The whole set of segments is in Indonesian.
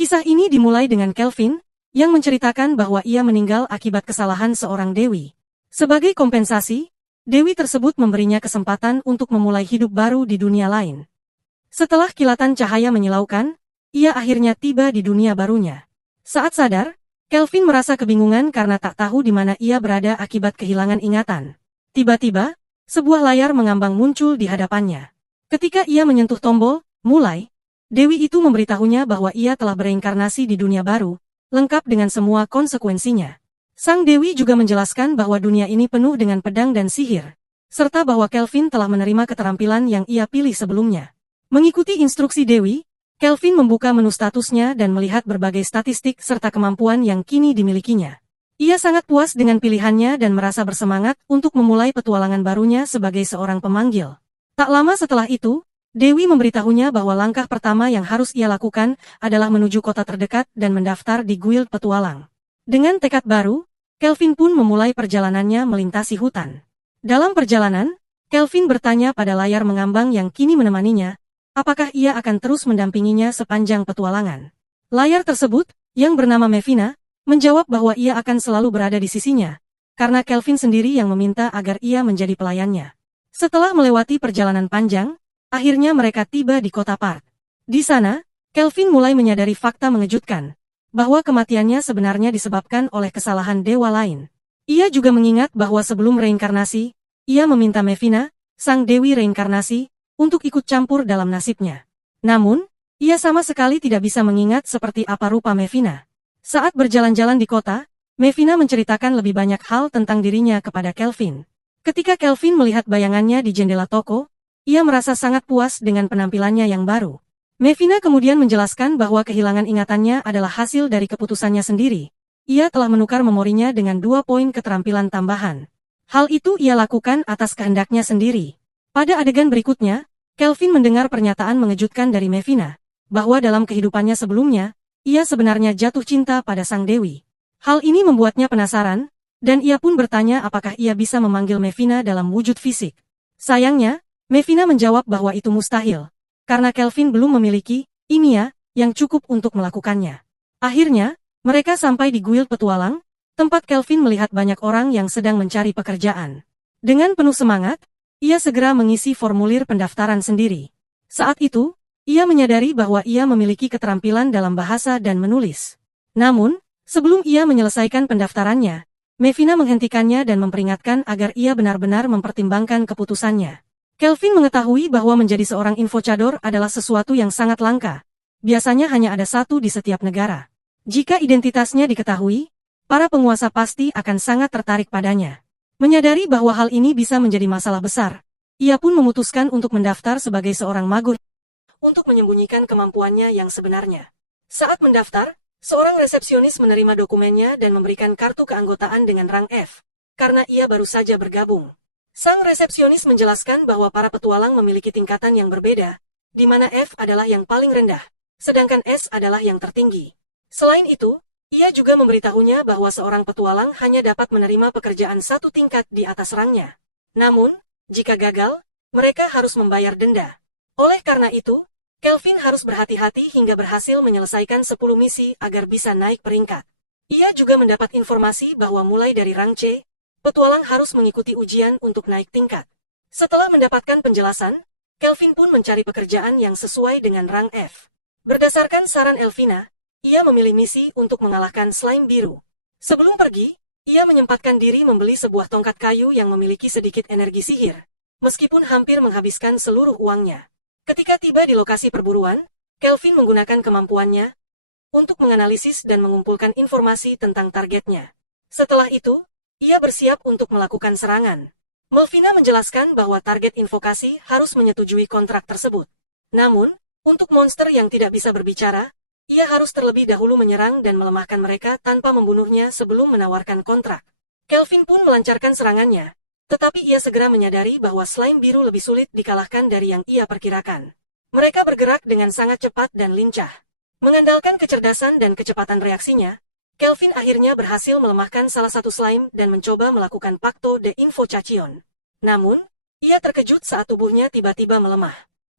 Kisah ini dimulai dengan Kelvin, yang menceritakan bahwa ia meninggal akibat kesalahan seorang dewi. Sebagai kompensasi, dewi tersebut memberinya kesempatan untuk memulai hidup baru di dunia lain. Setelah kilatan cahaya menyilaukan, ia akhirnya tiba di dunia barunya. Saat sadar, Kelvin merasa kebingungan karena tak tahu di mana ia berada akibat kehilangan ingatan. Tiba-tiba, sebuah layar mengambang muncul di hadapannya. Ketika ia menyentuh tombol, mulai, dewi itu memberitahunya bahwa ia telah bereinkarnasi di dunia baru, lengkap dengan semua konsekuensinya. Sang dewi juga menjelaskan bahwa dunia ini penuh dengan pedang dan sihir, serta bahwa Kelvin telah menerima keterampilan yang ia pilih sebelumnya. Mengikuti instruksi dewi, Kelvin membuka menu statusnya dan melihat berbagai statistik serta kemampuan yang kini dimilikinya. Ia sangat puas dengan pilihannya dan merasa bersemangat untuk memulai petualangan barunya sebagai seorang pemanggil. Tak lama setelah itu, Dewi memberitahunya bahwa langkah pertama yang harus ia lakukan adalah menuju kota terdekat dan mendaftar di guild petualang. Dengan tekad baru, Kelvin pun memulai perjalanannya melintasi hutan. Dalam perjalanan, Kelvin bertanya pada layar mengambang yang kini menemaninya, apakah ia akan terus mendampinginya sepanjang petualangan. Layar tersebut, yang bernama Mevina, menjawab bahwa ia akan selalu berada di sisinya, karena Kelvin sendiri yang meminta agar ia menjadi pelayannya. Setelah melewati perjalanan panjang, akhirnya mereka tiba di kota Park. Di sana, Kelvin mulai menyadari fakta mengejutkan, bahwa kematiannya sebenarnya disebabkan oleh kesalahan dewa lain. Ia juga mengingat bahwa sebelum reinkarnasi, ia meminta Mevina, sang dewi reinkarnasi, untuk ikut campur dalam nasibnya. Namun, ia sama sekali tidak bisa mengingat seperti apa rupa Mevina. Saat berjalan-jalan di kota, Mevina menceritakan lebih banyak hal tentang dirinya kepada Kelvin. Ketika Kelvin melihat bayangannya di jendela toko, ia merasa sangat puas dengan penampilannya yang baru. Mevina kemudian menjelaskan bahwa kehilangan ingatannya adalah hasil dari keputusannya sendiri. Ia telah menukar memorinya dengan 2 poin keterampilan tambahan. Hal itu ia lakukan atas kehendaknya sendiri. Pada adegan berikutnya, Kelvin mendengar pernyataan mengejutkan dari Mevina, bahwa dalam kehidupannya sebelumnya, ia sebenarnya jatuh cinta pada sang dewi. Hal ini membuatnya penasaran, dan ia pun bertanya apakah ia bisa memanggil Mevina dalam wujud fisik. Sayangnya, Mevina menjawab bahwa itu mustahil, karena Kelvin belum memiliki ilmiah yang cukup untuk melakukannya. Akhirnya, mereka sampai di guild petualang, tempat Kelvin melihat banyak orang yang sedang mencari pekerjaan. Dengan penuh semangat, ia segera mengisi formulir pendaftaran sendiri. Saat itu, ia menyadari bahwa ia memiliki keterampilan dalam bahasa dan menulis. Namun, sebelum ia menyelesaikan pendaftarannya, Mevina menghentikannya dan memperingatkan agar ia benar-benar mempertimbangkan keputusannya. Kelvin mengetahui bahwa menjadi seorang infocador adalah sesuatu yang sangat langka. Biasanya hanya ada satu di setiap negara. Jika identitasnya diketahui, para penguasa pasti akan sangat tertarik padanya. Menyadari bahwa hal ini bisa menjadi masalah besar, ia pun memutuskan untuk mendaftar sebagai seorang mago untuk menyembunyikan kemampuannya yang sebenarnya. Saat mendaftar, seorang resepsionis menerima dokumennya dan memberikan kartu keanggotaan dengan rang F, karena ia baru saja bergabung. Sang resepsionis menjelaskan bahwa para petualang memiliki tingkatan yang berbeda, di mana F adalah yang paling rendah, sedangkan S adalah yang tertinggi. Selain itu, ia juga memberitahunya bahwa seorang petualang hanya dapat menerima pekerjaan satu tingkat di atas rangnya. Namun, jika gagal, mereka harus membayar denda. Oleh karena itu, Kelvin harus berhati-hati hingga berhasil menyelesaikan 10 misi agar bisa naik peringkat. Ia juga mendapat informasi bahwa mulai dari rang C, petualang harus mengikuti ujian untuk naik tingkat. Setelah mendapatkan penjelasan, Kelvin pun mencari pekerjaan yang sesuai dengan rang F. Berdasarkan saran Elvina, ia memilih misi untuk mengalahkan slime biru. Sebelum pergi, ia menyempatkan diri membeli sebuah tongkat kayu yang memiliki sedikit energi sihir, meskipun hampir menghabiskan seluruh uangnya. Ketika tiba di lokasi perburuan, Kelvin menggunakan kemampuannya untuk menganalisis dan mengumpulkan informasi tentang targetnya. Setelah itu, ia bersiap untuk melakukan serangan. Melvina menjelaskan bahwa target invokasi harus menyetujui kontrak tersebut. Namun, untuk monster yang tidak bisa berbicara, ia harus terlebih dahulu menyerang dan melemahkan mereka tanpa membunuhnya sebelum menawarkan kontrak. Kelvin pun melancarkan serangannya, tetapi ia segera menyadari bahwa slime biru lebih sulit dikalahkan dari yang ia perkirakan. Mereka bergerak dengan sangat cepat dan lincah. Mengandalkan kecerdasan dan kecepatan reaksinya, Kelvin akhirnya berhasil melemahkan salah satu slime dan mencoba melakukan Pacto de Invocation. Namun, ia terkejut saat tubuhnya tiba-tiba melemah.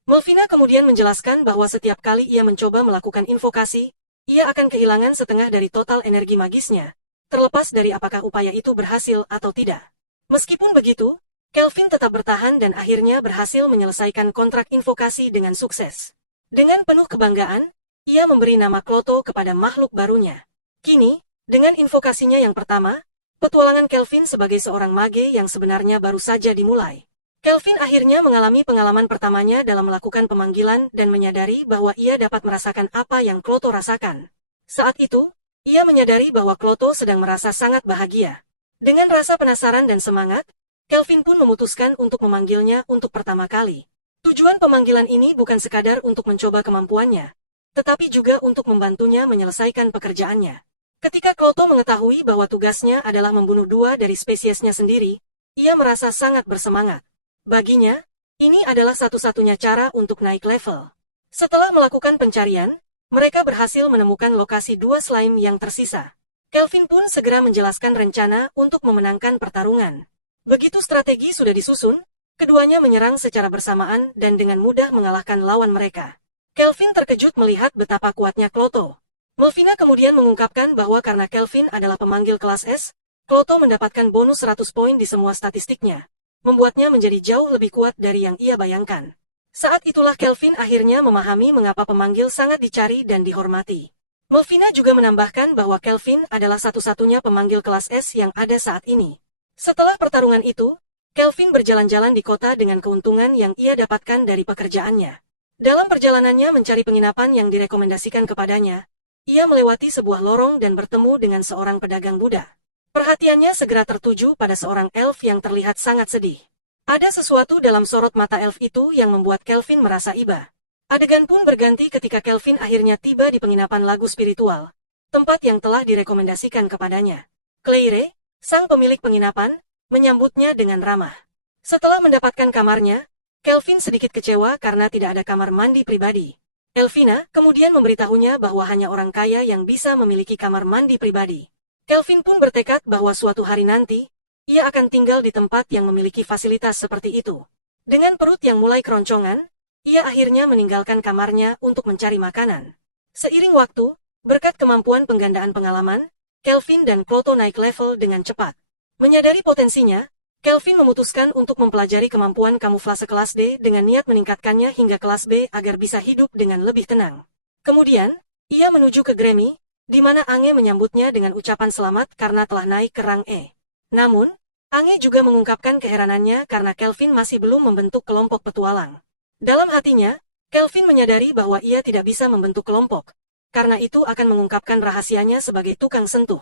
Melvina kemudian menjelaskan bahwa setiap kali ia mencoba melakukan invokasi, ia akan kehilangan setengah dari total energi magisnya, terlepas dari apakah upaya itu berhasil atau tidak. Meskipun begitu, Kelvin tetap bertahan dan akhirnya berhasil menyelesaikan kontrak invokasi dengan sukses. Dengan penuh kebanggaan, ia memberi nama Kloto kepada makhluk barunya. Kini, dengan invokasinya yang pertama, petualangan Kelvin sebagai seorang mage yang sebenarnya baru saja dimulai. Kelvin akhirnya mengalami pengalaman pertamanya dalam melakukan pemanggilan dan menyadari bahwa ia dapat merasakan apa yang Kloto rasakan. Saat itu, ia menyadari bahwa Kloto sedang merasa sangat bahagia. Dengan rasa penasaran dan semangat, Kelvin pun memutuskan untuk memanggilnya untuk pertama kali. Tujuan pemanggilan ini bukan sekadar untuk mencoba kemampuannya, tetapi juga untuk membantunya menyelesaikan pekerjaannya. Ketika Kloto mengetahui bahwa tugasnya adalah membunuh dua dari spesiesnya sendiri, ia merasa sangat bersemangat. Baginya, ini adalah satu-satunya cara untuk naik level. Setelah melakukan pencarian, mereka berhasil menemukan lokasi dua slime yang tersisa. Kelvin pun segera menjelaskan rencana untuk memenangkan pertarungan. Begitu strategi sudah disusun, keduanya menyerang secara bersamaan dan dengan mudah mengalahkan lawan mereka. Kelvin terkejut melihat betapa kuatnya Kloto. Melvina kemudian mengungkapkan bahwa karena Kelvin adalah pemanggil kelas S, Kloto mendapatkan bonus 100 poin di semua statistiknya, membuatnya menjadi jauh lebih kuat dari yang ia bayangkan. Saat itulah Kelvin akhirnya memahami mengapa pemanggil sangat dicari dan dihormati. Melvina juga menambahkan bahwa Kelvin adalah satu-satunya pemanggil kelas S yang ada saat ini. Setelah pertarungan itu, Kelvin berjalan-jalan di kota dengan keuntungan yang ia dapatkan dari pekerjaannya. Dalam perjalanannya mencari penginapan yang direkomendasikan kepadanya, ia melewati sebuah lorong dan bertemu dengan seorang pedagang Buddha. Perhatiannya segera tertuju pada seorang elf yang terlihat sangat sedih. Ada sesuatu dalam sorot mata elf itu yang membuat Kelvin merasa iba. Adegan pun berganti ketika Kelvin akhirnya tiba di penginapan lagu spiritual, tempat yang telah direkomendasikan kepadanya. Claire, sang pemilik penginapan, menyambutnya dengan ramah. Setelah mendapatkan kamarnya, Kelvin sedikit kecewa karena tidak ada kamar mandi pribadi. Elvina kemudian memberitahunya bahwa hanya orang kaya yang bisa memiliki kamar mandi pribadi. Kelvin pun bertekad bahwa suatu hari nanti, ia akan tinggal di tempat yang memiliki fasilitas seperti itu. Dengan perut yang mulai keroncongan, ia akhirnya meninggalkan kamarnya untuk mencari makanan. Seiring waktu, berkat kemampuan penggandaan pengalaman, Kelvin dan Kloto naik level dengan cepat. Menyadari potensinya, Kelvin memutuskan untuk mempelajari kemampuan kamuflase kelas D dengan niat meningkatkannya hingga kelas B agar bisa hidup dengan lebih tenang. Kemudian, ia menuju ke Grammy, di mana Ange menyambutnya dengan ucapan selamat karena telah naik ke rang E. Namun, Ange juga mengungkapkan keheranannya karena Kelvin masih belum membentuk kelompok petualang. Dalam hatinya, Kelvin menyadari bahwa ia tidak bisa membentuk kelompok, karena itu akan mengungkapkan rahasianya sebagai tukang sentuh.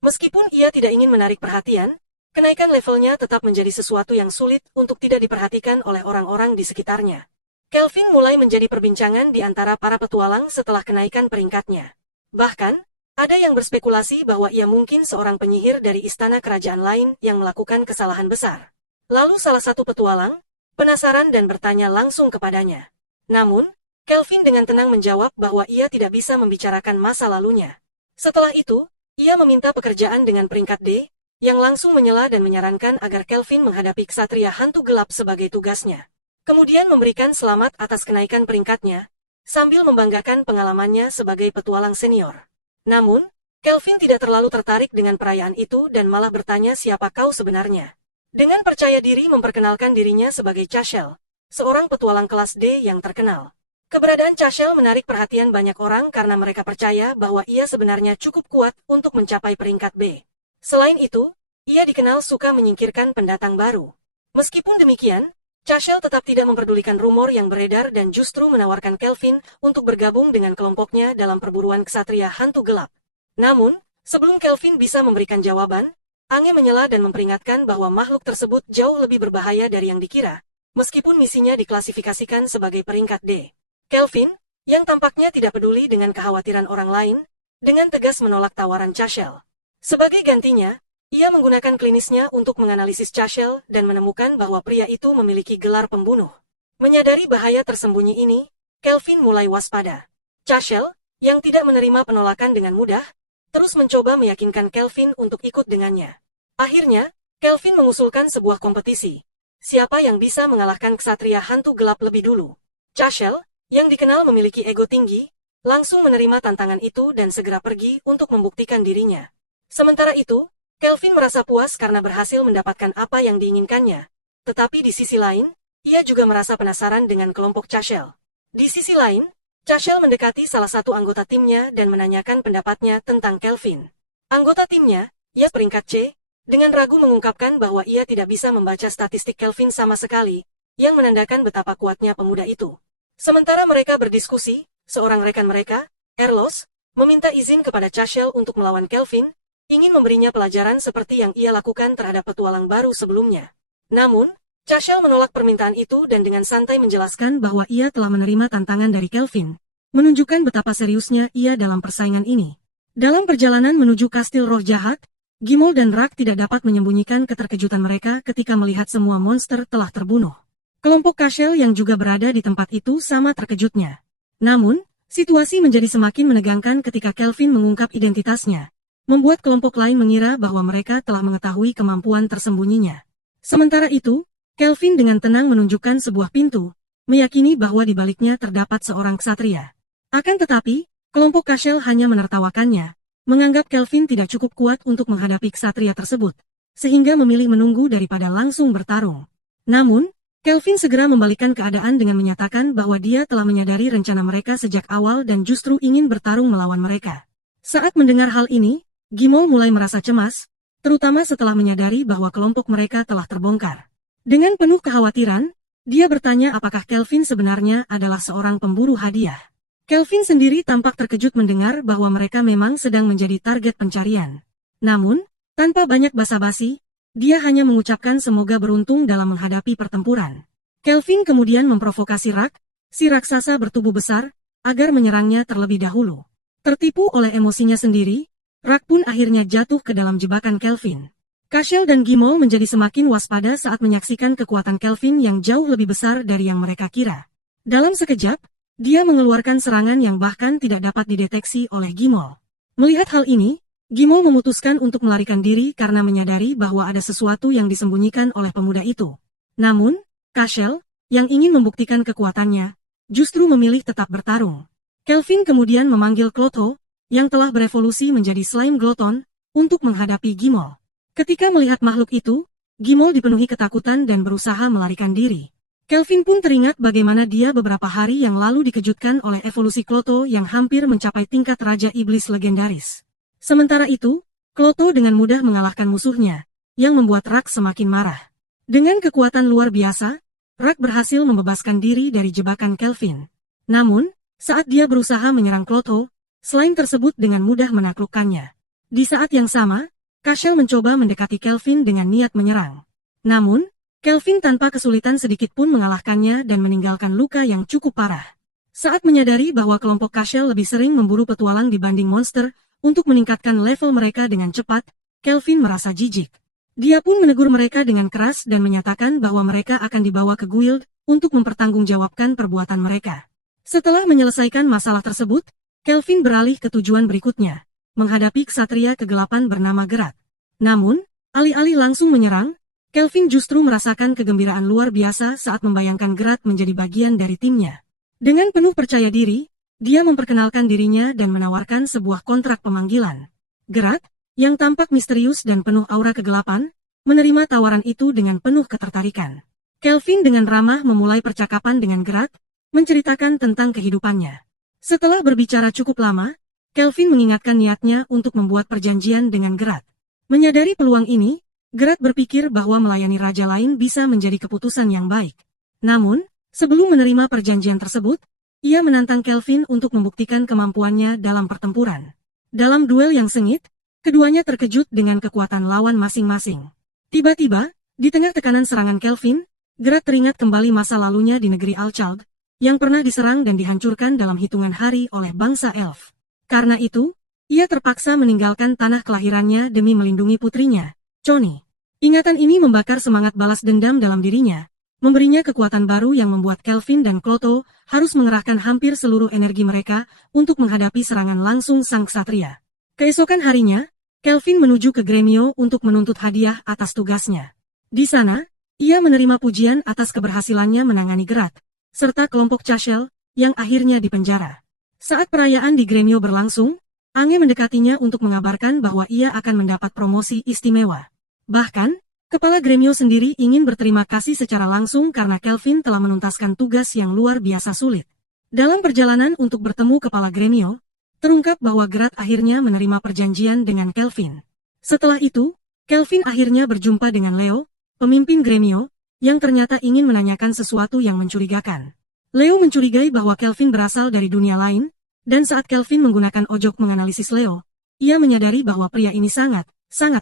Meskipun ia tidak ingin menarik perhatian, kenaikan levelnya tetap menjadi sesuatu yang sulit untuk tidak diperhatikan oleh orang-orang di sekitarnya. Kelvin mulai menjadi perbincangan di antara para petualang setelah kenaikan peringkatnya. Bahkan, ada yang berspekulasi bahwa ia mungkin seorang penyihir dari istana kerajaan lain yang melakukan kesalahan besar. Lalu salah satu petualang, penasaran dan bertanya langsung kepadanya. Namun, Kelvin dengan tenang menjawab bahwa ia tidak bisa membicarakan masa lalunya. Setelah itu, ia meminta pekerjaan dengan peringkat D, yang langsung menyela dan menyarankan agar Kelvin menghadapi ksatria hantu gelap sebagai tugasnya. Kemudian memberikan selamat atas kenaikan peringkatnya, sambil membanggakan pengalamannya sebagai petualang senior. Namun, Kelvin tidak terlalu tertarik dengan perayaan itu dan malah bertanya siapa kau sebenarnya. Dengan percaya diri memperkenalkan dirinya sebagai Chashel, seorang petualang kelas D yang terkenal. Keberadaan Chashel menarik perhatian banyak orang karena mereka percaya bahwa ia sebenarnya cukup kuat untuk mencapai peringkat B. Selain itu, ia dikenal suka menyingkirkan pendatang baru. Meskipun demikian, Chashel tetap tidak memperdulikan rumor yang beredar dan justru menawarkan Kelvin untuk bergabung dengan kelompoknya dalam perburuan ksatria hantu gelap. Namun, sebelum Kelvin bisa memberikan jawaban, Ange menyela dan memperingatkan bahwa makhluk tersebut jauh lebih berbahaya dari yang dikira, meskipun misinya diklasifikasikan sebagai peringkat D. Kelvin, yang tampaknya tidak peduli dengan kekhawatiran orang lain, dengan tegas menolak tawaran Chashel. Sebagai gantinya, ia menggunakan klinisnya untuk menganalisis Chashel dan menemukan bahwa pria itu memiliki gelar pembunuh. Menyadari bahaya tersembunyi ini, Kelvin mulai waspada. Chashel, yang tidak menerima penolakan dengan mudah, terus mencoba meyakinkan Kelvin untuk ikut dengannya. Akhirnya, Kelvin mengusulkan sebuah kompetisi. Siapa yang bisa mengalahkan ksatria hantu gelap lebih dulu? Chashel, yang dikenal memiliki ego tinggi, langsung menerima tantangan itu dan segera pergi untuk membuktikan dirinya. Sementara itu, Kelvin merasa puas karena berhasil mendapatkan apa yang diinginkannya. Tetapi di sisi lain, ia juga merasa penasaran dengan kelompok Chashel. Di sisi lain, Chashel mendekati salah satu anggota timnya dan menanyakan pendapatnya tentang Kelvin. Anggota timnya, ia peringkat C, dengan ragu mengungkapkan bahwa ia tidak bisa membaca statistik Kelvin sama sekali, yang menandakan betapa kuatnya pemuda itu. Sementara mereka berdiskusi, seorang rekan mereka, Erlos, meminta izin kepada Chashel untuk melawan Kelvin, ingin memberinya pelajaran seperti yang ia lakukan terhadap petualang baru sebelumnya. Namun, Chashel menolak permintaan itu dan dengan santai menjelaskan bahwa ia telah menerima tantangan dari Kelvin, menunjukkan betapa seriusnya ia dalam persaingan ini. Dalam perjalanan menuju kastil roh jahat, Gimol dan Rak tidak dapat menyembunyikan keterkejutan mereka ketika melihat semua monster telah terbunuh. Kelompok Chashel yang juga berada di tempat itu sama terkejutnya. Namun, situasi menjadi semakin menegangkan ketika Kelvin mengungkap identitasnya, membuat kelompok lain mengira bahwa mereka telah mengetahui kemampuan tersembunyinya. Sementara itu, Kelvin dengan tenang menunjukkan sebuah pintu, meyakini bahwa di baliknya terdapat seorang ksatria. Akan tetapi, kelompok Chashel hanya menertawakannya, menganggap Kelvin tidak cukup kuat untuk menghadapi ksatria tersebut, sehingga memilih menunggu daripada langsung bertarung. Namun, Kelvin segera membalikkan keadaan dengan menyatakan bahwa dia telah menyadari rencana mereka sejak awal dan justru ingin bertarung melawan mereka. Saat mendengar hal ini, Gimol mulai merasa cemas, terutama setelah menyadari bahwa kelompok mereka telah terbongkar. Dengan penuh kekhawatiran, dia bertanya apakah Kelvin sebenarnya adalah seorang pemburu hadiah. Kelvin sendiri tampak terkejut mendengar bahwa mereka memang sedang menjadi target pencarian. Namun, tanpa banyak basa-basi, dia hanya mengucapkan semoga beruntung dalam menghadapi pertempuran. Kelvin kemudian memprovokasi Rak, si raksasa bertubuh besar, agar menyerangnya terlebih dahulu. Tertipu oleh emosinya sendiri, Rak pun akhirnya jatuh ke dalam jebakan Kelvin. Chashel dan Gimol menjadi semakin waspada saat menyaksikan kekuatan Kelvin yang jauh lebih besar dari yang mereka kira. Dalam sekejap, dia mengeluarkan serangan yang bahkan tidak dapat dideteksi oleh Gimol. Melihat hal ini, Gimol memutuskan untuk melarikan diri karena menyadari bahwa ada sesuatu yang disembunyikan oleh pemuda itu. Namun, Chashel, yang ingin membuktikan kekuatannya, justru memilih tetap bertarung. Kelvin kemudian memanggil Klotho, yang telah berevolusi menjadi slime Gloton, untuk menghadapi Gimol. Ketika melihat makhluk itu, Gimol dipenuhi ketakutan dan berusaha melarikan diri. Kelvin pun teringat bagaimana dia beberapa hari yang lalu dikejutkan oleh evolusi Klotho yang hampir mencapai tingkat Raja Iblis legendaris. Sementara itu, Klotho dengan mudah mengalahkan musuhnya, yang membuat Rak semakin marah. Dengan kekuatan luar biasa, Rak berhasil membebaskan diri dari jebakan Kelvin. Namun, saat dia berusaha menyerang Klotho, slime tersebut dengan mudah menaklukkannya. Di saat yang sama, Chashel mencoba mendekati Kelvin dengan niat menyerang. Namun, Kelvin tanpa kesulitan sedikit pun mengalahkannya dan meninggalkan luka yang cukup parah. Saat menyadari bahwa kelompok Chashel lebih sering memburu petualang dibanding monster, untuk meningkatkan level mereka dengan cepat, Kelvin merasa jijik. Dia pun menegur mereka dengan keras dan menyatakan bahwa mereka akan dibawa ke guild, untuk mempertanggungjawabkan perbuatan mereka. Setelah menyelesaikan masalah tersebut, Kelvin beralih ke tujuan berikutnya, menghadapi ksatria kegelapan bernama Gerat. Namun, alih-alih langsung menyerang, Kelvin justru merasakan kegembiraan luar biasa saat membayangkan Gerat menjadi bagian dari timnya. Dengan penuh percaya diri, dia memperkenalkan dirinya dan menawarkan sebuah kontrak pemanggilan. Gerat, yang tampak misterius dan penuh aura kegelapan, menerima tawaran itu dengan penuh ketertarikan. Kelvin dengan ramah memulai percakapan dengan Gerat, menceritakan tentang kehidupannya. Setelah berbicara cukup lama, Kelvin mengingatkan niatnya untuk membuat perjanjian dengan Gerat. Menyadari peluang ini, Gerat berpikir bahwa melayani raja lain bisa menjadi keputusan yang baik. Namun, sebelum menerima perjanjian tersebut, ia menantang Kelvin untuk membuktikan kemampuannya dalam pertempuran. Dalam duel yang sengit, keduanya terkejut dengan kekuatan lawan masing-masing. Tiba-tiba, di tengah tekanan serangan Kelvin, Gerat teringat kembali masa lalunya di negeri Alchald, yang pernah diserang dan dihancurkan dalam hitungan hari oleh bangsa elf. Karena itu, ia terpaksa meninggalkan tanah kelahirannya demi melindungi putrinya, Choni. Ingatan ini membakar semangat balas dendam dalam dirinya, memberinya kekuatan baru yang membuat Kelvin dan Klotho harus mengerahkan hampir seluruh energi mereka untuk menghadapi serangan langsung sang ksatria. Keesokan harinya, Kelvin menuju ke Gremio untuk menuntut hadiah atas tugasnya. Di sana, ia menerima pujian atas keberhasilannya menangani Gerat, serta kelompok Chashel, yang akhirnya dipenjara. Saat perayaan di Gremio berlangsung, Ange mendekatinya untuk mengabarkan bahwa ia akan mendapat promosi istimewa. Bahkan, Kepala Gremio sendiri ingin berterima kasih secara langsung karena Kelvin telah menuntaskan tugas yang luar biasa sulit. Dalam perjalanan untuk bertemu Kepala Gremio, terungkap bahwa Gerard akhirnya menerima perjanjian dengan Kelvin. Setelah itu, Kelvin akhirnya berjumpa dengan Leo, pemimpin Gremio, yang ternyata ingin menanyakan sesuatu yang mencurigakan. Leo mencurigai bahwa Kelvin berasal dari dunia lain, dan saat Kelvin menggunakan ojok menganalisis Leo, ia menyadari bahwa pria ini sangat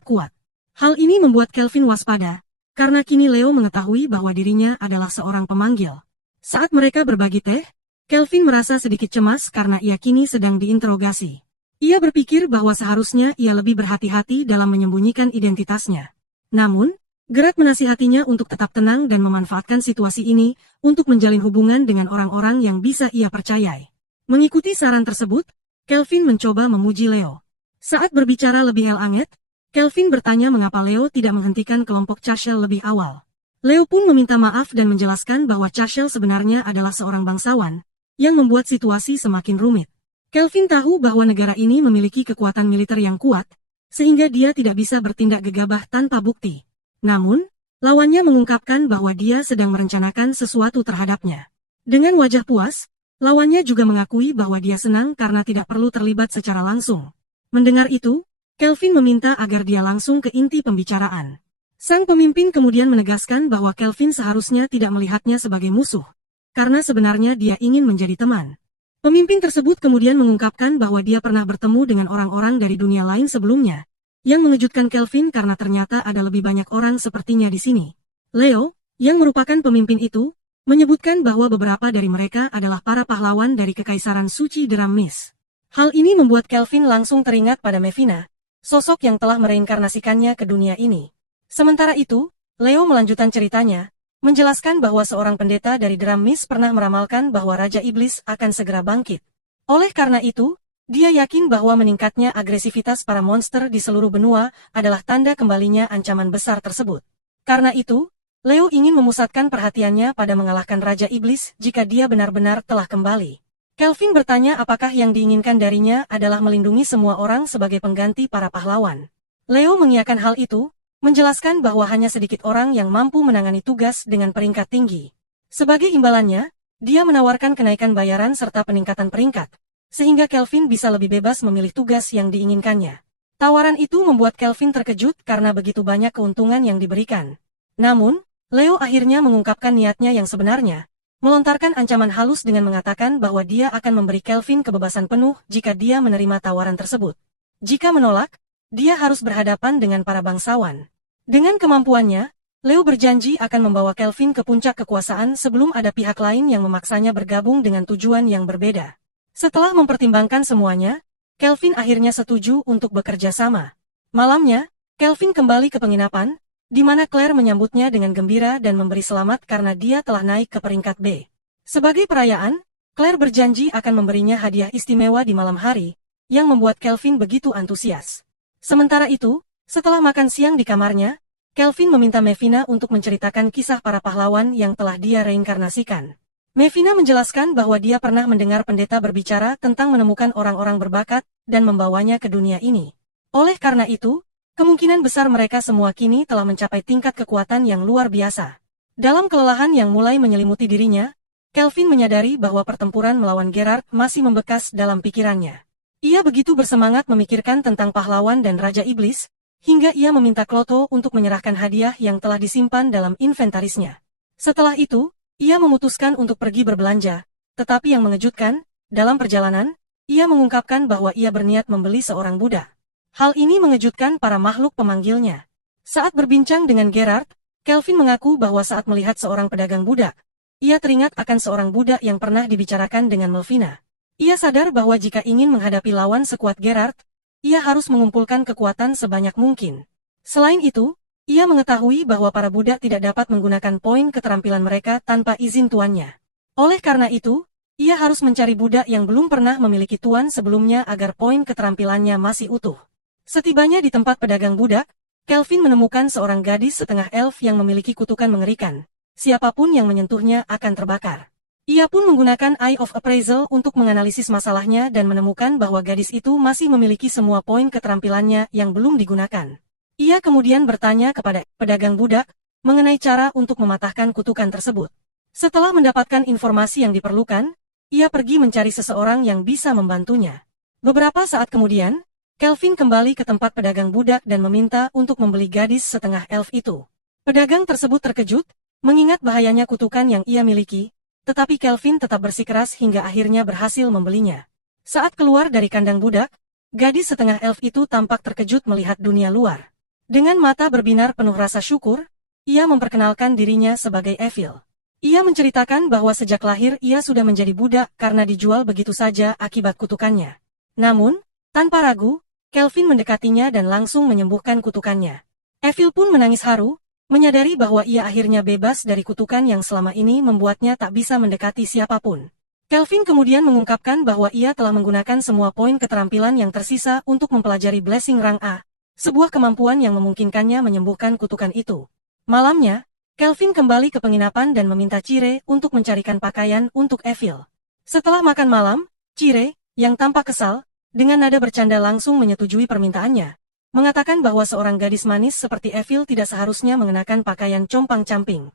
kuat. Hal ini membuat Kelvin waspada, karena kini Leo mengetahui bahwa dirinya adalah seorang pemanggil. Saat mereka berbagi teh, Kelvin merasa sedikit cemas karena ia kini sedang diinterogasi. Ia berpikir bahwa seharusnya ia lebih berhati-hati dalam menyembunyikan identitasnya. Namun, Gerard menasihatinya untuk tetap tenang dan memanfaatkan situasi ini untuk menjalin hubungan dengan orang-orang yang bisa ia percayai. Mengikuti saran tersebut, Kelvin mencoba memuji Leo. Saat berbicara lebih hangat, Kelvin bertanya mengapa Leo tidak menghentikan kelompok Churchill lebih awal. Leo pun meminta maaf dan menjelaskan bahwa Churchill sebenarnya adalah seorang bangsawan, yang membuat situasi semakin rumit. Kelvin tahu bahwa negara ini memiliki kekuatan militer yang kuat, sehingga dia tidak bisa bertindak gegabah tanpa bukti. Namun, lawannya mengungkapkan bahwa dia sedang merencanakan sesuatu terhadapnya. Dengan wajah puas, lawannya juga mengakui bahwa dia senang karena tidak perlu terlibat secara langsung. Mendengar itu, Kelvin meminta agar dia langsung ke inti pembicaraan. Sang pemimpin kemudian menegaskan bahwa Kelvin seharusnya tidak melihatnya sebagai musuh, karena sebenarnya dia ingin menjadi teman. Pemimpin tersebut kemudian mengungkapkan bahwa dia pernah bertemu dengan orang-orang dari dunia lain sebelumnya, yang mengejutkan Kelvin karena ternyata ada lebih banyak orang sepertinya di sini. Leo, yang merupakan pemimpin itu, menyebutkan bahwa beberapa dari mereka adalah para pahlawan dari Kekaisaran Suci Drammis. Hal ini membuat Kelvin langsung teringat pada Mevina, sosok yang telah mereinkarnasikannya ke dunia ini. Sementara itu, Leo melanjutkan ceritanya, menjelaskan bahwa seorang pendeta dari Drammis pernah meramalkan bahwa Raja Iblis akan segera bangkit. Oleh karena itu, dia yakin bahwa meningkatnya agresivitas para monster di seluruh benua adalah tanda kembalinya ancaman besar tersebut. Karena itu, Leo ingin memusatkan perhatiannya pada mengalahkan Raja Iblis jika dia benar-benar telah kembali. Kelvin bertanya apakah yang diinginkan darinya adalah melindungi semua orang sebagai pengganti para pahlawan. Leo mengiyakan hal itu, menjelaskan bahwa hanya sedikit orang yang mampu menangani tugas dengan peringkat tinggi. Sebagai imbalannya, dia menawarkan kenaikan bayaran serta peningkatan peringkat, sehingga Kelvin bisa lebih bebas memilih tugas yang diinginkannya. Tawaran itu membuat Kelvin terkejut karena begitu banyak keuntungan yang diberikan. Namun, Leo akhirnya mengungkapkan niatnya yang sebenarnya, melontarkan ancaman halus dengan mengatakan bahwa dia akan memberi Kelvin kebebasan penuh jika dia menerima tawaran tersebut. Jika menolak, dia harus berhadapan dengan para bangsawan. Dengan kemampuannya, Leo berjanji akan membawa Kelvin ke puncak kekuasaan sebelum ada pihak lain yang memaksanya bergabung dengan tujuan yang berbeda. Setelah mempertimbangkan semuanya, Kelvin akhirnya setuju untuk bekerja sama. Malamnya, Kelvin kembali ke penginapan, di mana Claire menyambutnya dengan gembira dan memberi selamat karena dia telah naik ke peringkat B. Sebagai perayaan, Claire berjanji akan memberinya hadiah istimewa di malam hari, yang membuat Kelvin begitu antusias. Sementara itu, setelah makan siang di kamarnya, Kelvin meminta Mevina untuk menceritakan kisah para pahlawan yang telah dia reinkarnasikan. Mevina menjelaskan bahwa dia pernah mendengar pendeta berbicara tentang menemukan orang-orang berbakat dan membawanya ke dunia ini. Oleh karena itu, kemungkinan besar mereka semua kini telah mencapai tingkat kekuatan yang luar biasa. Dalam kelelahan yang mulai menyelimuti dirinya, Kelvin menyadari bahwa pertempuran melawan Gerard masih membekas dalam pikirannya. Ia begitu bersemangat memikirkan tentang pahlawan dan Raja Iblis, hingga ia meminta Kloto untuk menyerahkan hadiah yang telah disimpan dalam inventarisnya. Setelah itu, ia memutuskan untuk pergi berbelanja, tetapi yang mengejutkan, dalam perjalanan, ia mengungkapkan bahwa ia berniat membeli seorang budak. Hal ini mengejutkan para makhluk pemanggilnya. Saat berbincang dengan Gerard, Kelvin mengaku bahwa saat melihat seorang pedagang budak, ia teringat akan seorang budak yang pernah dibicarakan dengan Melvina. Ia sadar bahwa jika ingin menghadapi lawan sekuat Gerard, ia harus mengumpulkan kekuatan sebanyak mungkin. Selain itu, ia mengetahui bahwa para budak tidak dapat menggunakan poin keterampilan mereka tanpa izin tuannya. Oleh karena itu, ia harus mencari budak yang belum pernah memiliki tuan sebelumnya agar poin keterampilannya masih utuh. Setibanya di tempat pedagang budak, Kelvin menemukan seorang gadis setengah elf yang memiliki kutukan mengerikan. Siapapun yang menyentuhnya akan terbakar. Ia pun menggunakan Eye of Appraisal untuk menganalisis masalahnya dan menemukan bahwa gadis itu masih memiliki semua poin keterampilannya yang belum digunakan. Ia kemudian bertanya kepada pedagang budak mengenai cara untuk mematahkan kutukan tersebut. Setelah mendapatkan informasi yang diperlukan, ia pergi mencari seseorang yang bisa membantunya. Beberapa saat kemudian, Kelvin kembali ke tempat pedagang budak dan meminta untuk membeli gadis setengah elf itu. Pedagang tersebut terkejut, mengingat bahayanya kutukan yang ia miliki, tetapi Kelvin tetap bersikeras hingga akhirnya berhasil membelinya. Saat keluar dari kandang budak, gadis setengah elf itu tampak terkejut melihat dunia luar. Dengan mata berbinar penuh rasa syukur, ia memperkenalkan dirinya sebagai Evil. Ia menceritakan bahwa sejak lahir ia sudah menjadi budak karena dijual begitu saja akibat kutukannya. Namun, tanpa ragu, Kelvin mendekatinya dan langsung menyembuhkan kutukannya. Evil pun menangis haru, menyadari bahwa ia akhirnya bebas dari kutukan yang selama ini membuatnya tak bisa mendekati siapapun. Kelvin kemudian mengungkapkan bahwa ia telah menggunakan semua poin keterampilan yang tersisa untuk mempelajari Blessing Rang A, sebuah kemampuan yang memungkinkannya menyembuhkan kutukan itu. Malamnya, Kelvin kembali ke penginapan dan meminta Cire untuk mencarikan pakaian untuk Evil. Setelah makan malam, Cire, yang tampak kesal, dengan nada bercanda langsung menyetujui permintaannya. Mengatakan bahwa seorang gadis manis seperti Evil tidak seharusnya mengenakan pakaian compang-camping.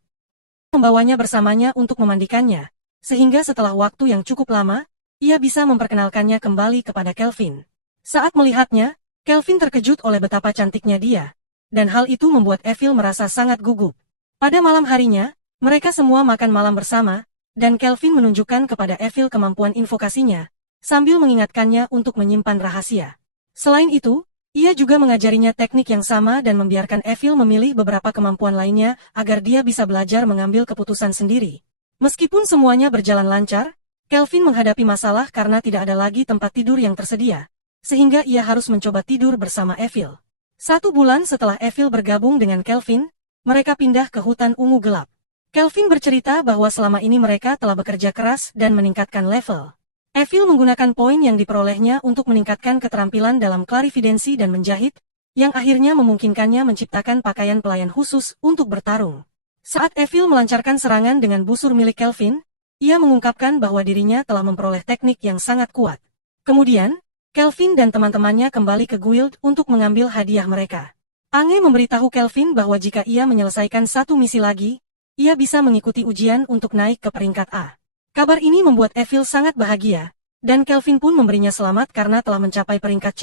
Membawanya bersamanya untuk memandikannya, sehingga setelah waktu yang cukup lama, ia bisa memperkenalkannya kembali kepada Kelvin. Saat melihatnya, Kelvin terkejut oleh betapa cantiknya dia, dan hal itu membuat Evil merasa sangat gugup. Pada malam harinya, mereka semua makan malam bersama, dan Kelvin menunjukkan kepada Evil kemampuan invokasinya, sambil mengingatkannya untuk menyimpan rahasia. Selain itu, ia juga mengajarinya teknik yang sama dan membiarkan Evil memilih beberapa kemampuan lainnya agar dia bisa belajar mengambil keputusan sendiri. Meskipun semuanya berjalan lancar, Kelvin menghadapi masalah karena tidak ada lagi tempat tidur yang tersedia, sehingga ia harus mencoba tidur bersama Evil. 1 bulan setelah Evil bergabung dengan Kelvin, mereka pindah ke hutan ungu gelap. Kelvin bercerita bahwa selama ini mereka telah bekerja keras dan meningkatkan level. Evil menggunakan poin yang diperolehnya untuk meningkatkan keterampilan dalam klarividensi dan menjahit, yang akhirnya memungkinkannya menciptakan pakaian pelayan khusus untuk bertarung. Saat Evil melancarkan serangan dengan busur milik Kelvin, ia mengungkapkan bahwa dirinya telah memperoleh teknik yang sangat kuat. Kemudian, Kelvin dan teman-temannya kembali ke guild untuk mengambil hadiah mereka. Ange memberitahu Kelvin bahwa jika ia menyelesaikan 1 misi lagi, ia bisa mengikuti ujian untuk naik ke peringkat A. Kabar ini membuat Evil sangat bahagia, dan Kelvin pun memberinya selamat karena telah mencapai peringkat C,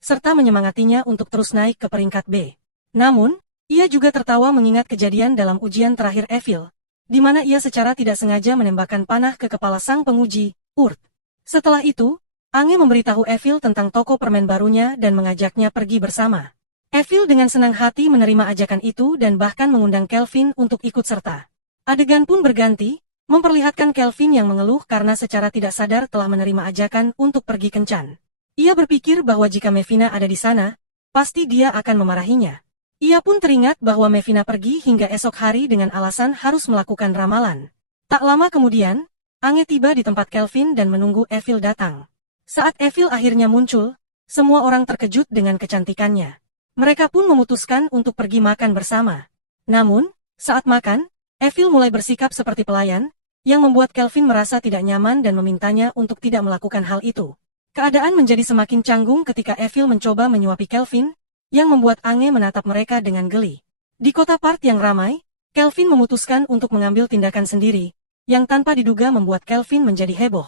serta menyemangatinya untuk terus naik ke peringkat B. Namun, ia juga tertawa mengingat kejadian dalam ujian terakhir Evil, di mana ia secara tidak sengaja menembakkan panah ke kepala sang penguji, Urt. Setelah itu, Ange memberitahu Evil tentang toko permen barunya dan mengajaknya pergi bersama. Evil dengan senang hati menerima ajakan itu dan bahkan mengundang Kelvin untuk ikut serta. Adegan pun berganti, memperlihatkan Kelvin yang mengeluh karena secara tidak sadar telah menerima ajakan untuk pergi kencan. Ia berpikir bahwa jika Mevina ada di sana, pasti dia akan memarahinya. Ia pun teringat bahwa Mevina pergi hingga esok hari dengan alasan harus melakukan ramalan. Tak lama kemudian, Ange tiba di tempat Kelvin dan menunggu Evil datang. Saat Evil akhirnya muncul, semua orang terkejut dengan kecantikannya. Mereka pun memutuskan untuk pergi makan bersama. Namun, saat makan, Evil mulai bersikap seperti pelayan, yang membuat Kelvin merasa tidak nyaman dan memintanya untuk tidak melakukan hal itu. Keadaan menjadi semakin canggung ketika Evil mencoba menyuapi Kelvin, yang membuat Ange menatap mereka dengan geli. Di kota Part yang ramai, Kelvin memutuskan untuk mengambil tindakan sendiri, yang tanpa diduga membuat Kelvin menjadi heboh.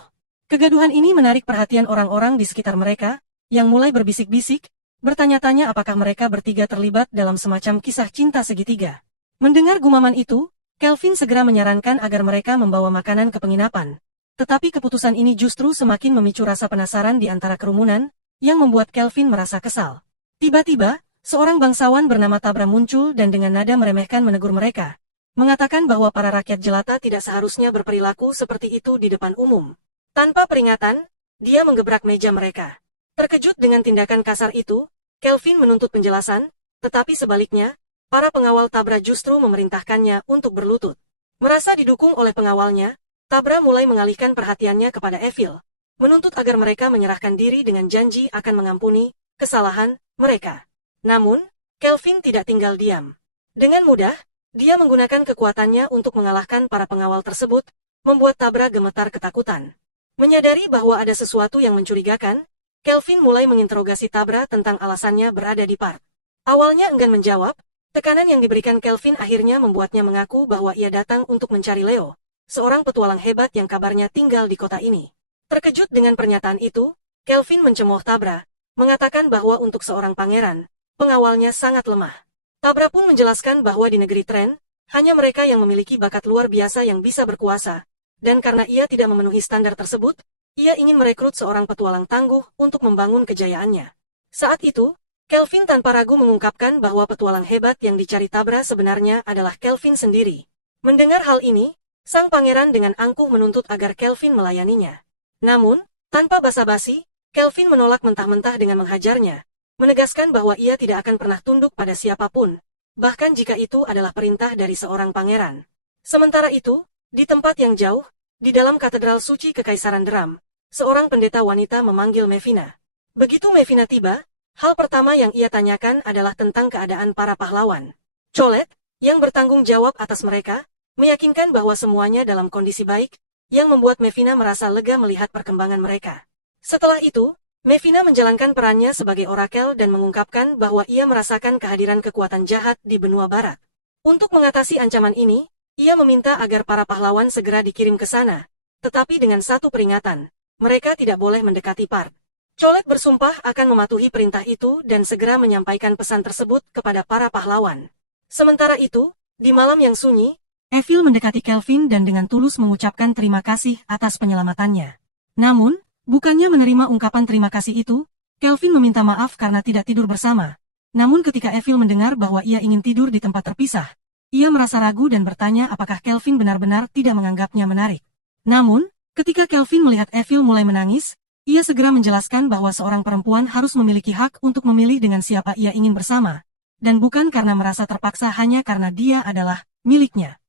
Kegaduhan ini menarik perhatian orang-orang di sekitar mereka, yang mulai berbisik-bisik, bertanya-tanya apakah mereka bertiga terlibat dalam semacam kisah cinta segitiga. Mendengar gumaman itu, Kelvin segera menyarankan agar mereka membawa makanan ke penginapan. Tetapi keputusan ini justru semakin memicu rasa penasaran di antara kerumunan, yang membuat Kelvin merasa kesal. Tiba-tiba, seorang bangsawan bernama Tabra muncul dan dengan nada meremehkan menegur mereka, mengatakan bahwa para rakyat jelata tidak seharusnya berperilaku seperti itu di depan umum. Tanpa peringatan, dia menggebrak meja mereka. Terkejut dengan tindakan kasar itu, Kelvin menuntut penjelasan, tetapi sebaliknya, para pengawal Tabra justru memerintahkannya untuk berlutut. Merasa didukung oleh pengawalnya, Tabra mulai mengalihkan perhatiannya kepada Evil, menuntut agar mereka menyerahkan diri dengan janji akan mengampuni kesalahan mereka. Namun, Kelvin tidak tinggal diam. Dengan mudah, dia menggunakan kekuatannya untuk mengalahkan para pengawal tersebut, membuat Tabra gemetar ketakutan. Menyadari bahwa ada sesuatu yang mencurigakan, Kelvin mulai menginterogasi Tabra tentang alasannya berada di park. Awalnya enggan menjawab, tekanan yang diberikan Kelvin akhirnya membuatnya mengaku bahwa ia datang untuk mencari Leo, seorang petualang hebat yang kabarnya tinggal di kota ini. Terkejut dengan pernyataan itu, Kelvin mencemooh Tabra, mengatakan bahwa untuk seorang pangeran, pengawalnya sangat lemah. Tabra pun menjelaskan bahwa di negeri Tren, hanya mereka yang memiliki bakat luar biasa yang bisa berkuasa, dan karena ia tidak memenuhi standar tersebut, ia ingin merekrut seorang petualang tangguh untuk membangun kejayaannya. Saat itu, Kelvin tanpa ragu mengungkapkan bahwa petualang hebat yang dicari Tabra sebenarnya adalah Kelvin sendiri. Mendengar hal ini, sang pangeran dengan angkuh menuntut agar Kelvin melayaninya. Namun, tanpa basa-basi, Kelvin menolak mentah-mentah dengan menghajarnya, menegaskan bahwa ia tidak akan pernah tunduk pada siapapun, bahkan jika itu adalah perintah dari seorang pangeran. Sementara itu, di tempat yang jauh, di dalam katedral suci Kekaisaran Dram, seorang pendeta wanita memanggil Mevina. Begitu Mevina tiba, hal pertama yang ia tanyakan adalah tentang keadaan para pahlawan. Cholet, yang bertanggung jawab atas mereka, meyakinkan bahwa semuanya dalam kondisi baik, yang membuat Mevina merasa lega melihat perkembangan mereka. Setelah itu, Mevina menjalankan perannya sebagai orakel dan mengungkapkan bahwa ia merasakan kehadiran kekuatan jahat di benua barat. Untuk mengatasi ancaman ini, ia meminta agar para pahlawan segera dikirim ke sana, tetapi dengan satu peringatan, mereka tidak boleh mendekati park. Cholet bersumpah akan mematuhi perintah itu dan segera menyampaikan pesan tersebut kepada para pahlawan. Sementara itu, di malam yang sunyi, Evil mendekati Kelvin dan dengan tulus mengucapkan terima kasih atas penyelamatannya. Namun, bukannya menerima ungkapan terima kasih itu, Kelvin meminta maaf karena tidak tidur bersama. Namun ketika Evil mendengar bahwa ia ingin tidur di tempat terpisah, ia merasa ragu dan bertanya apakah Kelvin benar-benar tidak menganggapnya menarik. Namun, ketika Kelvin melihat Evil mulai menangis, ia segera menjelaskan bahwa seorang perempuan harus memiliki hak untuk memilih dengan siapa ia ingin bersama, dan bukan karena merasa terpaksa hanya karena dia adalah miliknya.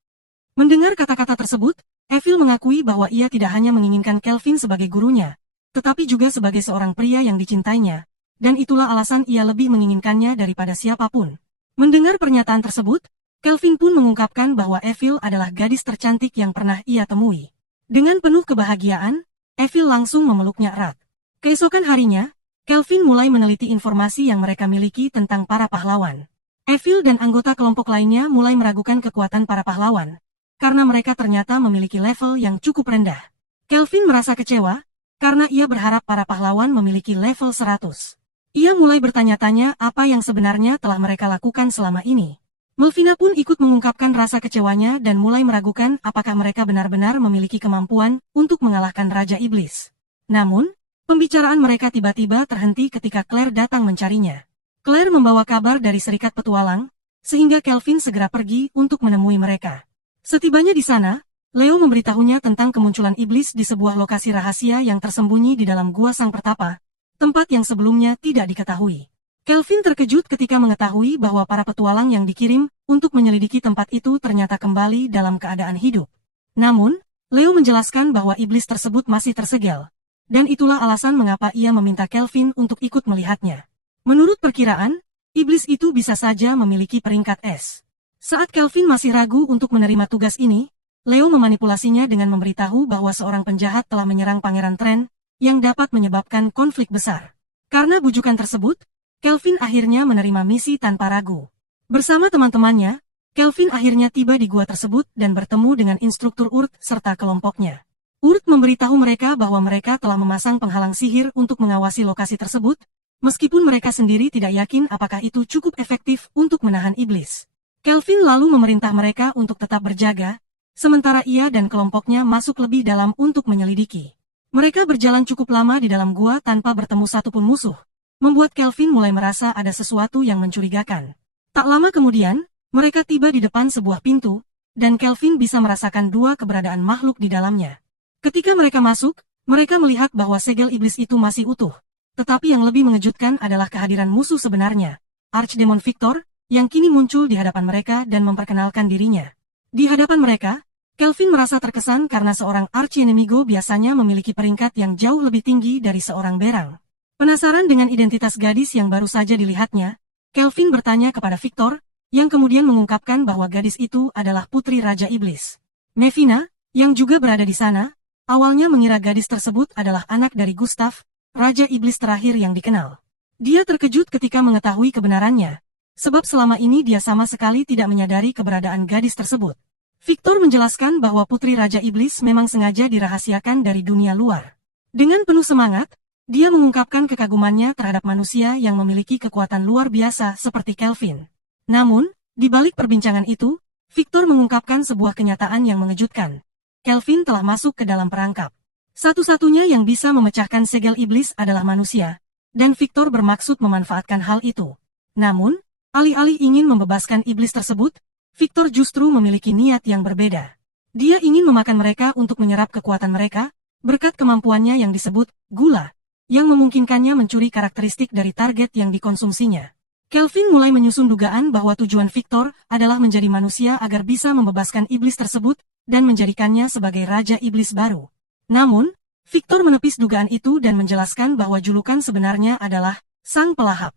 Mendengar kata-kata tersebut, Evil mengakui bahwa ia tidak hanya menginginkan Kelvin sebagai gurunya, tetapi juga sebagai seorang pria yang dicintainya, dan itulah alasan ia lebih menginginkannya daripada siapapun. Mendengar pernyataan tersebut, Kelvin pun mengungkapkan bahwa Evil adalah gadis tercantik yang pernah ia temui. Dengan penuh kebahagiaan, Evil langsung memeluknya erat. Keesokan harinya, Kelvin mulai meneliti informasi yang mereka miliki tentang para pahlawan. Evil dan anggota kelompok lainnya mulai meragukan kekuatan para pahlawan, karena mereka ternyata memiliki level yang cukup rendah. Kelvin merasa kecewa, karena ia berharap para pahlawan memiliki level 100. Ia mulai bertanya-tanya apa yang sebenarnya telah mereka lakukan selama ini. Melvina pun ikut mengungkapkan rasa kecewanya dan mulai meragukan apakah mereka benar-benar memiliki kemampuan untuk mengalahkan Raja Iblis. Namun, pembicaraan mereka tiba-tiba terhenti ketika Claire datang mencarinya. Claire membawa kabar dari Serikat Petualang, sehingga Kelvin segera pergi untuk menemui mereka. Setibanya di sana, Leo memberitahunya tentang kemunculan iblis di sebuah lokasi rahasia yang tersembunyi di dalam Gua Sang Pertapa, tempat yang sebelumnya tidak diketahui. Kelvin terkejut ketika mengetahui bahwa para petualang yang dikirim untuk menyelidiki tempat itu ternyata kembali dalam keadaan hidup. Namun, Leo menjelaskan bahwa iblis tersebut masih tersegel, dan itulah alasan mengapa ia meminta Kelvin untuk ikut melihatnya. Menurut perkiraan, iblis itu bisa saja memiliki peringkat S. Saat Kelvin masih ragu untuk menerima tugas ini, Leo memanipulasinya dengan memberitahu bahwa seorang penjahat telah menyerang Pangeran Tren, yang dapat menyebabkan konflik besar. Karena bujukan tersebut, Kelvin akhirnya menerima misi tanpa ragu. Bersama teman-temannya, Kelvin akhirnya tiba di gua tersebut dan bertemu dengan instruktur Urt serta kelompoknya. Urt memberitahu mereka bahwa mereka telah memasang penghalang sihir untuk mengawasi lokasi tersebut, meskipun mereka sendiri tidak yakin apakah itu cukup efektif untuk menahan iblis. Kelvin lalu memerintah mereka untuk tetap berjaga, sementara ia dan kelompoknya masuk lebih dalam untuk menyelidiki. Mereka berjalan cukup lama di dalam gua tanpa bertemu satupun musuh, membuat Kelvin mulai merasa ada sesuatu yang mencurigakan. Tak lama kemudian, mereka tiba di depan sebuah pintu, dan Kelvin bisa merasakan dua keberadaan makhluk di dalamnya. Ketika mereka masuk, mereka melihat bahwa segel iblis itu masih utuh. Tetapi yang lebih mengejutkan adalah kehadiran musuh sebenarnya, Archdemon Victor, yang kini muncul di hadapan mereka dan memperkenalkan dirinya. Di hadapan mereka, Kelvin merasa terkesan karena seorang archienemigo biasanya memiliki peringkat yang jauh lebih tinggi dari seorang berang. Penasaran dengan identitas gadis yang baru saja dilihatnya, Kelvin bertanya kepada Victor, yang kemudian mengungkapkan bahwa gadis itu adalah putri Raja Iblis. Mevina, yang juga berada di sana, awalnya mengira gadis tersebut adalah anak dari Gustav, Raja Iblis terakhir yang dikenal. Dia terkejut ketika mengetahui kebenarannya, sebab selama ini dia sama sekali tidak menyadari keberadaan gadis tersebut. Victor menjelaskan bahwa Putri Raja Iblis memang sengaja dirahasiakan dari dunia luar. Dengan penuh semangat, dia mengungkapkan kekagumannya terhadap manusia yang memiliki kekuatan luar biasa seperti Kelvin. Namun, di balik perbincangan itu, Victor mengungkapkan sebuah kenyataan yang mengejutkan. Kelvin telah masuk ke dalam perangkap. Satu-satunya yang bisa memecahkan segel iblis adalah manusia, dan Victor bermaksud memanfaatkan hal itu. Namun, alih-alih ingin membebaskan iblis tersebut, Victor justru memiliki niat yang berbeda. Dia ingin memakan mereka untuk menyerap kekuatan mereka, berkat kemampuannya yang disebut gula, yang memungkinkannya mencuri karakteristik dari target yang dikonsumsinya. Kelvin mulai menyusun dugaan bahwa tujuan Victor adalah menjadi manusia agar bisa membebaskan iblis tersebut dan menjadikannya sebagai Raja Iblis baru. Namun, Victor menepis dugaan itu dan menjelaskan bahwa julukan sebenarnya adalah Sang Pelahap.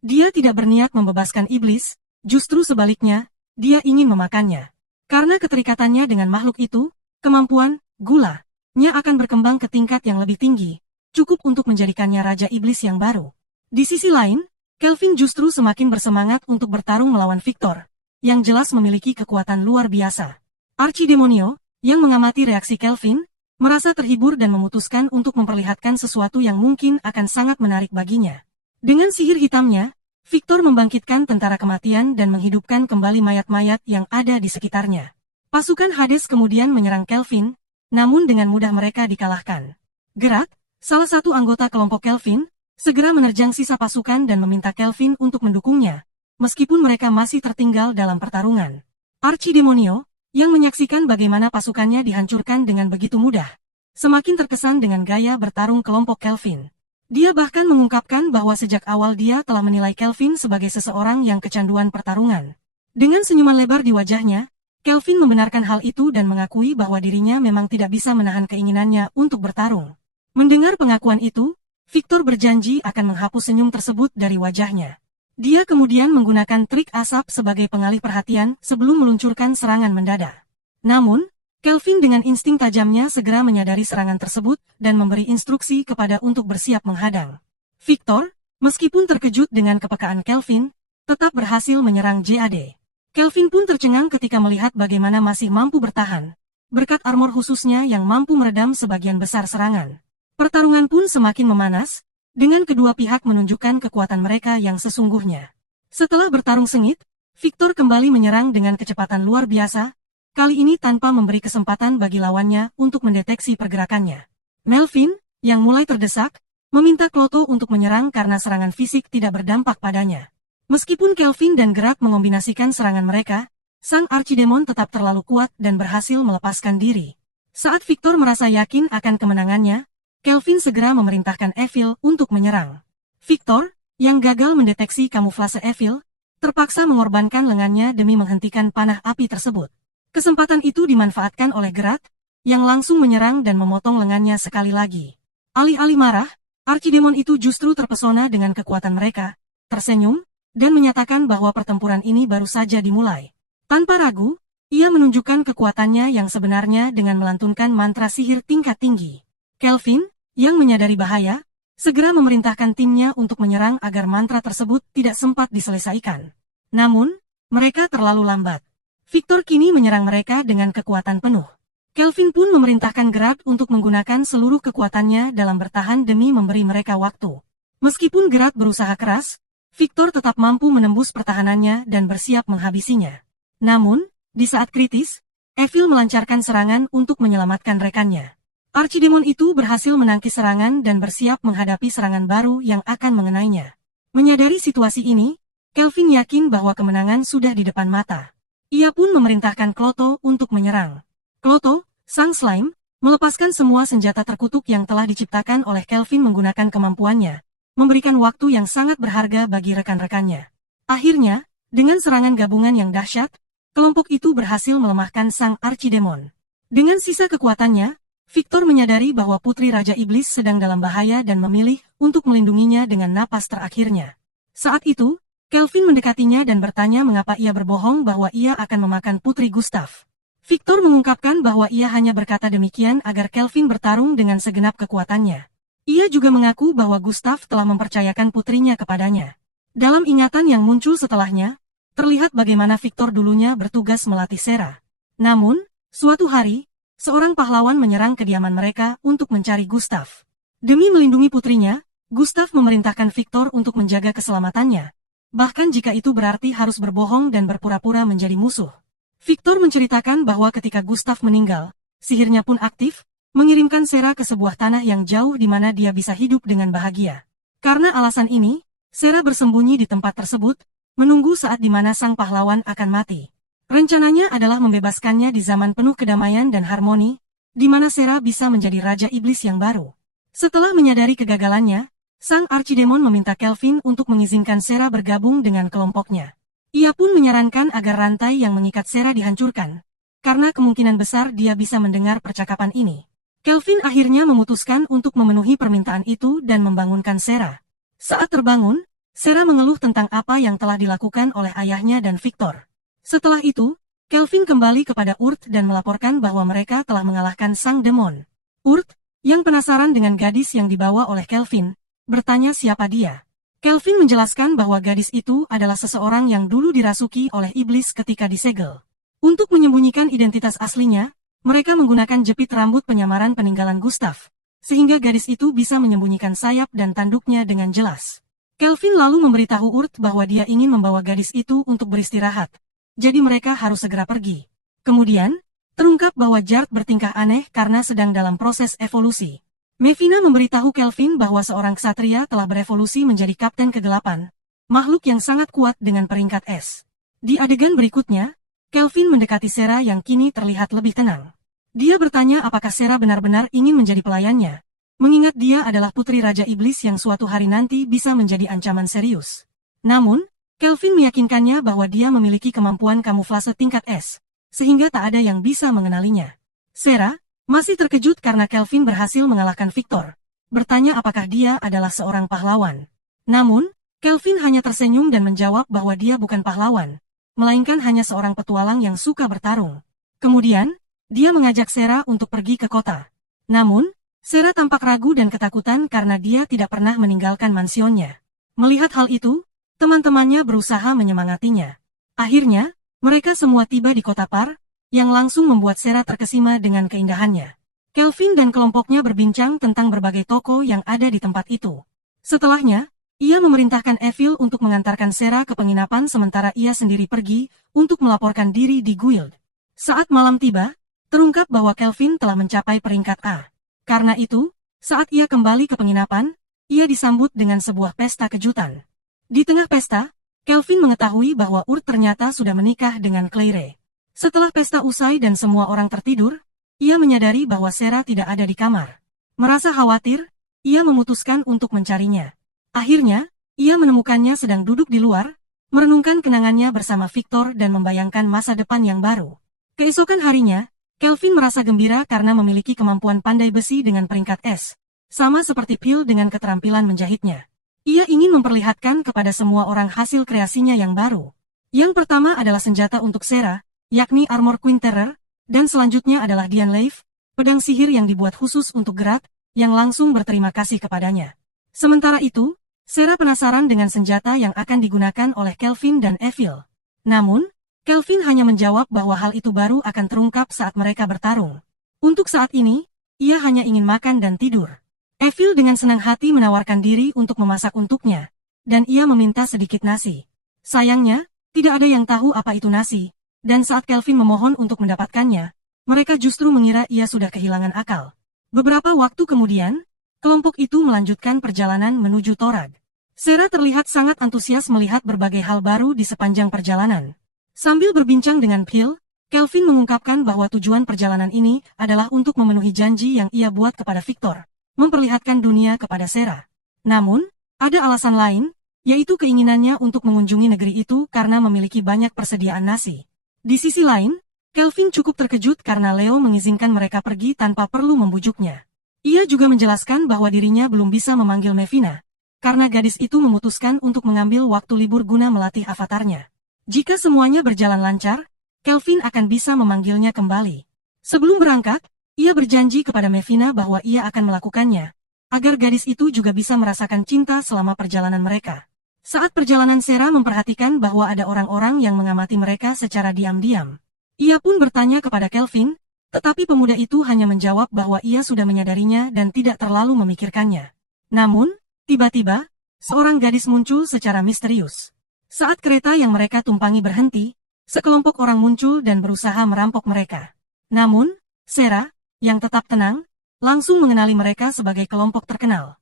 Dia tidak berniat membebaskan iblis, justru sebaliknya, dia ingin memakannya. Karena keterikatannya dengan makhluk itu, kemampuan gulanya akan berkembang ke tingkat yang lebih tinggi, cukup untuk menjadikannya Raja Iblis yang baru. Di sisi lain, Kelvin justru semakin bersemangat untuk bertarung melawan Victor, yang jelas memiliki kekuatan luar biasa. Archidemonio, yang mengamati reaksi Kelvin, merasa terhibur dan memutuskan untuk memperlihatkan sesuatu yang mungkin akan sangat menarik baginya. Dengan sihir hitamnya, Victor membangkitkan tentara kematian dan menghidupkan kembali mayat-mayat yang ada di sekitarnya. Pasukan Hades kemudian menyerang Kelvin, namun dengan mudah mereka dikalahkan. Gerak, salah satu anggota kelompok Kelvin, segera menerjang sisa pasukan dan meminta Kelvin untuk mendukungnya, meskipun mereka masih tertinggal dalam pertarungan. Archidemonio, yang menyaksikan bagaimana pasukannya dihancurkan dengan begitu mudah, semakin terkesan dengan gaya bertarung kelompok Kelvin. Dia bahkan mengungkapkan bahwa sejak awal dia telah menilai Kelvin sebagai seseorang yang kecanduan pertarungan. Dengan senyuman lebar di wajahnya, Kelvin membenarkan hal itu dan mengakui bahwa dirinya memang tidak bisa menahan keinginannya untuk bertarung. Mendengar pengakuan itu, Victor berjanji akan menghapus senyum tersebut dari wajahnya. Dia kemudian menggunakan trik asap sebagai pengalih perhatian sebelum meluncurkan serangan mendadak. Namun, Kelvin dengan insting tajamnya segera menyadari serangan tersebut dan memberi instruksi kepada untuk bersiap menghadang. Victor, meskipun terkejut dengan kepekaan Kelvin, tetap berhasil menyerang JAD. Kelvin pun tercengang ketika melihat bagaimana masih mampu bertahan, berkat armor khususnya yang mampu meredam sebagian besar serangan. Pertarungan pun semakin memanas, dengan kedua pihak menunjukkan kekuatan mereka yang sesungguhnya. Setelah bertarung sengit, Victor kembali menyerang dengan kecepatan luar biasa, kali ini tanpa memberi kesempatan bagi lawannya untuk mendeteksi pergerakannya. Melvin, yang mulai terdesak, meminta Kloto untuk menyerang karena serangan fisik tidak berdampak padanya. Meskipun Kelvin dan Gerak mengombinasikan serangan mereka, sang Archidemon tetap terlalu kuat dan berhasil melepaskan diri. Saat Victor merasa yakin akan kemenangannya, Kelvin segera memerintahkan Evil untuk menyerang. Victor, yang gagal mendeteksi kamuflase Evil, terpaksa mengorbankan lengannya demi menghentikan panah api tersebut. Kesempatan itu dimanfaatkan oleh Gerak, yang langsung menyerang dan memotong lengannya sekali lagi. Alih-alih marah, Archidemon itu justru terpesona dengan kekuatan mereka, tersenyum, dan menyatakan bahwa pertempuran ini baru saja dimulai. Tanpa ragu, ia menunjukkan kekuatannya yang sebenarnya dengan melantunkan mantra sihir tingkat tinggi. Kelvin, yang menyadari bahaya, segera memerintahkan timnya untuk menyerang agar mantra tersebut tidak sempat diselesaikan. Namun, mereka terlalu lambat. Victor kini menyerang mereka dengan kekuatan penuh. Kelvin pun memerintahkan Gerak untuk menggunakan seluruh kekuatannya dalam bertahan demi memberi mereka waktu. Meskipun Gerak berusaha keras, Victor tetap mampu menembus pertahanannya dan bersiap menghabisinya. Namun, di saat kritis, Evil melancarkan serangan untuk menyelamatkan rekannya. Archidemon itu berhasil menangkis serangan dan bersiap menghadapi serangan baru yang akan mengenainya. Menyadari situasi ini, Kelvin yakin bahwa kemenangan sudah di depan mata. Ia pun memerintahkan Kloto untuk menyerang. Kloto, sang slime, melepaskan semua senjata terkutuk yang telah diciptakan oleh Kelvin menggunakan kemampuannya, memberikan waktu yang sangat berharga bagi rekan-rekannya. Akhirnya, dengan serangan gabungan yang dahsyat, kelompok itu berhasil melemahkan sang Archidemon. Dengan sisa kekuatannya, Victor menyadari bahwa Putri Raja Iblis sedang dalam bahaya dan memilih untuk melindunginya dengan napas terakhirnya. Saat itu, Kelvin mendekatinya dan bertanya mengapa ia berbohong bahwa ia akan memakan Putri Gustav. Victor mengungkapkan bahwa ia hanya berkata demikian agar Kelvin bertarung dengan segenap kekuatannya. Ia juga mengaku bahwa Gustav telah mempercayakan putrinya kepadanya. Dalam ingatan yang muncul setelahnya, terlihat bagaimana Victor dulunya bertugas melatih Sera. Namun, suatu hari, seorang pahlawan menyerang kediaman mereka untuk mencari Gustav. Demi melindungi putrinya, Gustav memerintahkan Victor untuk menjaga keselamatannya. Bahkan jika itu berarti harus berbohong dan berpura-pura menjadi musuh. Victor menceritakan bahwa ketika Gustav meninggal, sihirnya pun aktif, mengirimkan Sera ke sebuah tanah yang jauh di mana dia bisa hidup dengan bahagia. Karena alasan ini, Sera bersembunyi di tempat tersebut, menunggu saat di mana sang pahlawan akan mati. Rencananya adalah membebaskannya di zaman penuh kedamaian dan harmoni, di mana Sera bisa menjadi Raja Iblis yang baru. Setelah menyadari kegagalannya, sang Archidemon meminta Kelvin untuk mengizinkan Sera bergabung dengan kelompoknya. Ia pun menyarankan agar rantai yang mengikat Sera dihancurkan, karena kemungkinan besar dia bisa mendengar percakapan ini. Kelvin akhirnya memutuskan untuk memenuhi permintaan itu dan membangunkan Sera. Saat terbangun, Sera mengeluh tentang apa yang telah dilakukan oleh ayahnya dan Victor. Setelah itu, Kelvin kembali kepada Urt dan melaporkan bahwa mereka telah mengalahkan sang demon. Urt, yang penasaran dengan gadis yang dibawa oleh Kelvin, bertanya siapa dia. Kelvin menjelaskan bahwa gadis itu adalah seseorang yang dulu dirasuki oleh iblis ketika disegel. Untuk menyembunyikan identitas aslinya, mereka menggunakan jepit rambut penyamaran peninggalan Gustav, sehingga gadis itu bisa menyembunyikan sayap dan tanduknya dengan jelas. Kelvin lalu memberitahu Urt bahwa dia ingin membawa gadis itu untuk beristirahat, jadi mereka harus segera pergi. Kemudian, terungkap bahwa Jart bertingkah aneh karena sedang dalam proses evolusi. Mevina memberitahu Kelvin bahwa seorang ksatria telah berevolusi menjadi Kapten Kegelapan, makhluk yang sangat kuat dengan peringkat S. Di adegan berikutnya, Kelvin mendekati Sera yang kini terlihat lebih tenang. Dia bertanya apakah Sera benar-benar ingin menjadi pelayannya, mengingat dia adalah putri Raja Iblis yang suatu hari nanti bisa menjadi ancaman serius. Namun, Kelvin meyakinkannya bahwa dia memiliki kemampuan kamuflase tingkat S, sehingga tak ada yang bisa mengenalinya. Sera masih terkejut karena Kelvin berhasil mengalahkan Victor. Bertanya apakah dia adalah seorang pahlawan. Namun, Kelvin hanya tersenyum dan menjawab bahwa dia bukan pahlawan, melainkan hanya seorang petualang yang suka bertarung. Kemudian, dia mengajak Sera untuk pergi ke kota. Namun, Sera tampak ragu dan ketakutan karena dia tidak pernah meninggalkan mansionnya. Melihat hal itu, teman-temannya berusaha menyemangatinya. Akhirnya, mereka semua tiba di kota Par, yang langsung membuat Sera terkesima dengan keindahannya. Kelvin dan kelompoknya berbincang tentang berbagai toko yang ada di tempat itu. Setelahnya, ia memerintahkan Evil untuk mengantarkan Sera ke penginapan sementara ia sendiri pergi untuk melaporkan diri di guild. Saat malam tiba, terungkap bahwa Kelvin telah mencapai peringkat A. Karena itu, saat ia kembali ke penginapan, ia disambut dengan sebuah pesta kejutan. Di tengah pesta, Kelvin mengetahui bahwa Urt ternyata sudah menikah dengan Claire. Setelah pesta usai dan semua orang tertidur, ia menyadari bahwa Sera tidak ada di kamar. Merasa khawatir, ia memutuskan untuk mencarinya. Akhirnya, ia menemukannya sedang duduk di luar, merenungkan kenangannya bersama Victor dan membayangkan masa depan yang baru. Keesokan harinya, Kelvin merasa gembira karena memiliki kemampuan pandai besi dengan peringkat S, sama seperti Phil dengan keterampilan menjahitnya. Ia ingin memperlihatkan kepada semua orang hasil kreasinya yang baru. Yang pertama adalah senjata untuk Sera, yakni Armor Queen Terror, dan selanjutnya adalah Dian Leif, pedang sihir yang dibuat khusus untuk Gerat, yang langsung berterima kasih kepadanya. Sementara itu, Sera penasaran dengan senjata yang akan digunakan oleh Kelvin dan Evil. Namun, Kelvin hanya menjawab bahwa hal itu baru akan terungkap saat mereka bertarung. Untuk saat ini, ia hanya ingin makan dan tidur. Evil dengan senang hati menawarkan diri untuk memasak untuknya, dan ia meminta sedikit nasi. Sayangnya, tidak ada yang tahu apa itu nasi. Dan saat Kelvin memohon untuk mendapatkannya, mereka justru mengira ia sudah kehilangan akal. Beberapa waktu kemudian, kelompok itu melanjutkan perjalanan menuju Torag. Sera terlihat sangat antusias melihat berbagai hal baru di sepanjang perjalanan. Sambil berbincang dengan Phil, Kelvin mengungkapkan bahwa tujuan perjalanan ini adalah untuk memenuhi janji yang ia buat kepada Victor, memperlihatkan dunia kepada Sera. Namun, ada alasan lain, yaitu keinginannya untuk mengunjungi negeri itu karena memiliki banyak persediaan nasi. Di sisi lain, Kelvin cukup terkejut karena Leo mengizinkan mereka pergi tanpa perlu membujuknya. Ia juga menjelaskan bahwa dirinya belum bisa memanggil Mevina, karena gadis itu memutuskan untuk mengambil waktu libur guna melatih avatarnya. Jika semuanya berjalan lancar, Kelvin akan bisa memanggilnya kembali. Sebelum berangkat, ia berjanji kepada Mevina bahwa ia akan melakukannya, agar gadis itu juga bisa merasakan cinta selama perjalanan mereka. Saat perjalanan, Sarah memperhatikan bahwa ada orang-orang yang mengamati mereka secara diam-diam. Ia pun bertanya kepada Kelvin, tetapi pemuda itu hanya menjawab bahwa ia sudah menyadarinya dan tidak terlalu memikirkannya. Namun, tiba-tiba, seorang gadis muncul secara misterius. Saat kereta yang mereka tumpangi berhenti, sekelompok orang muncul dan berusaha merampok mereka. Namun, Sarah, yang tetap tenang, langsung mengenali mereka sebagai kelompok terkenal.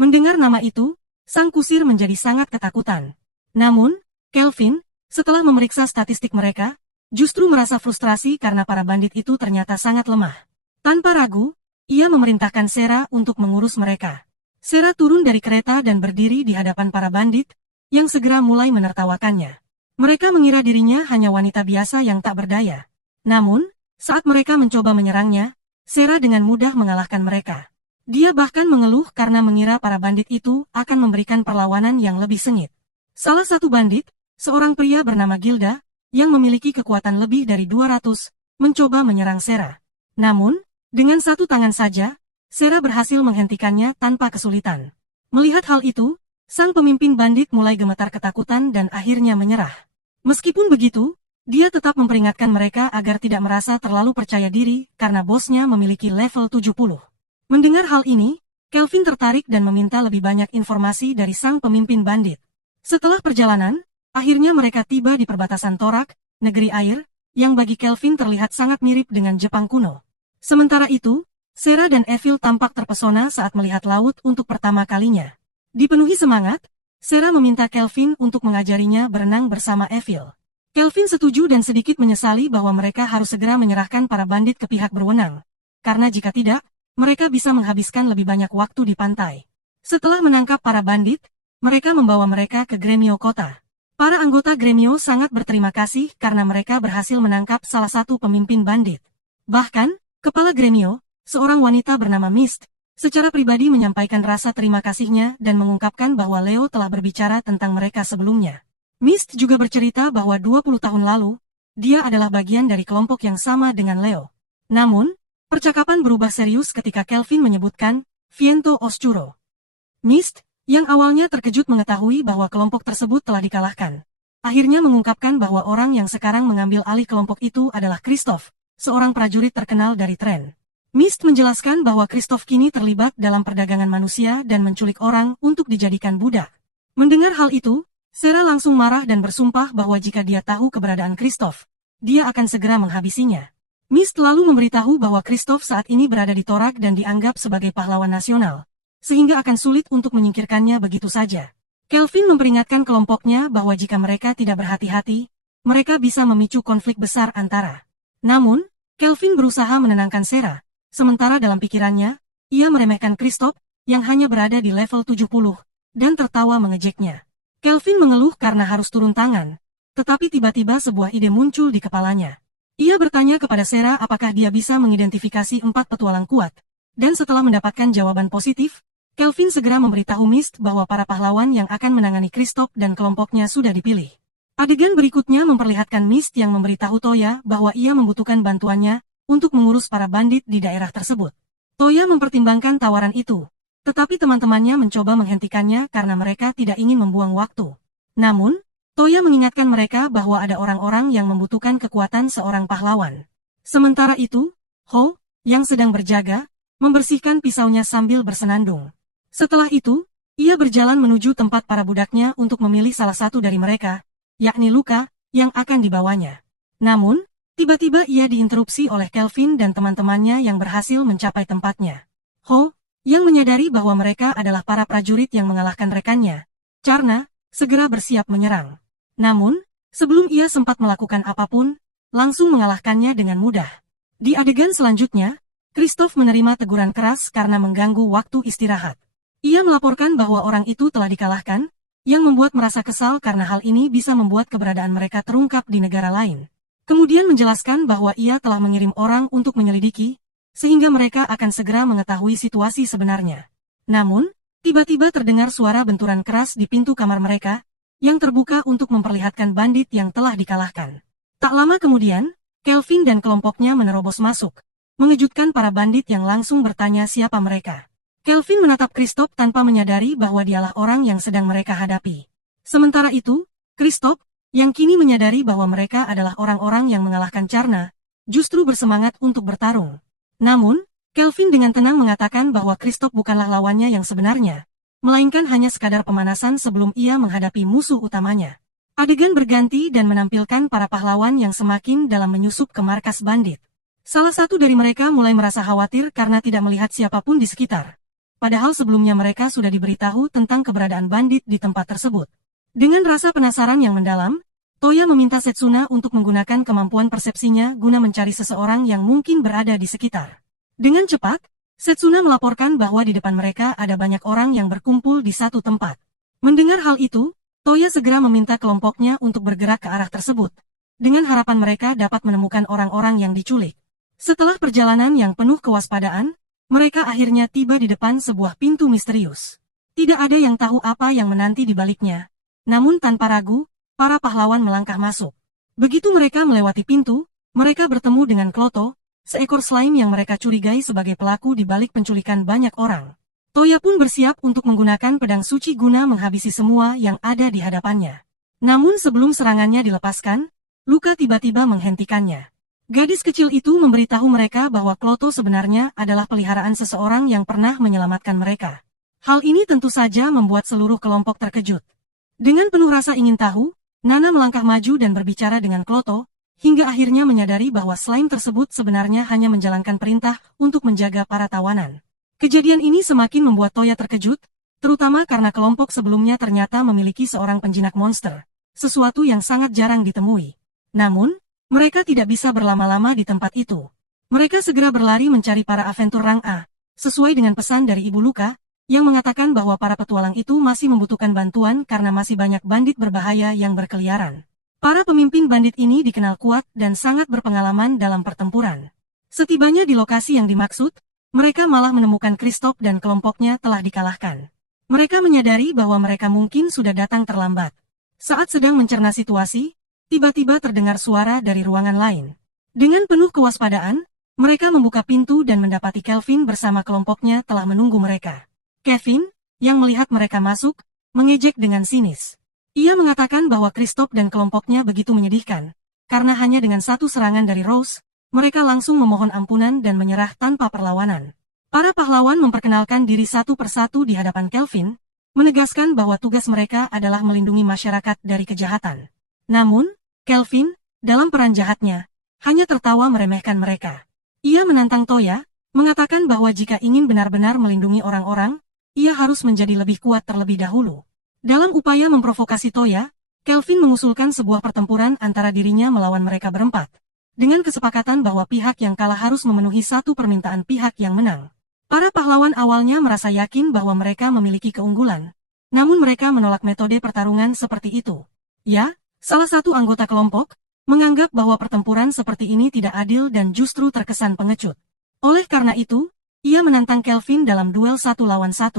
Mendengar nama itu, sang kusir menjadi sangat ketakutan. Namun, Kelvin, setelah memeriksa statistik mereka, justru merasa frustrasi karena para bandit itu ternyata sangat lemah. Tanpa ragu, ia memerintahkan Sarah untuk mengurus mereka. Sarah turun dari kereta dan berdiri di hadapan para bandit, yang segera mulai menertawakannya. Mereka mengira dirinya hanya wanita biasa yang tak berdaya. Namun, saat mereka mencoba menyerangnya, Sarah dengan mudah mengalahkan mereka. Dia bahkan mengeluh karena mengira para bandit itu akan memberikan perlawanan yang lebih sengit. Salah satu bandit, seorang pria bernama Gilda, yang memiliki kekuatan lebih dari 200, mencoba menyerang Sarah. Namun, dengan satu tangan saja, Sarah berhasil menghentikannya tanpa kesulitan. Melihat hal itu, sang pemimpin bandit mulai gemetar ketakutan dan akhirnya menyerah. Meskipun begitu, dia tetap memperingatkan mereka agar tidak merasa terlalu percaya diri karena bosnya memiliki level 70. Mendengar hal ini, Kelvin tertarik dan meminta lebih banyak informasi dari sang pemimpin bandit. Setelah perjalanan, akhirnya mereka tiba di perbatasan Torak, negeri air, yang bagi Kelvin terlihat sangat mirip dengan Jepang kuno. Sementara itu, Sarah dan Evil tampak terpesona saat melihat laut untuk pertama kalinya. Dipenuhi semangat, Sarah meminta Kelvin untuk mengajarinya berenang bersama Evil. Kelvin setuju dan sedikit menyesali bahwa mereka harus segera menyerahkan para bandit ke pihak berwenang. Karena jika tidak, mereka bisa menghabiskan lebih banyak waktu di pantai. Setelah menangkap para bandit, mereka membawa mereka ke Gremio kota. Para anggota Gremio sangat berterima kasih karena mereka berhasil menangkap salah satu pemimpin bandit. Bahkan, kepala Gremio, seorang wanita bernama Mist, secara pribadi menyampaikan rasa terima kasihnya dan mengungkapkan bahwa Leo telah berbicara tentang mereka sebelumnya. Mist juga bercerita bahwa 20 tahun lalu, dia adalah bagian dari kelompok yang sama dengan Leo. Namun, percakapan berubah serius ketika Kelvin menyebutkan Viento Oscuro. Mist, yang awalnya terkejut mengetahui bahwa kelompok tersebut telah dikalahkan, akhirnya mengungkapkan bahwa orang yang sekarang mengambil alih kelompok itu adalah Christoph, seorang prajurit terkenal dari Tren. Mist menjelaskan bahwa Christoph kini terlibat dalam perdagangan manusia dan menculik orang untuk dijadikan budak. Mendengar hal itu, Sarah langsung marah dan bersumpah bahwa jika dia tahu keberadaan Christoph, dia akan segera menghabisinya. Mist lalu memberitahu bahwa Christoph saat ini berada di Torak dan dianggap sebagai pahlawan nasional, sehingga akan sulit untuk menyingkirkannya begitu saja. Kelvin memperingatkan kelompoknya bahwa jika mereka tidak berhati-hati, mereka bisa memicu konflik besar antara. Namun, Kelvin berusaha menenangkan Sarah. Sementara dalam pikirannya, ia meremehkan Christoph, yang hanya berada di level 70, dan tertawa mengejeknya. Kelvin mengeluh karena harus turun tangan, tetapi tiba-tiba sebuah ide muncul di kepalanya. Ia bertanya kepada Sarah apakah dia bisa mengidentifikasi 4 petualang kuat, dan setelah mendapatkan jawaban positif, Kelvin segera memberitahu Mist bahwa para pahlawan yang akan menangani Christoph dan kelompoknya sudah dipilih. Adegan berikutnya memperlihatkan Mist yang memberitahu Toya bahwa ia membutuhkan bantuannya untuk mengurus para bandit di daerah tersebut. Toya mempertimbangkan tawaran itu, tetapi teman-temannya mencoba menghentikannya karena mereka tidak ingin membuang waktu. Namun, Toya mengingatkan mereka bahwa ada orang-orang yang membutuhkan kekuatan seorang pahlawan. Sementara itu, Ho, yang sedang berjaga, membersihkan pisaunya sambil bersenandung. Setelah itu, ia berjalan menuju tempat para budaknya untuk memilih salah satu dari mereka, yakni Luka, yang akan dibawanya. Namun, tiba-tiba ia diinterupsi oleh Kelvin dan teman-temannya yang berhasil mencapai tempatnya. Ho, yang menyadari bahwa mereka adalah para prajurit yang mengalahkan rekannya, Charna, segera bersiap menyerang. Namun, sebelum ia sempat melakukan apapun, langsung mengalahkannya dengan mudah. Di adegan selanjutnya, Christoph menerima teguran keras karena mengganggu waktu istirahat. Ia melaporkan bahwa orang itu telah dikalahkan, yang membuat merasa kesal karena hal ini bisa membuat keberadaan mereka terungkap di negara lain. Kemudian menjelaskan bahwa ia telah mengirim orang untuk menyelidiki, sehingga mereka akan segera mengetahui situasi sebenarnya. Namun, tiba-tiba terdengar suara benturan keras di pintu kamar mereka, yang terbuka untuk memperlihatkan bandit yang telah dikalahkan. Tak lama kemudian, Kelvin dan kelompoknya menerobos masuk, mengejutkan para bandit yang langsung bertanya siapa mereka. Kelvin menatap Kristoff tanpa menyadari bahwa dialah orang yang sedang mereka hadapi. Sementara itu, Kristoff, yang kini menyadari bahwa mereka adalah orang-orang yang mengalahkan Charna, justru bersemangat untuk bertarung. Namun, Kelvin dengan tenang mengatakan bahwa Kristoff bukanlah lawannya yang sebenarnya, melainkan hanya sekadar pemanasan sebelum ia menghadapi musuh utamanya. Adegan berganti dan menampilkan para pahlawan yang semakin dalam menyusup ke markas bandit. Salah satu dari mereka mulai merasa khawatir karena tidak melihat siapapun di sekitar. Padahal sebelumnya mereka sudah diberitahu tentang keberadaan bandit di tempat tersebut. Dengan rasa penasaran yang mendalam, Toya meminta Setsuna untuk menggunakan kemampuan persepsinya guna mencari seseorang yang mungkin berada di sekitar. Dengan cepat, Setsuna melaporkan bahwa di depan mereka ada banyak orang yang berkumpul di satu tempat. Mendengar hal itu, Toya segera meminta kelompoknya untuk bergerak ke arah tersebut, dengan harapan mereka dapat menemukan orang-orang yang diculik. Setelah perjalanan yang penuh kewaspadaan, mereka akhirnya tiba di depan sebuah pintu misterius. Tidak ada yang tahu apa yang menanti di baliknya. Namun tanpa ragu, para pahlawan melangkah masuk. Begitu mereka melewati pintu, mereka bertemu dengan Kloto, seekor slime yang mereka curigai sebagai pelaku di balik penculikan banyak orang. Toya pun bersiap untuk menggunakan pedang suci guna menghabisi semua yang ada di hadapannya. Namun sebelum serangannya dilepaskan, luka tiba-tiba menghentikannya. Gadis kecil itu memberitahu mereka bahwa Kloto sebenarnya adalah peliharaan seseorang yang pernah menyelamatkan mereka. Hal ini tentu saja membuat seluruh kelompok terkejut. Dengan penuh rasa ingin tahu, Nana melangkah maju dan berbicara dengan Kloto, hingga akhirnya menyadari bahwa slime tersebut sebenarnya hanya menjalankan perintah untuk menjaga para tawanan. Kejadian ini semakin membuat Toya terkejut, terutama karena kelompok sebelumnya ternyata memiliki seorang penjinak monster, sesuatu yang sangat jarang ditemui. Namun, mereka tidak bisa berlama-lama di tempat itu. Mereka segera berlari mencari para aventur rang A, sesuai dengan pesan dari Ibu Luka, yang mengatakan bahwa para petualang itu masih membutuhkan bantuan karena masih banyak bandit berbahaya yang berkeliaran. Para pemimpin bandit ini dikenal kuat dan sangat berpengalaman dalam pertempuran. Setibanya di lokasi yang dimaksud, mereka malah menemukan Kristoff dan kelompoknya telah dikalahkan. Mereka menyadari bahwa mereka mungkin sudah datang terlambat. Saat sedang mencerna situasi, tiba-tiba terdengar suara dari ruangan lain. Dengan penuh kewaspadaan, mereka membuka pintu dan mendapati Kelvin bersama kelompoknya telah menunggu mereka. Kevin, yang melihat mereka masuk, mengejek dengan sinis. Ia mengatakan bahwa Kristoff dan kelompoknya begitu menyedihkan, karena hanya dengan satu serangan dari Rose, mereka langsung memohon ampunan dan menyerah tanpa perlawanan. Para pahlawan memperkenalkan diri satu persatu di hadapan Kelvin, menegaskan bahwa tugas mereka adalah melindungi masyarakat dari kejahatan. Namun, Kelvin, dalam peran jahatnya, hanya tertawa meremehkan mereka. Ia menantang Toya, mengatakan bahwa jika ingin benar-benar melindungi orang-orang, ia harus menjadi lebih kuat terlebih dahulu. Dalam upaya memprovokasi Toya, Kelvin mengusulkan sebuah pertempuran antara dirinya melawan mereka berempat, dengan kesepakatan bahwa pihak yang kalah harus memenuhi satu permintaan pihak yang menang. Para pahlawan awalnya merasa yakin bahwa mereka memiliki keunggulan, namun mereka menolak metode pertarungan seperti itu. Ya, salah satu anggota kelompok menganggap bahwa pertempuran seperti ini tidak adil dan justru terkesan pengecut. Oleh karena itu, ia menantang Kelvin dalam duel 1 lawan 1.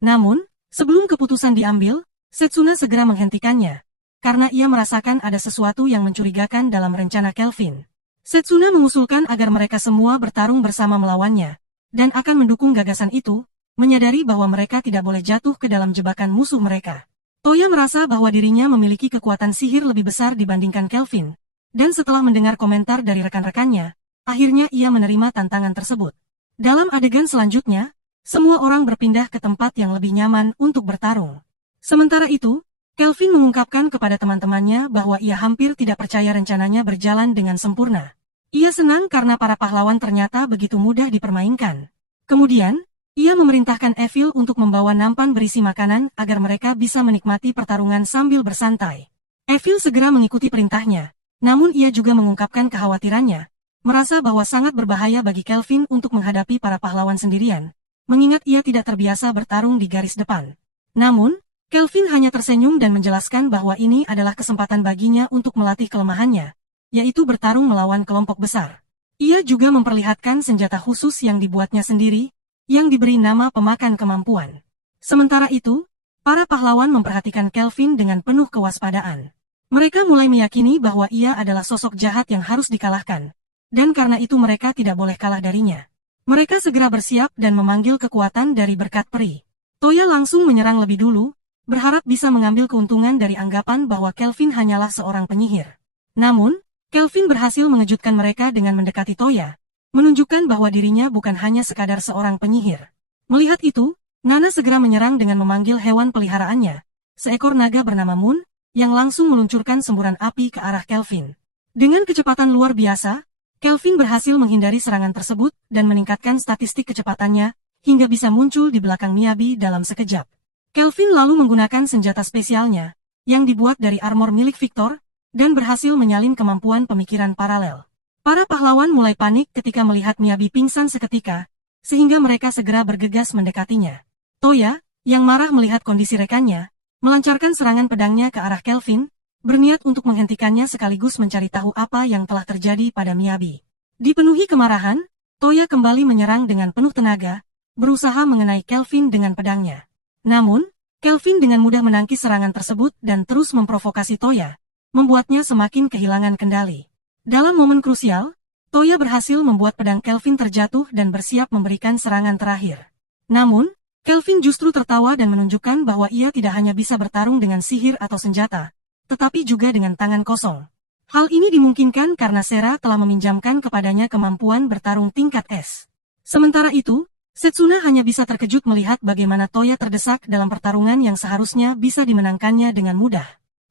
Namun, sebelum keputusan diambil, Setsuna segera menghentikannya, karena ia merasakan ada sesuatu yang mencurigakan dalam rencana Kelvin. Setsuna mengusulkan agar mereka semua bertarung bersama melawannya, dan akan mendukung gagasan itu, menyadari bahwa mereka tidak boleh jatuh ke dalam jebakan musuh mereka. Toya merasa bahwa dirinya memiliki kekuatan sihir lebih besar dibandingkan Kelvin, dan setelah mendengar komentar dari rekan-rekannya, akhirnya ia menerima tantangan tersebut. Dalam adegan selanjutnya, semua orang berpindah ke tempat yang lebih nyaman untuk bertarung. Sementara itu, Kelvin mengungkapkan kepada teman-temannya bahwa ia hampir tidak percaya rencananya berjalan dengan sempurna. Ia senang karena para pahlawan ternyata begitu mudah dipermainkan. Kemudian, ia memerintahkan Evil untuk membawa nampan berisi makanan agar mereka bisa menikmati pertarungan sambil bersantai. Evil segera mengikuti perintahnya, namun ia juga mengungkapkan kekhawatirannya, merasa bahwa sangat berbahaya bagi Kelvin untuk menghadapi para pahlawan sendirian, mengingat ia tidak terbiasa bertarung di garis depan. Namun, Kelvin hanya tersenyum dan menjelaskan bahwa ini adalah kesempatan baginya untuk melatih kelemahannya, yaitu bertarung melawan kelompok besar. Ia juga memperlihatkan senjata khusus yang dibuatnya sendiri, yang diberi nama pemakan kemampuan. Sementara itu, para pahlawan memperhatikan Kelvin dengan penuh kewaspadaan. Mereka mulai meyakini bahwa ia adalah sosok jahat yang harus dikalahkan. Dan karena itu mereka tidak boleh kalah darinya. Mereka segera bersiap dan memanggil kekuatan dari berkat peri. Toya langsung menyerang lebih dulu, berharap bisa mengambil keuntungan dari anggapan bahwa Kelvin hanyalah seorang penyihir. Namun, Kelvin berhasil mengejutkan mereka dengan mendekati Toya, menunjukkan bahwa dirinya bukan hanya sekadar seorang penyihir. Melihat itu, Nana segera menyerang dengan memanggil hewan peliharaannya, seekor naga bernama Moon, yang langsung meluncurkan semburan api ke arah Kelvin. Dengan kecepatan luar biasa, Kelvin berhasil menghindari serangan tersebut dan meningkatkan statistik kecepatannya, hingga bisa muncul di belakang Miyabi dalam sekejap. Kelvin lalu menggunakan senjata spesialnya, yang dibuat dari armor milik Victor, dan berhasil menyalin kemampuan pemikiran paralel. Para pahlawan mulai panik ketika melihat Miyabi pingsan seketika, sehingga mereka segera bergegas mendekatinya. Toya, yang marah melihat kondisi rekannya, melancarkan serangan pedangnya ke arah Kelvin, berniat untuk menghentikannya sekaligus mencari tahu apa yang telah terjadi pada Miyabi. Dipenuhi kemarahan, Toya kembali menyerang dengan penuh tenaga, berusaha mengenai Kelvin dengan pedangnya. Namun, Kelvin dengan mudah menangkis serangan tersebut dan terus memprovokasi Toya, membuatnya semakin kehilangan kendali. Dalam momen krusial, Toya berhasil membuat pedang Kelvin terjatuh dan bersiap memberikan serangan terakhir. Namun, Kelvin justru tertawa dan menunjukkan bahwa ia tidak hanya bisa bertarung dengan sihir atau senjata, tetapi juga dengan tangan kosong. Hal ini dimungkinkan karena Sera telah meminjamkan kepadanya kemampuan bertarung tingkat S. Sementara itu, Setsuna hanya bisa terkejut melihat bagaimana Toya terdesak dalam pertarungan yang seharusnya bisa dimenangkannya dengan mudah.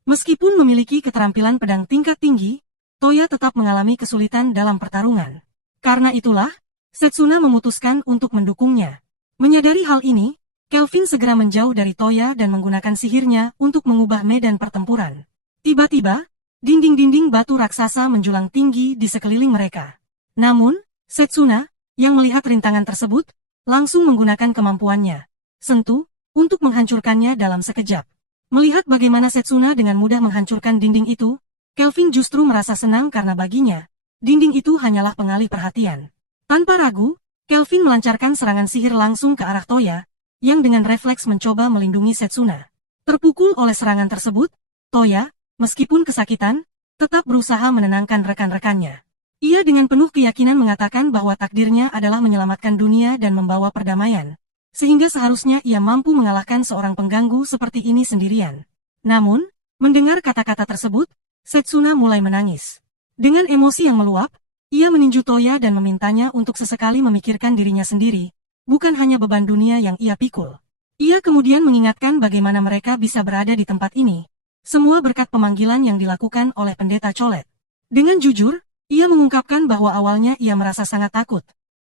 Meskipun memiliki keterampilan pedang tingkat tinggi, Toya tetap mengalami kesulitan dalam pertarungan. Karena itulah, Setsuna memutuskan untuk mendukungnya. Menyadari hal ini, Kelvin segera menjauh dari Toya dan menggunakan sihirnya untuk mengubah medan pertempuran. Tiba-tiba, dinding-dinding batu raksasa menjulang tinggi di sekeliling mereka. Namun, Setsuna, yang melihat rintangan tersebut, langsung menggunakan kemampuannya, Sentu, untuk menghancurkannya dalam sekejap. Melihat bagaimana Setsuna dengan mudah menghancurkan dinding itu, Kelvin justru merasa senang karena baginya, dinding itu hanyalah pengalih perhatian. Tanpa ragu, Kelvin melancarkan serangan sihir langsung ke arah Toya, yang dengan refleks mencoba melindungi Setsuna. Terpukul oleh serangan tersebut, Toya, meskipun kesakitan, tetap berusaha menenangkan rekan-rekannya. Ia dengan penuh keyakinan mengatakan bahwa takdirnya adalah menyelamatkan dunia dan membawa perdamaian, sehingga seharusnya ia mampu mengalahkan seorang pengganggu seperti ini sendirian. Namun, mendengar kata-kata tersebut, Setsuna mulai menangis. Dengan emosi yang meluap, ia meninju Toya dan memintanya untuk sesekali memikirkan dirinya sendiri, bukan hanya beban dunia yang ia pikul. Ia kemudian mengingatkan bagaimana mereka bisa berada di tempat ini, semua berkat pemanggilan yang dilakukan oleh pendeta Colet. Dengan jujur, ia mengungkapkan bahwa awalnya ia merasa sangat takut,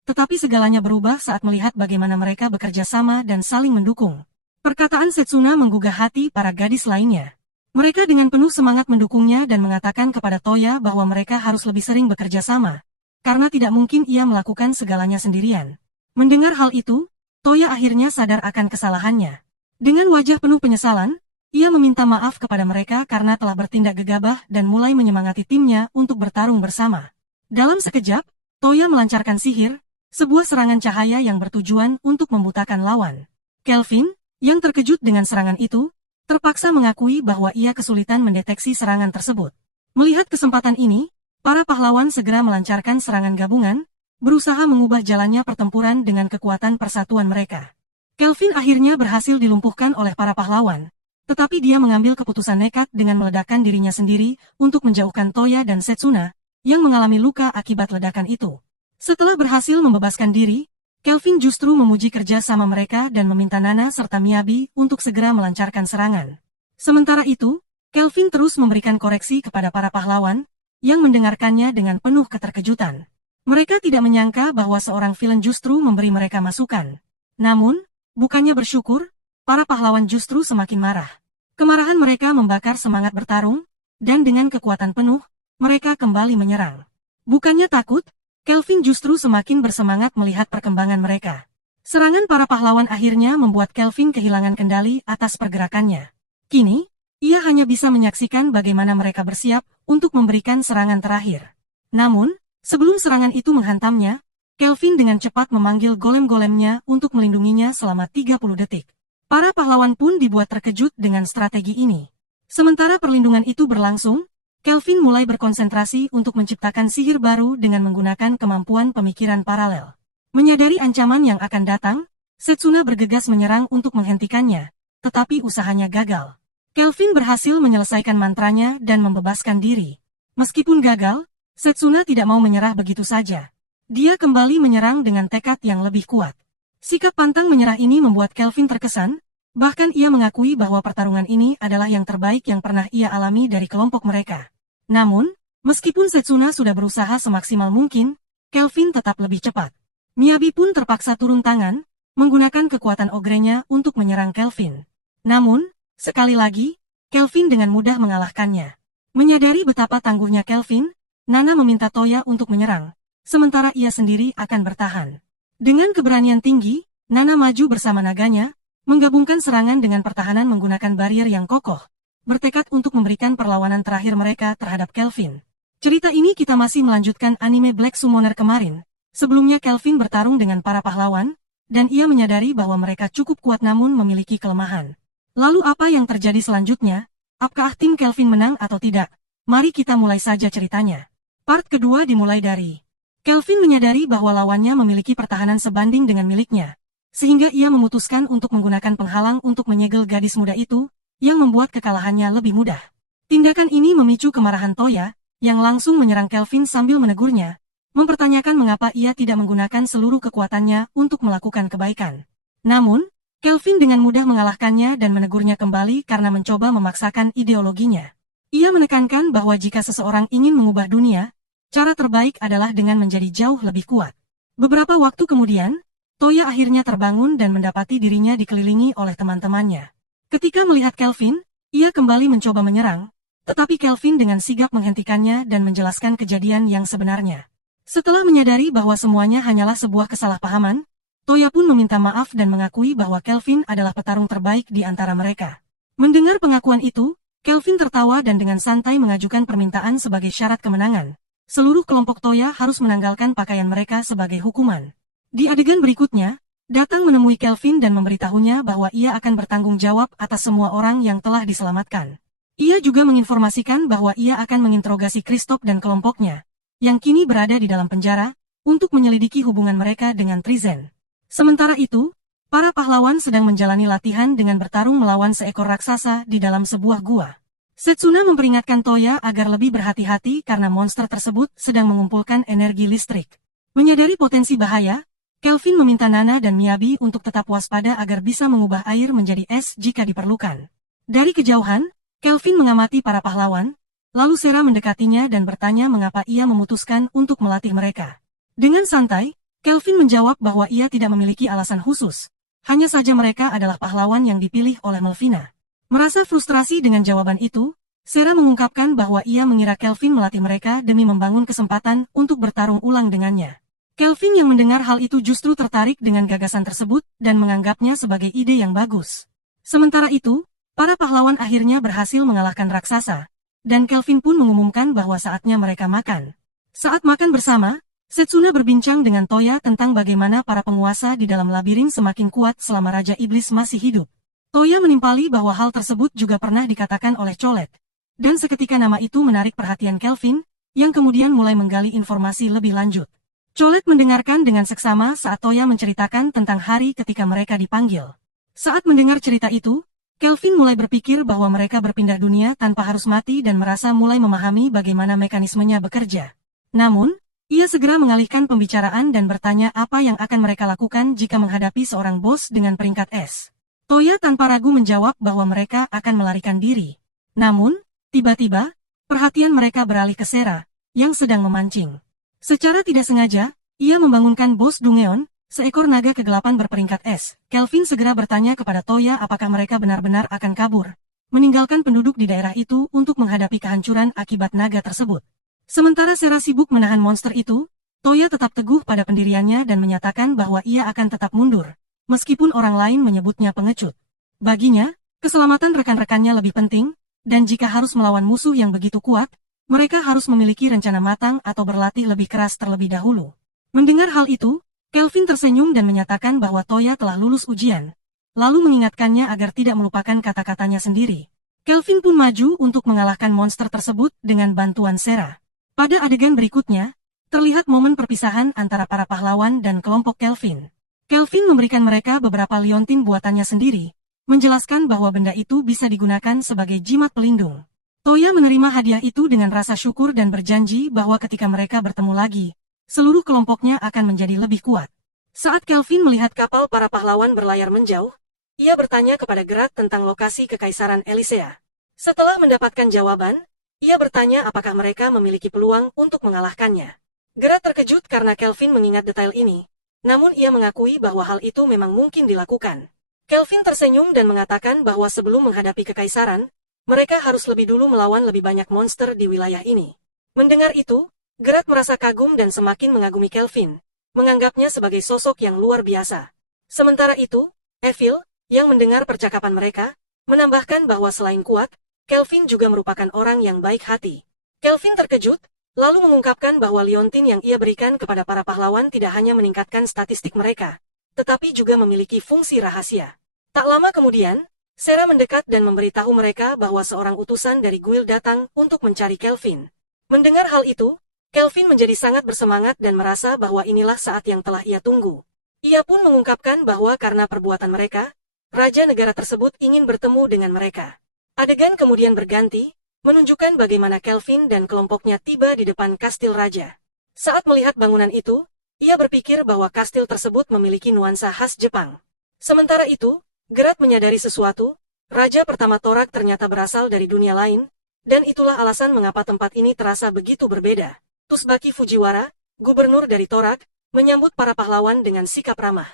tetapi segalanya berubah saat melihat bagaimana mereka bekerja sama dan saling mendukung. Perkataan Setsuna menggugah hati para gadis lainnya. Mereka dengan penuh semangat mendukungnya dan mengatakan kepada Toya bahwa mereka harus lebih sering bekerja sama, karena tidak mungkin ia melakukan segalanya sendirian. Mendengar hal itu, Toya akhirnya sadar akan kesalahannya. Dengan wajah penuh penyesalan, ia meminta maaf kepada mereka karena telah bertindak gegabah dan mulai menyemangati timnya untuk bertarung bersama. Dalam sekejap, Toya melancarkan sihir, sebuah serangan cahaya yang bertujuan untuk membutakan lawan. Kelvin, yang terkejut dengan serangan itu, terpaksa mengakui bahwa ia kesulitan mendeteksi serangan tersebut. Melihat kesempatan ini, para pahlawan segera melancarkan serangan gabungan, berusaha mengubah jalannya pertempuran dengan kekuatan persatuan mereka. Kelvin akhirnya berhasil dilumpuhkan oleh para pahlawan, tetapi dia mengambil keputusan nekat dengan meledakkan dirinya sendiri untuk menjauhkan Toya dan Setsuna, yang mengalami luka akibat ledakan itu. Setelah berhasil membebaskan diri, Kelvin justru memuji kerja sama mereka dan meminta Nana serta Miyabi untuk segera melancarkan serangan. Sementara itu, Kelvin terus memberikan koreksi kepada para pahlawan, yang mendengarkannya dengan penuh keterkejutan. Mereka tidak menyangka bahwa seorang villain justru memberi mereka masukan. Namun, bukannya bersyukur, para pahlawan justru semakin marah. Kemarahan mereka membakar semangat bertarung, dan dengan kekuatan penuh, mereka kembali menyerang. Bukannya takut, Kelvin justru semakin bersemangat melihat perkembangan mereka. Serangan para pahlawan akhirnya membuat Kelvin kehilangan kendali atas pergerakannya. Kini, ia hanya bisa menyaksikan bagaimana mereka bersiap untuk memberikan serangan terakhir. Namun, sebelum serangan itu menghantamnya, Kelvin dengan cepat memanggil golem-golemnya untuk melindunginya selama 30 detik. Para pahlawan pun dibuat terkejut dengan strategi ini. Sementara perlindungan itu berlangsung, Kelvin mulai berkonsentrasi untuk menciptakan sihir baru dengan menggunakan kemampuan pemikiran paralel. Menyadari ancaman yang akan datang, Setsuna bergegas menyerang untuk menghentikannya, tetapi usahanya gagal. Kelvin berhasil menyelesaikan mantranya dan membebaskan diri. Meskipun gagal, Setsuna tidak mau menyerah begitu saja. Dia kembali menyerang dengan tekad yang lebih kuat. Sikap pantang menyerah ini membuat Kelvin terkesan, bahkan ia mengakui bahwa pertarungan ini adalah yang terbaik yang pernah ia alami dari kelompok mereka. Namun, meskipun Setsuna sudah berusaha semaksimal mungkin, Kelvin tetap lebih cepat. Miyabi pun terpaksa turun tangan, menggunakan kekuatan ogrenya untuk menyerang Kelvin. Namun, sekali lagi, Kelvin dengan mudah mengalahkannya. Menyadari betapa tangguhnya Kelvin, Nana meminta Toya untuk menyerang, sementara ia sendiri akan bertahan. Dengan keberanian tinggi, Nana maju bersama naganya, menggabungkan serangan dengan pertahanan menggunakan barrier yang kokoh, bertekad untuk memberikan perlawanan terakhir mereka terhadap Kelvin. Cerita ini kita masih melanjutkan anime Black Summoner kemarin. Sebelumnya Kelvin bertarung dengan para pahlawan, dan ia menyadari bahwa mereka cukup kuat namun memiliki kelemahan. Lalu apa yang terjadi selanjutnya? Apakah tim Kelvin menang atau tidak? Mari kita mulai saja ceritanya. Part kedua dimulai dari Kelvin menyadari bahwa lawannya memiliki pertahanan sebanding dengan miliknya, sehingga ia memutuskan untuk menggunakan penghalang untuk menyegel gadis muda itu, yang membuat kekalahannya lebih mudah. Tindakan ini memicu kemarahan Toya, yang langsung menyerang Kelvin sambil menegurnya, mempertanyakan mengapa ia tidak menggunakan seluruh kekuatannya untuk melakukan kebaikan. Namun, Kelvin dengan mudah mengalahkannya dan menegurnya kembali karena mencoba memaksakan ideologinya. Ia menekankan bahwa jika seseorang ingin mengubah dunia, cara terbaik adalah dengan menjadi jauh lebih kuat. Beberapa waktu kemudian, Toya akhirnya terbangun dan mendapati dirinya dikelilingi oleh teman-temannya. Ketika melihat Kelvin, ia kembali mencoba menyerang, tetapi Kelvin dengan sigap menghentikannya dan menjelaskan kejadian yang sebenarnya. Setelah menyadari bahwa semuanya hanyalah sebuah kesalahpahaman, Toya pun meminta maaf dan mengakui bahwa Kelvin adalah petarung terbaik di antara mereka. Mendengar pengakuan itu, Kelvin tertawa dan dengan santai mengajukan permintaan sebagai syarat kemenangan. Seluruh kelompok Toya harus menanggalkan pakaian mereka sebagai hukuman. Di adegan berikutnya, datang menemui Kelvin dan memberitahunya bahwa ia akan bertanggung jawab atas semua orang yang telah diselamatkan. Ia juga menginformasikan bahwa ia akan menginterogasi Kristoff dan kelompoknya, yang kini berada di dalam penjara, untuk menyelidiki hubungan mereka dengan Trizen. Sementara itu, para pahlawan sedang menjalani latihan dengan bertarung melawan seekor raksasa di dalam sebuah gua. Setsuna memperingatkan Toya agar lebih berhati-hati karena monster tersebut sedang mengumpulkan energi listrik. Menyadari potensi bahaya, Kelvin meminta Nana dan Miyabi untuk tetap waspada agar bisa mengubah air menjadi es jika diperlukan. Dari kejauhan, Kelvin mengamati para pahlawan, lalu Sera mendekatinya dan bertanya mengapa ia memutuskan untuk melatih mereka. Dengan santai, Kelvin menjawab bahwa ia tidak memiliki alasan khusus, hanya saja mereka adalah pahlawan yang dipilih oleh Melvina. Merasa frustrasi dengan jawaban itu, Sera mengungkapkan bahwa ia mengira Kelvin melatih mereka demi membangun kesempatan untuk bertarung ulang dengannya. Kelvin yang mendengar hal itu justru tertarik dengan gagasan tersebut dan menganggapnya sebagai ide yang bagus. Sementara itu, para pahlawan akhirnya berhasil mengalahkan raksasa, dan Kelvin pun mengumumkan bahwa saatnya mereka makan. Saat makan bersama, Setsuna berbincang dengan Toya tentang bagaimana para penguasa di dalam labirin semakin kuat selama Raja Iblis masih hidup. Toya menimpali bahwa hal tersebut juga pernah dikatakan oleh Cholet. Dan seketika nama itu menarik perhatian Kelvin, yang kemudian mulai menggali informasi lebih lanjut. Cholet mendengarkan dengan seksama saat Toya menceritakan tentang hari ketika mereka dipanggil. Saat mendengar cerita itu, Kelvin mulai berpikir bahwa mereka berpindah dunia tanpa harus mati dan merasa mulai memahami bagaimana mekanismenya bekerja. Namun, ia segera mengalihkan pembicaraan dan bertanya apa yang akan mereka lakukan jika menghadapi seorang bos dengan peringkat S. Toya tanpa ragu menjawab bahwa mereka akan melarikan diri. Namun, tiba-tiba, perhatian mereka beralih ke Sera, yang sedang memancing. Secara tidak sengaja, ia membangunkan bos Dungeon, seekor naga kegelapan berperingkat S. Kelvin segera bertanya kepada Toya apakah mereka benar-benar akan kabur, meninggalkan penduduk di daerah itu untuk menghadapi kehancuran akibat naga tersebut. Sementara Sera sibuk menahan monster itu, Toya tetap teguh pada pendiriannya dan menyatakan bahwa ia akan tetap mundur. Meskipun orang lain menyebutnya pengecut. Baginya, keselamatan rekan-rekannya lebih penting, dan jika harus melawan musuh yang begitu kuat, mereka harus memiliki rencana matang atau berlatih lebih keras terlebih dahulu. Mendengar hal itu, Kelvin tersenyum dan menyatakan bahwa Toya telah lulus ujian, lalu mengingatkannya agar tidak melupakan kata-katanya sendiri. Kelvin pun maju untuk mengalahkan monster tersebut dengan bantuan Sarah. Pada adegan berikutnya, terlihat momen perpisahan antara para pahlawan dan kelompok Kelvin. Kelvin memberikan mereka beberapa liontin buatannya sendiri, menjelaskan bahwa benda itu bisa digunakan sebagai jimat pelindung. Toya menerima hadiah itu dengan rasa syukur dan berjanji bahwa ketika mereka bertemu lagi, seluruh kelompoknya akan menjadi lebih kuat. Saat Kelvin melihat kapal para pahlawan berlayar menjauh, ia bertanya kepada Geralt tentang lokasi Kekaisaran Elisea. Setelah mendapatkan jawaban, ia bertanya apakah mereka memiliki peluang untuk mengalahkannya. Geralt terkejut karena Kelvin mengingat detail ini, namun ia mengakui bahwa hal itu memang mungkin dilakukan. Kelvin tersenyum dan mengatakan bahwa sebelum menghadapi Kekaisaran, mereka harus lebih dulu melawan lebih banyak monster di wilayah ini. Mendengar itu, Geralt merasa kagum dan semakin mengagumi Kelvin, menganggapnya sebagai sosok yang luar biasa. Sementara itu, Evil, yang mendengar percakapan mereka, menambahkan bahwa selain kuat, Kelvin juga merupakan orang yang baik hati. Kelvin terkejut, lalu mengungkapkan bahwa liontin yang ia berikan kepada para pahlawan tidak hanya meningkatkan statistik mereka, tetapi juga memiliki fungsi rahasia. Tak lama kemudian, Sarah mendekat dan memberitahu mereka bahwa seorang utusan dari guild datang untuk mencari Kelvin. Mendengar hal itu, Kelvin menjadi sangat bersemangat dan merasa bahwa inilah saat yang telah ia tunggu. Ia pun mengungkapkan bahwa karena perbuatan mereka, raja negara tersebut ingin bertemu dengan mereka. Adegan kemudian berganti, menunjukkan bagaimana Kelvin dan kelompoknya tiba di depan kastil raja. Saat melihat bangunan itu, ia berpikir bahwa kastil tersebut memiliki nuansa khas Jepang. Sementara itu, Geralt menyadari sesuatu, raja pertama Torak ternyata berasal dari dunia lain, dan itulah alasan mengapa tempat ini terasa begitu berbeda. Tsubaki Fujiwara, gubernur dari Torak, menyambut para pahlawan dengan sikap ramah.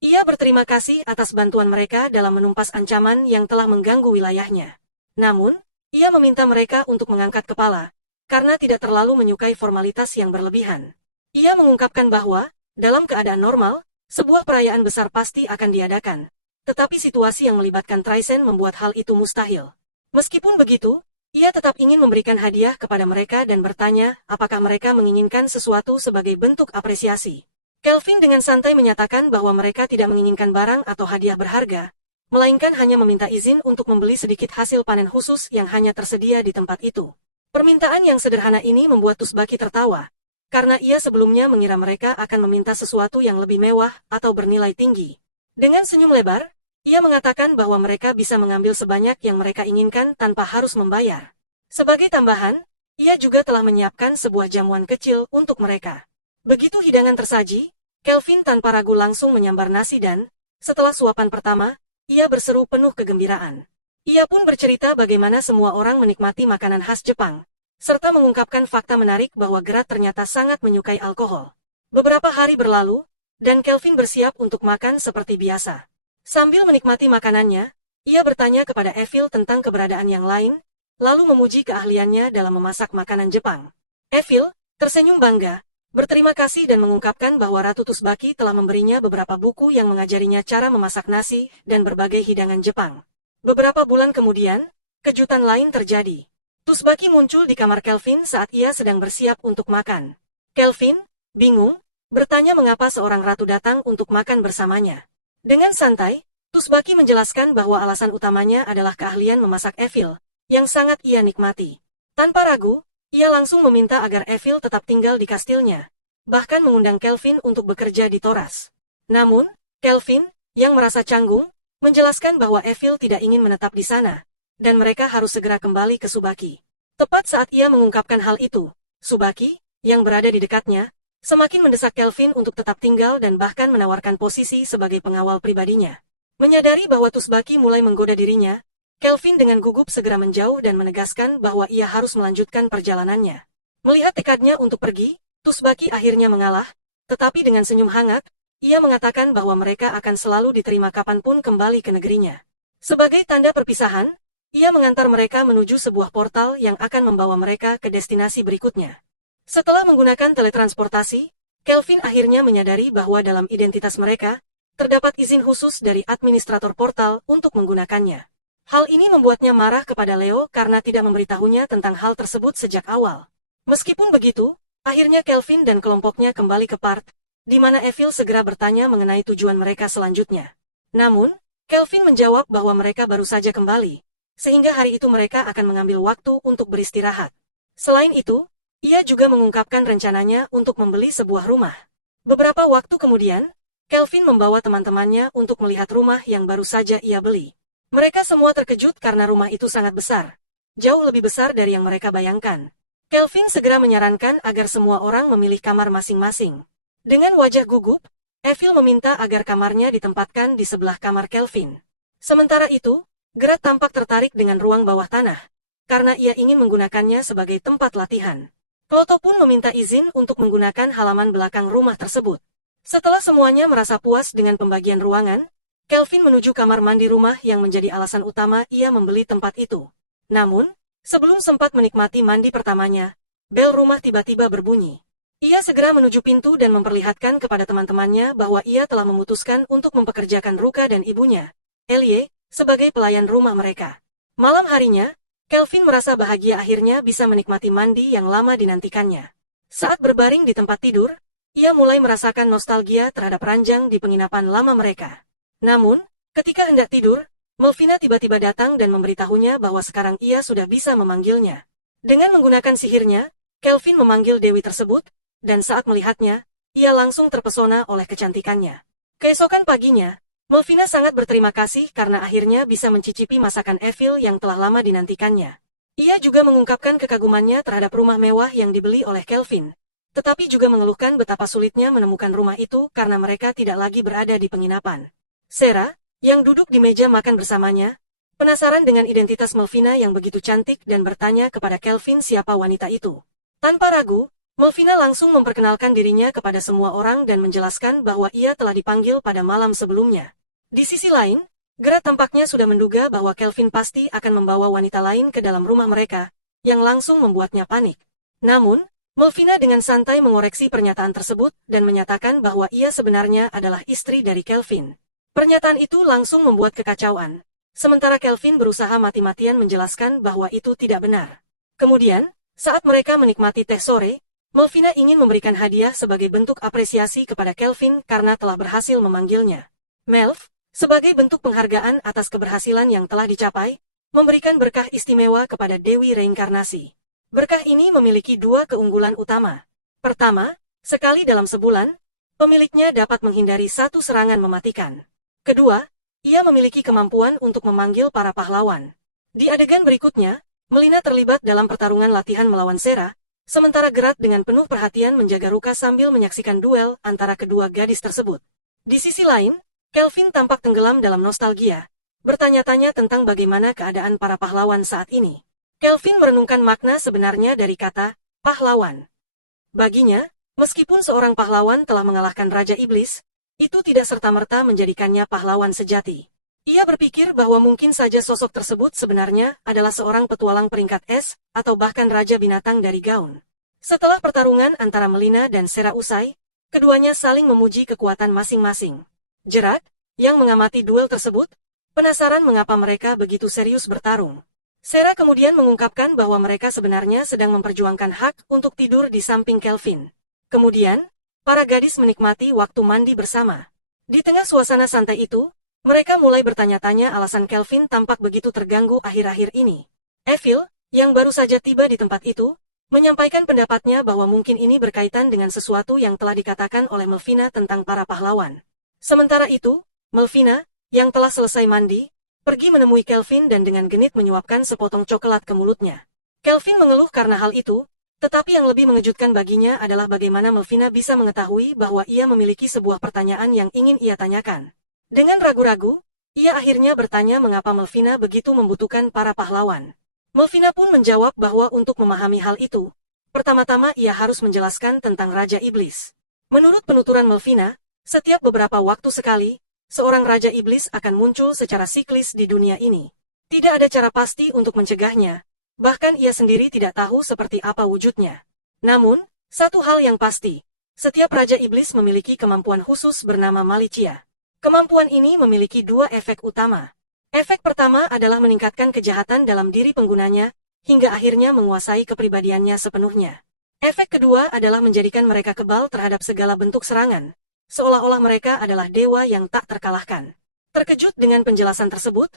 Ia berterima kasih atas bantuan mereka dalam menumpas ancaman yang telah mengganggu wilayahnya. Namun, ia meminta mereka untuk mengangkat kepala, karena tidak terlalu menyukai formalitas yang berlebihan. Ia mengungkapkan bahwa, dalam keadaan normal, sebuah perayaan besar pasti akan diadakan. Tetapi situasi yang melibatkan Trysen membuat hal itu mustahil. Meskipun begitu, ia tetap ingin memberikan hadiah kepada mereka dan bertanya apakah mereka menginginkan sesuatu sebagai bentuk apresiasi. Kelvin dengan santai menyatakan bahwa mereka tidak menginginkan barang atau hadiah berharga, melainkan hanya meminta izin untuk membeli sedikit hasil panen khusus yang hanya tersedia di tempat itu. Permintaan yang sederhana ini membuat Tsubaki tertawa, karena ia sebelumnya mengira mereka akan meminta sesuatu yang lebih mewah atau bernilai tinggi. Dengan senyum lebar, ia mengatakan bahwa mereka bisa mengambil sebanyak yang mereka inginkan tanpa harus membayar. Sebagai tambahan, ia juga telah menyiapkan sebuah jamuan kecil untuk mereka. Begitu hidangan tersaji, Kelvin tanpa ragu langsung menyambar nasi dan, setelah suapan pertama, ia berseru penuh kegembiraan. Ia pun bercerita bagaimana semua orang menikmati makanan khas Jepang, serta mengungkapkan fakta menarik bahwa Geralt ternyata sangat menyukai alkohol. Beberapa hari berlalu, dan Kelvin bersiap untuk makan seperti biasa. Sambil menikmati makanannya, ia bertanya kepada Evil tentang keberadaan yang lain, lalu memuji keahliannya dalam memasak makanan Jepang. Evil tersenyum bangga, berterima kasih dan mengungkapkan bahwa Ratu Tsubaki telah memberinya beberapa buku yang mengajarinya cara memasak nasi dan berbagai hidangan Jepang. Beberapa bulan kemudian, kejutan lain terjadi. Tsubaki muncul di kamar Kelvin saat ia sedang bersiap untuk makan. Kelvin, bingung, bertanya mengapa seorang ratu datang untuk makan bersamanya. Dengan santai, Tsubaki menjelaskan bahwa alasan utamanya adalah keahlian memasak Evil, yang sangat ia nikmati. Tanpa ragu, ia langsung meminta agar Evil tetap tinggal di kastilnya, bahkan mengundang Kelvin untuk bekerja di Toras. Namun, Kelvin, yang merasa canggung, menjelaskan bahwa Evil tidak ingin menetap di sana, dan mereka harus segera kembali ke Tsubaki. Tepat saat ia mengungkapkan hal itu, Tsubaki, yang berada di dekatnya, semakin mendesak Kelvin untuk tetap tinggal dan bahkan menawarkan posisi sebagai pengawal pribadinya. Menyadari bahwa Tsubaki mulai menggoda dirinya, Kelvin dengan gugup segera menjauh dan menegaskan bahwa ia harus melanjutkan perjalanannya. Melihat tekadnya untuk pergi, Tsubaki akhirnya mengalah, tetapi dengan senyum hangat, ia mengatakan bahwa mereka akan selalu diterima kapanpun kembali ke negerinya. Sebagai tanda perpisahan, ia mengantar mereka menuju sebuah portal yang akan membawa mereka ke destinasi berikutnya. Setelah menggunakan teletransportasi, Kelvin akhirnya menyadari bahwa dalam identitas mereka, terdapat izin khusus dari administrator portal untuk menggunakannya. Hal ini membuatnya marah kepada Leo karena tidak memberitahunya tentang hal tersebut sejak awal. Meskipun begitu, akhirnya Kelvin dan kelompoknya kembali ke Part, di mana Evil segera bertanya mengenai tujuan mereka selanjutnya. Namun, Kelvin menjawab bahwa mereka baru saja kembali, sehingga hari itu mereka akan mengambil waktu untuk beristirahat. Selain itu, ia juga mengungkapkan rencananya untuk membeli sebuah rumah. Beberapa waktu kemudian, Kelvin membawa teman-temannya untuk melihat rumah yang baru saja ia beli. Mereka semua terkejut karena rumah itu sangat besar. Jauh lebih besar dari yang mereka bayangkan. Kelvin segera menyarankan agar semua orang memilih kamar masing-masing. Dengan wajah gugup, Evil meminta agar kamarnya ditempatkan di sebelah kamar Kelvin. Sementara itu, Gerard tampak tertarik dengan ruang bawah tanah, karena ia ingin menggunakannya sebagai tempat latihan. Kloto pun meminta izin untuk menggunakan halaman belakang rumah tersebut. Setelah semuanya merasa puas dengan pembagian ruangan, Kelvin menuju kamar mandi rumah yang menjadi alasan utama ia membeli tempat itu. Namun, sebelum sempat menikmati mandi pertamanya, bel rumah tiba-tiba berbunyi. Ia segera menuju pintu dan memperlihatkan kepada teman-temannya bahwa ia telah memutuskan untuk mempekerjakan Ruka dan ibunya, Elie, sebagai pelayan rumah mereka. Malam harinya, Kelvin merasa bahagia akhirnya bisa menikmati mandi yang lama dinantikannya. Saat berbaring di tempat tidur, ia mulai merasakan nostalgia terhadap ranjang di penginapan lama mereka. Namun, ketika hendak tidur, Melvina tiba-tiba datang dan memberitahunya bahwa sekarang ia sudah bisa memanggilnya. Dengan menggunakan sihirnya, Kelvin memanggil Dewi tersebut, dan saat melihatnya, ia langsung terpesona oleh kecantikannya. Keesokan paginya, Melvina sangat berterima kasih karena akhirnya bisa mencicipi masakan Evil yang telah lama dinantikannya. Ia juga mengungkapkan kekagumannya terhadap rumah mewah yang dibeli oleh Kelvin, tetapi juga mengeluhkan betapa sulitnya menemukan rumah itu karena mereka tidak lagi berada di penginapan. Sarah, yang duduk di meja makan bersamanya, penasaran dengan identitas Melvina yang begitu cantik dan bertanya kepada Kelvin siapa wanita itu. Tanpa ragu, Melvina langsung memperkenalkan dirinya kepada semua orang dan menjelaskan bahwa ia telah dipanggil pada malam sebelumnya. Di sisi lain, Gerard tampaknya sudah menduga bahwa Kelvin pasti akan membawa wanita lain ke dalam rumah mereka, yang langsung membuatnya panik. Namun, Melvina dengan santai mengoreksi pernyataan tersebut dan menyatakan bahwa ia sebenarnya adalah istri dari Kelvin. Pernyataan itu langsung membuat kekacauan, sementara Kelvin berusaha mati-matian menjelaskan bahwa itu tidak benar. Kemudian, saat mereka menikmati teh sore, Melvina ingin memberikan hadiah sebagai bentuk apresiasi kepada Kelvin karena telah berhasil memanggilnya. Melv, sebagai bentuk penghargaan atas keberhasilan yang telah dicapai, memberikan berkah istimewa kepada Dewi Reinkarnasi. Berkah ini memiliki dua keunggulan utama. Pertama, sekali dalam sebulan, pemiliknya dapat menghindari satu serangan mematikan. Kedua, ia memiliki kemampuan untuk memanggil para pahlawan. Di adegan berikutnya, Melina terlibat dalam pertarungan latihan melawan Sarah, sementara Gerard dengan penuh perhatian menjaga Ruka sambil menyaksikan duel antara kedua gadis tersebut. Di sisi lain, Kelvin tampak tenggelam dalam nostalgia, bertanya-tanya tentang bagaimana keadaan para pahlawan saat ini. Kelvin merenungkan makna sebenarnya dari kata pahlawan. Baginya, meskipun seorang pahlawan telah mengalahkan Raja Iblis, itu tidak serta-merta menjadikannya pahlawan sejati. Ia berpikir bahwa mungkin saja sosok tersebut sebenarnya adalah seorang petualang peringkat S, atau bahkan Raja Binatang dari Gaun. Setelah pertarungan antara Melina dan Sarah usai, keduanya saling memuji kekuatan masing-masing. Gerard, yang mengamati duel tersebut, penasaran mengapa mereka begitu serius bertarung. Sarah kemudian mengungkapkan bahwa mereka sebenarnya sedang memperjuangkan hak untuk tidur di samping Kelvin. Kemudian, para gadis menikmati waktu mandi bersama. Di tengah suasana santai itu, mereka mulai bertanya-tanya alasan Kelvin tampak begitu terganggu akhir-akhir ini. Evil, yang baru saja tiba di tempat itu, menyampaikan pendapatnya bahwa mungkin ini berkaitan dengan sesuatu yang telah dikatakan oleh Melvina tentang para pahlawan. Sementara itu, Melvina, yang telah selesai mandi, pergi menemui Kelvin dan dengan genit menyuapkan sepotong coklat ke mulutnya. Kelvin mengeluh karena hal itu, tetapi yang lebih mengejutkan baginya adalah bagaimana Melvina bisa mengetahui bahwa ia memiliki sebuah pertanyaan yang ingin ia tanyakan. Dengan ragu-ragu, ia akhirnya bertanya mengapa Melvina begitu membutuhkan para pahlawan. Melvina pun menjawab bahwa untuk memahami hal itu, pertama-tama ia harus menjelaskan tentang Raja Iblis. Menurut penuturan Melvina, setiap beberapa waktu sekali, seorang Raja Iblis akan muncul secara siklis di dunia ini. Tidak ada cara pasti untuk mencegahnya, bahkan ia sendiri tidak tahu seperti apa wujudnya. Namun, satu hal yang pasti, setiap Raja Iblis memiliki kemampuan khusus bernama Malicia. Kemampuan ini memiliki dua efek utama. Efek pertama adalah meningkatkan kejahatan dalam diri penggunanya, hingga akhirnya menguasai kepribadiannya sepenuhnya. Efek kedua adalah menjadikan mereka kebal terhadap segala bentuk serangan, seolah-olah mereka adalah dewa yang tak terkalahkan. Terkejut dengan penjelasan tersebut,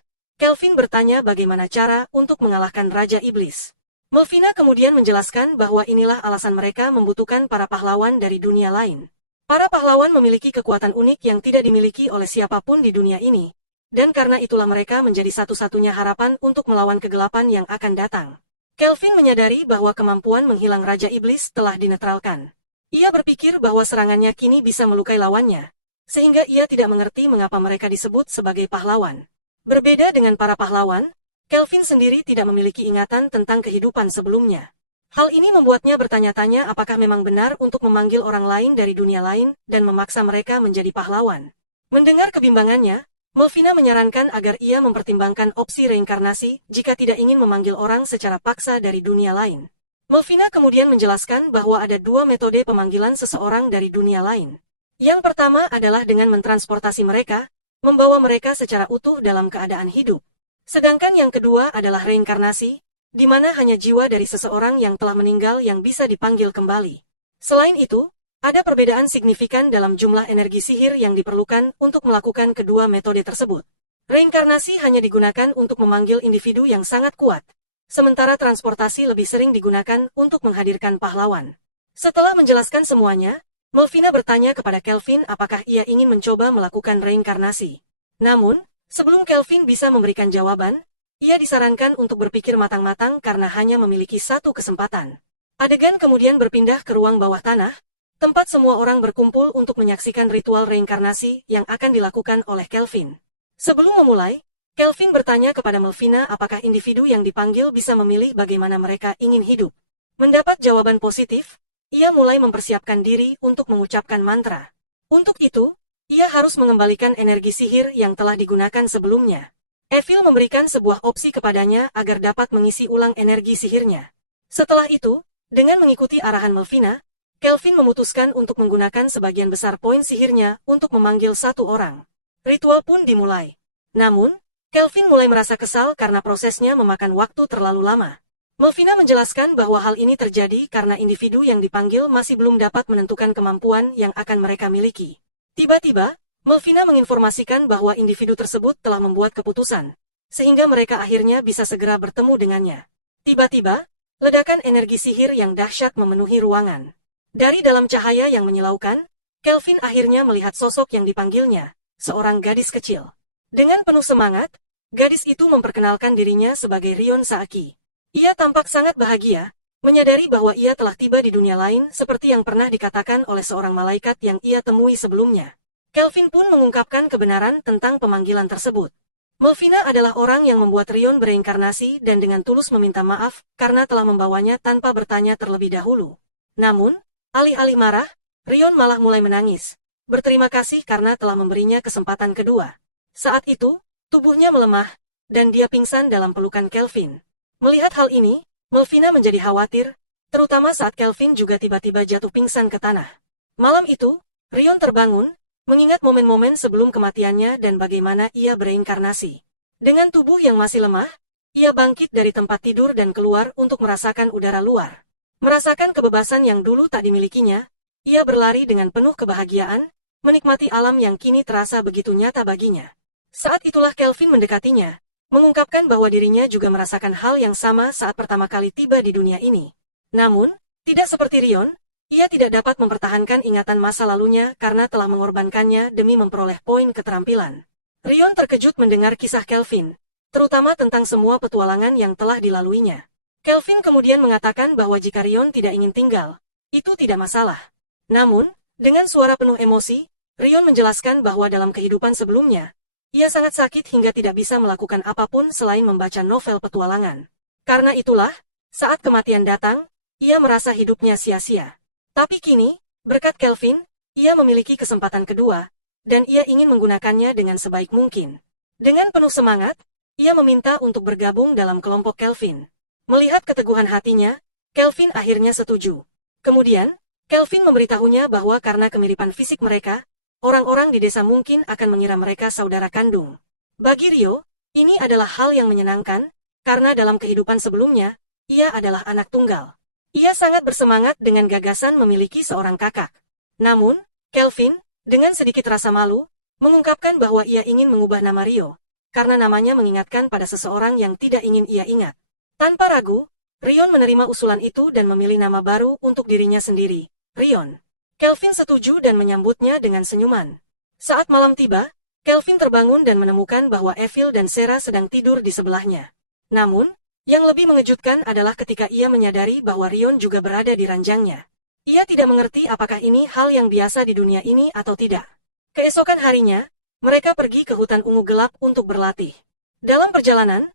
Kelvin bertanya bagaimana cara untuk mengalahkan Raja Iblis. Melvina kemudian menjelaskan bahwa inilah alasan mereka membutuhkan para pahlawan dari dunia lain. Para pahlawan memiliki kekuatan unik yang tidak dimiliki oleh siapapun di dunia ini, dan karena itulah mereka menjadi satu-satunya harapan untuk melawan kegelapan yang akan datang. Kelvin menyadari bahwa kemampuan menghilang Raja Iblis telah dinetralkan. Ia berpikir bahwa serangannya kini bisa melukai lawannya, sehingga ia tidak mengerti mengapa mereka disebut sebagai pahlawan. Berbeda dengan para pahlawan, Kelvin sendiri tidak memiliki ingatan tentang kehidupan sebelumnya. Hal ini membuatnya bertanya-tanya apakah memang benar untuk memanggil orang lain dari dunia lain dan memaksa mereka menjadi pahlawan. Mendengar kebimbangannya, Melvina menyarankan agar ia mempertimbangkan opsi reinkarnasi jika tidak ingin memanggil orang secara paksa dari dunia lain. Melvina kemudian menjelaskan bahwa ada dua metode pemanggilan seseorang dari dunia lain. Yang pertama adalah dengan mentransportasi mereka, membawa mereka secara utuh dalam keadaan hidup. Sedangkan yang kedua adalah reinkarnasi, di mana hanya jiwa dari seseorang yang telah meninggal yang bisa dipanggil kembali. Selain itu, ada perbedaan signifikan dalam jumlah energi sihir yang diperlukan untuk melakukan kedua metode tersebut. Reinkarnasi hanya digunakan untuk memanggil individu yang sangat kuat, sementara transportasi lebih sering digunakan untuk menghadirkan pahlawan. Setelah menjelaskan semuanya, Melvina bertanya kepada Kelvin apakah ia ingin mencoba melakukan reinkarnasi. Namun, sebelum Kelvin bisa memberikan jawaban, ia disarankan untuk berpikir matang-matang karena hanya memiliki satu kesempatan. Adegan kemudian berpindah ke ruang bawah tanah, tempat semua orang berkumpul untuk menyaksikan ritual reinkarnasi yang akan dilakukan oleh Kelvin. Sebelum memulai, Kelvin bertanya kepada Melvina apakah individu yang dipanggil bisa memilih bagaimana mereka ingin hidup. Mendapat jawaban positif, ia mulai mempersiapkan diri untuk mengucapkan mantra. Untuk itu, ia harus mengembalikan energi sihir yang telah digunakan sebelumnya. Evil memberikan sebuah opsi kepadanya agar dapat mengisi ulang energi sihirnya. Setelah itu, dengan mengikuti arahan Melvina, Kelvin memutuskan untuk menggunakan sebagian besar poin sihirnya untuk memanggil satu orang. Ritual pun dimulai. Namun, Kelvin mulai merasa kesal karena prosesnya memakan waktu terlalu lama. Melvina menjelaskan bahwa hal ini terjadi karena individu yang dipanggil masih belum dapat menentukan kemampuan yang akan mereka miliki. Tiba-tiba, Melvina menginformasikan bahwa individu tersebut telah membuat keputusan, sehingga mereka akhirnya bisa segera bertemu dengannya. Tiba-tiba, ledakan energi sihir yang dahsyat memenuhi ruangan. Dari dalam cahaya yang menyilaukan, Kelvin akhirnya melihat sosok yang dipanggilnya, seorang gadis kecil. Dengan penuh semangat, gadis itu memperkenalkan dirinya sebagai Rion Saaki. Ia tampak sangat bahagia, menyadari bahwa ia telah tiba di dunia lain seperti yang pernah dikatakan oleh seorang malaikat yang ia temui sebelumnya. Kelvin pun mengungkapkan kebenaran tentang pemanggilan tersebut. Melvina adalah orang yang membuat Rion bereinkarnasi dan dengan tulus meminta maaf karena telah membawanya tanpa bertanya terlebih dahulu. Namun, alih-alih marah, Rion malah mulai menangis. Berterima kasih karena telah memberinya kesempatan kedua. Saat itu, tubuhnya melemah, dan dia pingsan dalam pelukan Kelvin. Melihat hal ini, Melvina menjadi khawatir, terutama saat Kelvin juga tiba-tiba jatuh pingsan ke tanah. Malam itu, Rion terbangun, mengingat momen-momen sebelum kematiannya dan bagaimana ia bereinkarnasi. Dengan tubuh yang masih lemah, ia bangkit dari tempat tidur dan keluar untuk merasakan udara luar. Merasakan kebebasan yang dulu tak dimilikinya, ia berlari dengan penuh kebahagiaan, menikmati alam yang kini terasa begitu nyata baginya. Saat itulah Kelvin mendekatinya, mengungkapkan bahwa dirinya juga merasakan hal yang sama saat pertama kali tiba di dunia ini. Namun, tidak seperti Rion, ia tidak dapat mempertahankan ingatan masa lalunya karena telah mengorbankannya demi memperoleh poin keterampilan. Rion terkejut mendengar kisah Kelvin, terutama tentang semua petualangan yang telah dilaluinya. Kelvin kemudian mengatakan bahwa jika Rion tidak ingin tinggal, itu tidak masalah. Namun, dengan suara penuh emosi, Rion menjelaskan bahwa dalam kehidupan sebelumnya, ia sangat sakit hingga tidak bisa melakukan apapun selain membaca novel petualangan. Karena itulah, saat kematian datang, ia merasa hidupnya sia-sia. Tapi kini, berkat Kelvin, ia memiliki kesempatan kedua, dan ia ingin menggunakannya dengan sebaik mungkin. Dengan penuh semangat, ia meminta untuk bergabung dalam kelompok Kelvin. Melihat keteguhan hatinya, Kelvin akhirnya setuju. Kemudian, Kelvin memberitahunya bahwa karena kemiripan fisik mereka, orang-orang di desa mungkin akan mengira mereka saudara kandung. Bagi Rio, ini adalah hal yang menyenangkan, karena dalam kehidupan sebelumnya, ia adalah anak tunggal. Ia sangat bersemangat dengan gagasan memiliki seorang kakak. Namun, Kelvin, dengan sedikit rasa malu, mengungkapkan bahwa ia ingin mengubah nama Rio, karena namanya mengingatkan pada seseorang yang tidak ingin ia ingat. Tanpa ragu, Rion menerima usulan itu dan memilih nama baru untuk dirinya sendiri, Rion. Kelvin setuju dan menyambutnya dengan senyuman. Saat malam tiba, Kelvin terbangun dan menemukan bahwa Evil dan Sarah sedang tidur di sebelahnya. Namun, yang lebih mengejutkan adalah ketika ia menyadari bahwa Rion juga berada di ranjangnya. Ia tidak mengerti apakah ini hal yang biasa di dunia ini atau tidak. Keesokan harinya, mereka pergi ke hutan ungu gelap untuk berlatih. Dalam perjalanan,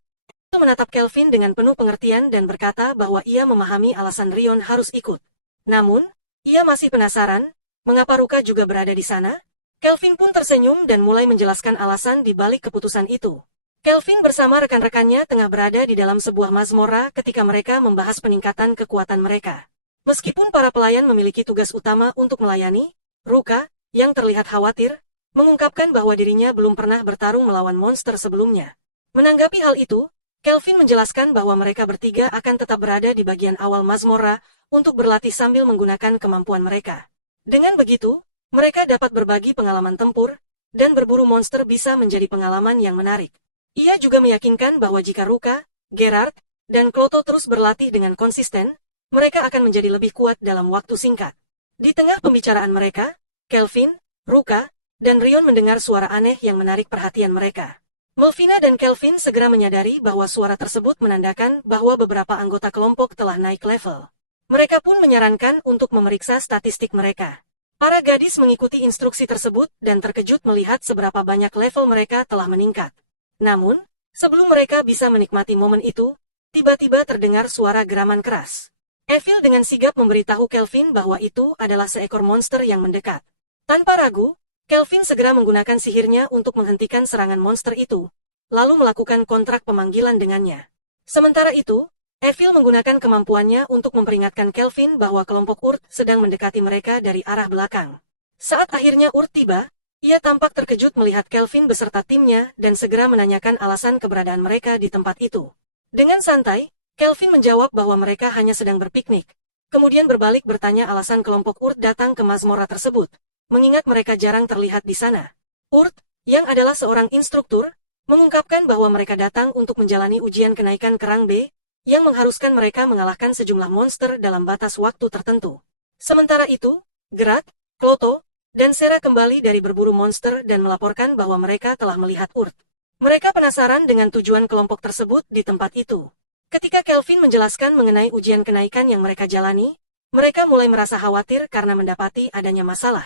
Evil menatap Kelvin dengan penuh pengertian dan berkata bahwa ia memahami alasan Rion harus ikut. Namun, ia masih penasaran, mengapa Ruka juga berada di sana? Kelvin pun tersenyum dan mulai menjelaskan alasan di balik keputusan itu. Kelvin bersama rekan-rekannya tengah berada di dalam sebuah mazmora ketika mereka membahas peningkatan kekuatan mereka. Meskipun para pelayan memiliki tugas utama untuk melayani, Ruka, yang terlihat khawatir, mengungkapkan bahwa dirinya belum pernah bertarung melawan monster sebelumnya. Menanggapi hal itu, Kelvin menjelaskan bahwa mereka bertiga akan tetap berada di bagian awal mazmora untuk berlatih sambil menggunakan kemampuan mereka. Dengan begitu, mereka dapat berbagi pengalaman tempur, dan berburu monster bisa menjadi pengalaman yang menarik. Ia juga meyakinkan bahwa jika Ruka, Gerard, dan Kloto terus berlatih dengan konsisten, mereka akan menjadi lebih kuat dalam waktu singkat. Di tengah pembicaraan mereka, Kelvin, Ruka, dan Rion mendengar suara aneh yang menarik perhatian mereka. Melvina dan Kelvin segera menyadari bahwa suara tersebut menandakan bahwa beberapa anggota kelompok telah naik level. Mereka pun menyarankan untuk memeriksa statistik mereka. Para gadis mengikuti instruksi tersebut dan terkejut melihat seberapa banyak level mereka telah meningkat. Namun, sebelum mereka bisa menikmati momen itu, tiba-tiba terdengar suara geraman keras. Evil dengan sigap memberitahu Kelvin bahwa itu adalah seekor monster yang mendekat. Tanpa ragu, Kelvin segera menggunakan sihirnya untuk menghentikan serangan monster itu, lalu melakukan kontrak pemanggilan dengannya. Sementara itu, Evil menggunakan kemampuannya untuk memperingatkan Kelvin bahwa kelompok Urt sedang mendekati mereka dari arah belakang. Saat akhirnya Urt tiba, ia tampak terkejut melihat Kelvin beserta timnya dan segera menanyakan alasan keberadaan mereka di tempat itu. Dengan santai, Kelvin menjawab bahwa mereka hanya sedang berpiknik, kemudian berbalik bertanya alasan kelompok Urt datang ke mazmora tersebut. Mengingat mereka jarang terlihat di sana. Urt, yang adalah seorang instruktur, mengungkapkan bahwa mereka datang untuk menjalani ujian kenaikan kerang B, yang mengharuskan mereka mengalahkan sejumlah monster dalam batas waktu tertentu. Sementara itu, Gerard, Kloto, dan Sarah kembali dari berburu monster dan melaporkan bahwa mereka telah melihat Urt. Mereka penasaran dengan tujuan kelompok tersebut di tempat itu. Ketika Kelvin menjelaskan mengenai ujian kenaikan yang mereka jalani, mereka mulai merasa khawatir karena mendapati adanya masalah.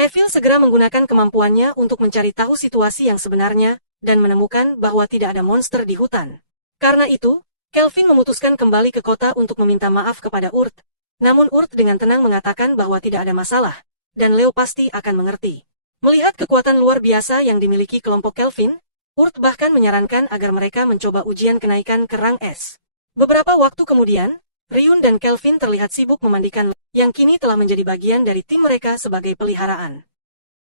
Evil segera menggunakan kemampuannya untuk mencari tahu situasi yang sebenarnya, dan menemukan bahwa tidak ada monster di hutan. Karena itu, Kelvin memutuskan kembali ke kota untuk meminta maaf kepada Urt. Namun Urt dengan tenang mengatakan bahwa tidak ada masalah, dan Leo pasti akan mengerti. Melihat kekuatan luar biasa yang dimiliki kelompok Kelvin, Urt bahkan menyarankan agar mereka mencoba ujian kenaikan kerang es. Beberapa waktu kemudian, Rion dan Kelvin terlihat sibuk memandikan yang kini telah menjadi bagian dari tim mereka sebagai peliharaan.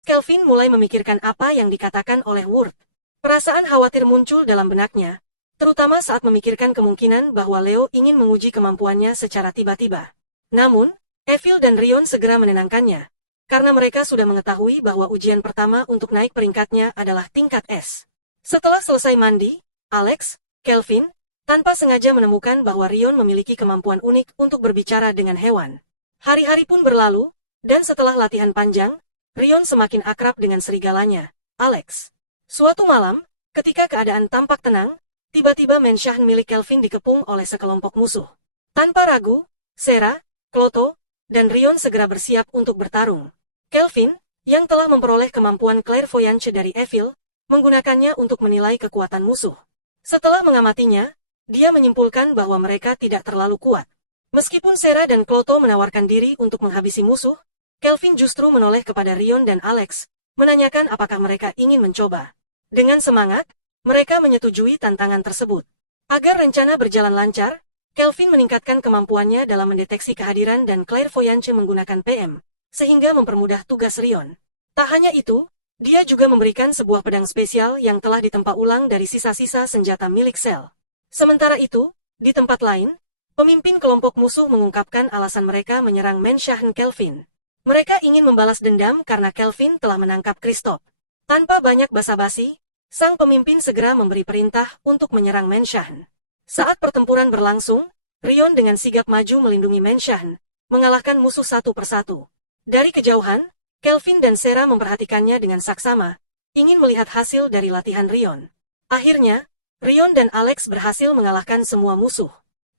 Kelvin mulai memikirkan apa yang dikatakan oleh Urt. Perasaan khawatir muncul dalam benaknya, terutama saat memikirkan kemungkinan bahwa Leo ingin menguji kemampuannya secara tiba-tiba. Namun, Evil dan Rion segera menenangkannya, karena mereka sudah mengetahui bahwa ujian pertama untuk naik peringkatnya adalah tingkat S. Setelah selesai mandi, Alex, Kelvin, tanpa sengaja menemukan bahwa Rion memiliki kemampuan unik untuk berbicara dengan hewan. Hari-hari pun berlalu, dan setelah latihan panjang, Rion semakin akrab dengan serigalanya, Alex. Suatu malam, ketika keadaan tampak tenang, tiba-tiba menshahen milik Kelvin dikepung oleh sekelompok musuh. Tanpa ragu, Sarah, Kloto, dan Rion segera bersiap untuk bertarung. Kelvin, yang telah memperoleh kemampuan clairvoyance dari Evil, menggunakannya untuk menilai kekuatan musuh. Setelah mengamatinya, dia menyimpulkan bahwa mereka tidak terlalu kuat. Meskipun Sarah dan Kloto menawarkan diri untuk menghabisi musuh, Kelvin justru menoleh kepada Rion dan Alex, menanyakan apakah mereka ingin mencoba. Dengan semangat, mereka menyetujui tantangan tersebut. Agar rencana berjalan lancar, Kelvin meningkatkan kemampuannya dalam mendeteksi kehadiran dan clairvoyance menggunakan PM, sehingga mempermudah tugas Rion. Tak hanya itu, dia juga memberikan sebuah pedang spesial yang telah ditempa ulang dari sisa-sisa senjata milik Cell. Sementara itu, di tempat lain, pemimpin kelompok musuh mengungkapkan alasan mereka menyerang menshahen Kelvin. Mereka ingin membalas dendam karena Kelvin telah menangkap Kristoff. Tanpa banyak basa-basi, sang pemimpin segera memberi perintah untuk menyerang Menshan. Saat pertempuran berlangsung, Rion dengan sigap maju melindungi Menshan, mengalahkan musuh satu persatu. Dari kejauhan, Kelvin dan Sarah memperhatikannya dengan saksama, ingin melihat hasil dari latihan Rion. Akhirnya, Rion dan Alex berhasil mengalahkan semua musuh.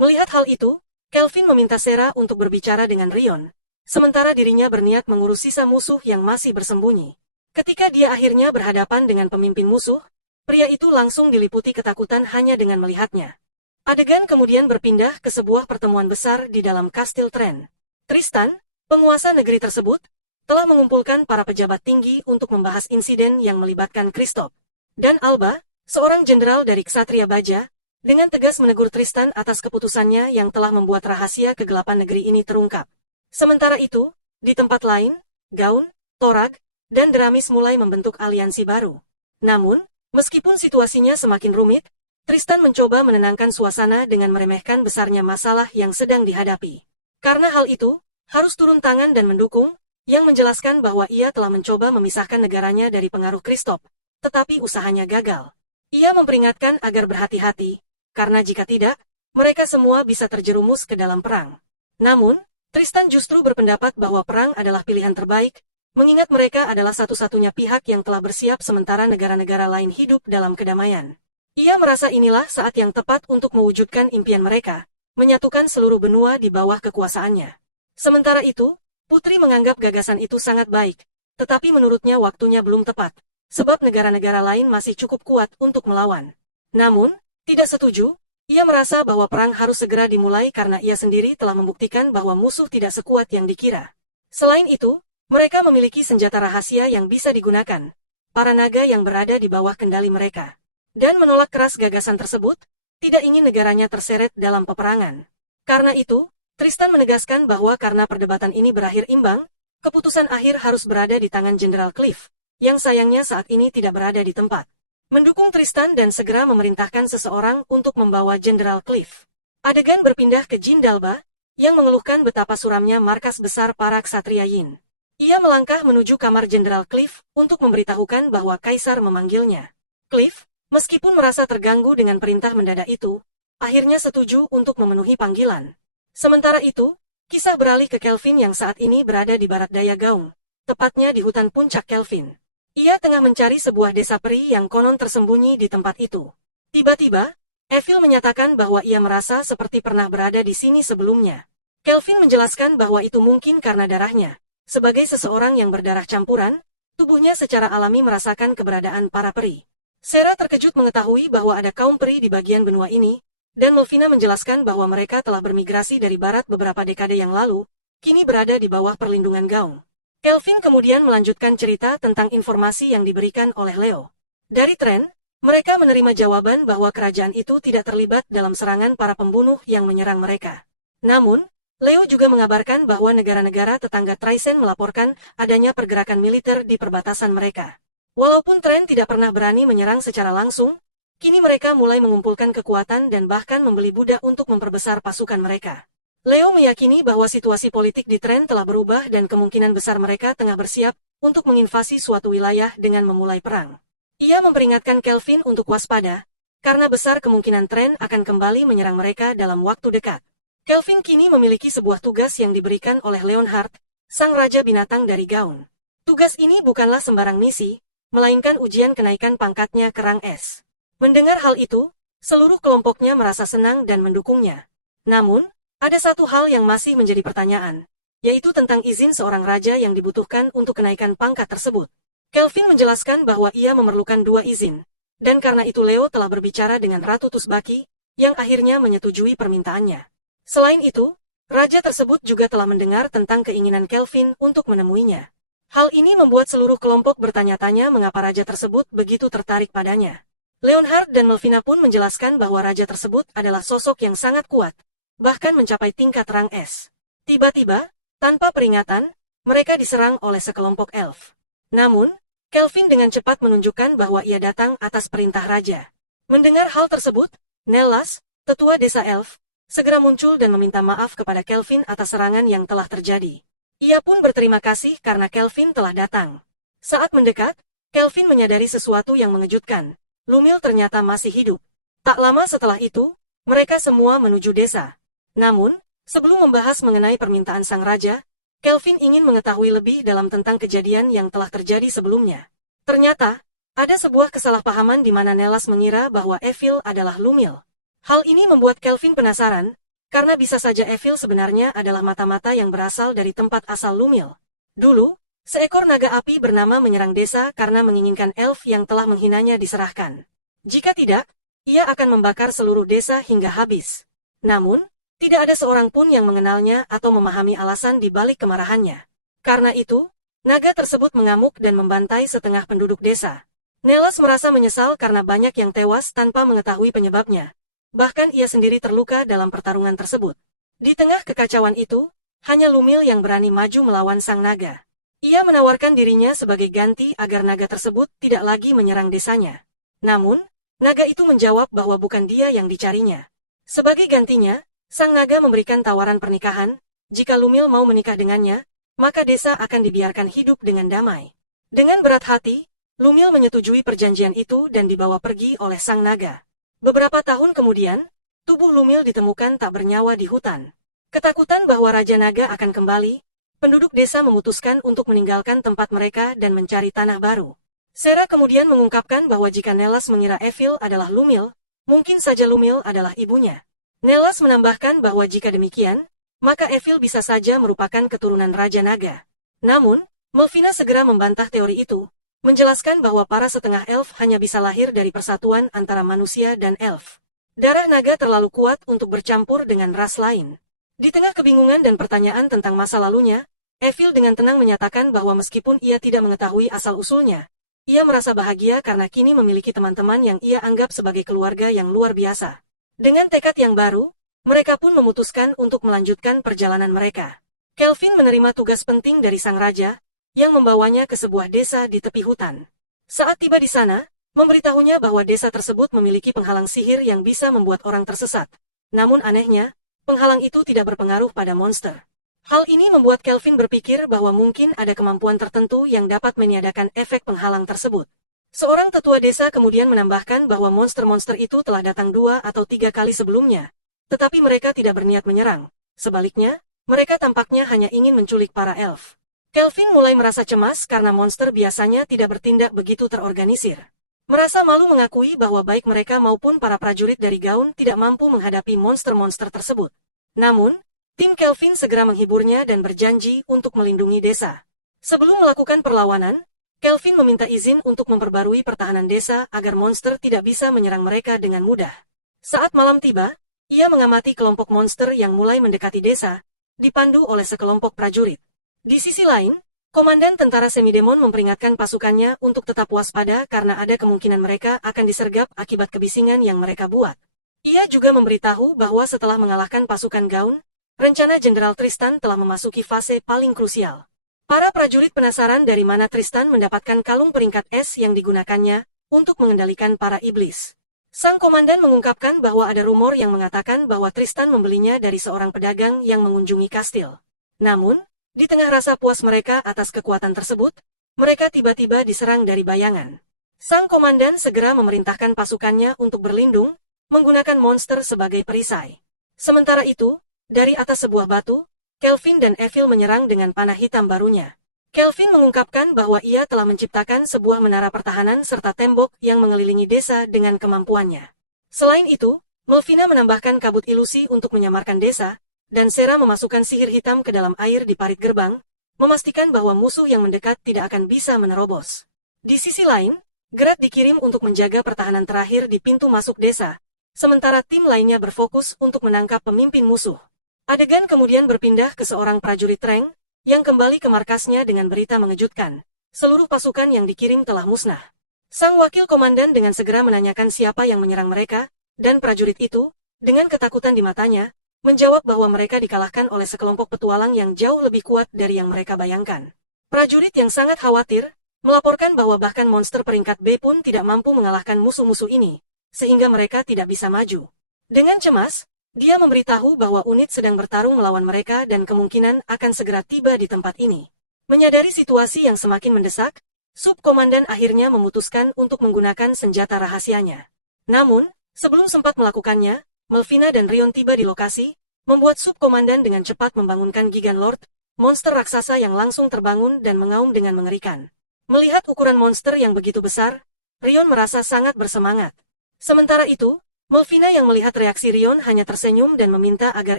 Melihat hal itu, Kelvin meminta Sarah untuk berbicara dengan Rion, sementara dirinya berniat mengurus sisa musuh yang masih bersembunyi. Ketika dia akhirnya berhadapan dengan pemimpin musuh, pria itu langsung diliputi ketakutan hanya dengan melihatnya. Adegan kemudian berpindah ke sebuah pertemuan besar di dalam Kastil Tren. Tristan, penguasa negeri tersebut, telah mengumpulkan para pejabat tinggi untuk membahas insiden yang melibatkan Kristoff. Dan Alba, seorang jenderal dari Ksatria Baja, dengan tegas menegur Tristan atas keputusannya yang telah membuat rahasia kegelapan negeri ini terungkap. Sementara itu, di tempat lain, Gaun, Torag, dan Deramis mulai membentuk aliansi baru. Namun, meskipun situasinya semakin rumit, Tristan mencoba menenangkan suasana dengan meremehkan besarnya masalah yang sedang dihadapi. Karena hal itu, harus turun tangan dan mendukung, yang menjelaskan bahwa ia telah mencoba memisahkan negaranya dari pengaruh Kristoff, tetapi usahanya gagal. Ia memperingatkan agar berhati-hati, karena jika tidak, mereka semua bisa terjerumus ke dalam perang. Namun, Tristan justru berpendapat bahwa perang adalah pilihan terbaik, mengingat mereka adalah satu-satunya pihak yang telah bersiap sementara negara-negara lain hidup dalam kedamaian. Ia merasa inilah saat yang tepat untuk mewujudkan impian mereka, menyatukan seluruh benua di bawah kekuasaannya. Sementara itu, Putri menganggap gagasan itu sangat baik, tetapi menurutnya waktunya belum tepat, sebab negara-negara lain masih cukup kuat untuk melawan. Namun, tidak setuju, ia merasa bahwa perang harus segera dimulai karena ia sendiri telah membuktikan bahwa musuh tidak sekuat yang dikira. Selain itu, mereka memiliki senjata rahasia yang bisa digunakan, para naga yang berada di bawah kendali mereka. Dan menolak keras gagasan tersebut, tidak ingin negaranya terseret dalam peperangan. Karena itu, Tristan menegaskan bahwa karena perdebatan ini berakhir imbang, keputusan akhir harus berada di tangan Jenderal Cliff, yang sayangnya saat ini tidak berada di tempat. Mendukung Tristan dan segera memerintahkan seseorang untuk membawa Jenderal Cliff. Adegan berpindah ke Jin Dalba, yang mengeluhkan betapa suramnya markas besar para Ksatria Yin. Ia melangkah menuju kamar Jenderal Cliff untuk memberitahukan bahwa Kaisar memanggilnya. Cliff, meskipun merasa terganggu dengan perintah mendadak itu, akhirnya setuju untuk memenuhi panggilan. Sementara itu, kisah beralih ke Kelvin yang saat ini berada di barat daya Gaung, tepatnya di hutan puncak Kelvin. Ia tengah mencari sebuah desa peri yang konon tersembunyi di tempat itu. Tiba-tiba, Evil menyatakan bahwa ia merasa seperti pernah berada di sini sebelumnya. Kelvin menjelaskan bahwa itu mungkin karena darahnya. Sebagai seseorang yang berdarah campuran, tubuhnya secara alami merasakan keberadaan para peri. Sarah terkejut mengetahui bahwa ada kaum peri di bagian benua ini, dan Melvina menjelaskan bahwa mereka telah bermigrasi dari barat beberapa dekade yang lalu, kini berada di bawah perlindungan Gaung. Kelvin kemudian melanjutkan cerita tentang informasi yang diberikan oleh Leo. Dari Tren, mereka menerima jawaban bahwa kerajaan itu tidak terlibat dalam serangan para pembunuh yang menyerang mereka. Namun, Leo juga mengabarkan bahwa negara-negara tetangga Traisen melaporkan adanya pergerakan militer di perbatasan mereka. Walaupun Tren tidak pernah berani menyerang secara langsung, kini mereka mulai mengumpulkan kekuatan dan bahkan membeli budak untuk memperbesar pasukan mereka. Leo meyakini bahwa situasi politik di Tren telah berubah dan kemungkinan besar mereka tengah bersiap untuk menginvasi suatu wilayah dengan memulai perang. Ia memperingatkan Kelvin untuk waspada, karena besar kemungkinan Tren akan kembali menyerang mereka dalam waktu dekat. Kelvin kini memiliki sebuah tugas yang diberikan oleh Leonhard, sang raja binatang dari Gaun. Tugas ini bukanlah sembarang misi, melainkan ujian kenaikan pangkatnya ke rang S. Mendengar hal itu, seluruh kelompoknya merasa senang dan mendukungnya. Namun, ada satu hal yang masih menjadi pertanyaan, yaitu tentang izin seorang raja yang dibutuhkan untuk kenaikan pangkat tersebut. Kelvin menjelaskan bahwa ia memerlukan 2 izin, dan karena itu Leo telah berbicara dengan Ratu Tusbaki, yang akhirnya menyetujui permintaannya. Selain itu, raja tersebut juga telah mendengar tentang keinginan Kelvin untuk menemuinya. Hal ini membuat seluruh kelompok bertanya-tanya mengapa raja tersebut begitu tertarik padanya. Leonhard dan Melvina pun menjelaskan bahwa raja tersebut adalah sosok yang sangat kuat, bahkan mencapai tingkat rang S. Tiba-tiba, tanpa peringatan, mereka diserang oleh sekelompok elf. Namun, Kelvin dengan cepat menunjukkan bahwa ia datang atas perintah raja. Mendengar hal tersebut, Nellas, tetua desa elf, segera muncul dan meminta maaf kepada Kelvin atas serangan yang telah terjadi. Ia pun berterima kasih karena Kelvin telah datang. Saat mendekat, Kelvin menyadari sesuatu yang mengejutkan. Lumil ternyata masih hidup. Tak lama setelah itu, mereka semua menuju desa. Namun, sebelum membahas mengenai permintaan sang raja, Kelvin ingin mengetahui lebih dalam tentang kejadian yang telah terjadi sebelumnya. Ternyata, ada sebuah kesalahpahaman di mana Nelas mengira bahwa Evil adalah Lumil. Hal ini membuat Kelvin penasaran, karena bisa saja Evil sebenarnya adalah mata-mata yang berasal dari tempat asal Lumil. Dulu, seekor naga api bernama menyerang desa karena menginginkan elf yang telah menghinanya diserahkan. Jika tidak, ia akan membakar seluruh desa hingga habis. Namun, tidak ada seorang pun yang mengenalnya atau memahami alasan di balik kemarahannya. Karena itu, naga tersebut mengamuk dan membantai setengah penduduk desa. Nelas merasa menyesal karena banyak yang tewas tanpa mengetahui penyebabnya. Bahkan ia sendiri terluka dalam pertarungan tersebut. Di tengah kekacauan itu, hanya Lumil yang berani maju melawan sang naga. Ia menawarkan dirinya sebagai ganti agar naga tersebut tidak lagi menyerang desanya. Namun, naga itu menjawab bahwa bukan dia yang dicarinya. Sebagai gantinya, sang naga memberikan tawaran pernikahan, jika Lumil mau menikah dengannya, maka desa akan dibiarkan hidup dengan damai. Dengan berat hati, Lumil menyetujui perjanjian itu dan dibawa pergi oleh sang naga. Beberapa tahun kemudian, tubuh Lumil ditemukan tak bernyawa di hutan. Ketakutan bahwa Raja Naga akan kembali, penduduk desa memutuskan untuk meninggalkan tempat mereka dan mencari tanah baru. Sera kemudian mengungkapkan bahwa jika Nelas mengira Evil adalah Lumil, mungkin saja Lumil adalah ibunya. Nelas menambahkan bahwa jika demikian, maka Evil bisa saja merupakan keturunan Raja Naga. Namun, Melvina segera membantah teori itu, menjelaskan bahwa para setengah elf hanya bisa lahir dari persatuan antara manusia dan elf. Darah naga terlalu kuat untuk bercampur dengan ras lain. Di tengah kebingungan dan pertanyaan tentang masa lalunya, Evil dengan tenang menyatakan bahwa meskipun ia tidak mengetahui asal-usulnya, ia merasa bahagia karena kini memiliki teman-teman yang ia anggap sebagai keluarga yang luar biasa. Dengan tekad yang baru, mereka pun memutuskan untuk melanjutkan perjalanan mereka. Kelvin menerima tugas penting dari sang raja, yang membawanya ke sebuah desa di tepi hutan. Saat tiba di sana, memberitahunya bahwa desa tersebut memiliki penghalang sihir yang bisa membuat orang tersesat. Namun anehnya, penghalang itu tidak berpengaruh pada monster. Hal ini membuat Kelvin berpikir bahwa mungkin ada kemampuan tertentu yang dapat meniadakan efek penghalang tersebut. Seorang tetua desa kemudian menambahkan bahwa monster-monster itu telah datang 2 atau 3 kali sebelumnya, tetapi mereka tidak berniat menyerang. Sebaliknya, mereka tampaknya hanya ingin menculik para elf. Kelvin mulai merasa cemas karena monster biasanya tidak bertindak begitu terorganisir. Merasa malu mengakui bahwa baik mereka maupun para prajurit dari Gaun tidak mampu menghadapi monster-monster tersebut. Namun, tim Kelvin segera menghiburnya dan berjanji untuk melindungi desa. Sebelum melakukan perlawanan, Kelvin meminta izin untuk memperbarui pertahanan desa agar monster tidak bisa menyerang mereka dengan mudah. Saat malam tiba, ia mengamati kelompok monster yang mulai mendekati desa, dipandu oleh sekelompok prajurit. Di sisi lain, Komandan Tentara Semidemon memperingatkan pasukannya untuk tetap waspada karena ada kemungkinan mereka akan disergap akibat kebisingan yang mereka buat. Ia juga memberitahu bahwa setelah mengalahkan pasukan Gaun, rencana Jenderal Tristan telah memasuki fase paling krusial. Para prajurit penasaran dari mana Tristan mendapatkan kalung peringkat es yang digunakannya untuk mengendalikan para iblis. Sang komandan mengungkapkan bahwa ada rumor yang mengatakan bahwa Tristan membelinya dari seorang pedagang yang mengunjungi kastil. Namun, di tengah rasa puas mereka atas kekuatan tersebut, mereka tiba-tiba diserang dari bayangan. Sang komandan segera memerintahkan pasukannya untuk berlindung, menggunakan monster sebagai perisai. Sementara itu, dari atas sebuah batu, Kelvin dan Evil menyerang dengan panah hitam barunya. Kelvin mengungkapkan bahwa ia telah menciptakan sebuah menara pertahanan serta tembok yang mengelilingi desa dengan kemampuannya. Selain itu, Melvina menambahkan kabut ilusi untuk menyamarkan desa, dan Sera memasukkan sihir hitam ke dalam air di parit gerbang, memastikan bahwa musuh yang mendekat tidak akan bisa menerobos. Di sisi lain, Gerard dikirim untuk menjaga pertahanan terakhir di pintu masuk desa, sementara tim lainnya berfokus untuk menangkap pemimpin musuh. Adegan kemudian berpindah ke seorang prajurit rank, yang kembali ke markasnya dengan berita mengejutkan. Seluruh pasukan yang dikirim telah musnah. Sang wakil komandan dengan segera menanyakan siapa yang menyerang mereka, dan prajurit itu, dengan ketakutan di matanya, menjawab bahwa mereka dikalahkan oleh sekelompok petualang yang jauh lebih kuat dari yang mereka bayangkan. Prajurit yang sangat khawatir, melaporkan bahwa bahkan monster peringkat B pun tidak mampu mengalahkan musuh-musuh ini, sehingga mereka tidak bisa maju. Dengan cemas, dia memberitahu bahwa unit sedang bertarung melawan mereka dan kemungkinan akan segera tiba di tempat ini. Menyadari situasi yang semakin mendesak, Subkomandan akhirnya memutuskan untuk menggunakan senjata rahasianya. Namun, sebelum sempat melakukannya, Melvina dan Rion tiba di lokasi, membuat Subkomandan dengan cepat membangunkan Gigan Lord, monster raksasa yang langsung terbangun dan mengaum dengan mengerikan. Melihat ukuran monster yang begitu besar, Rion merasa sangat bersemangat. Sementara itu, Melvina yang melihat reaksi Rion hanya tersenyum dan meminta agar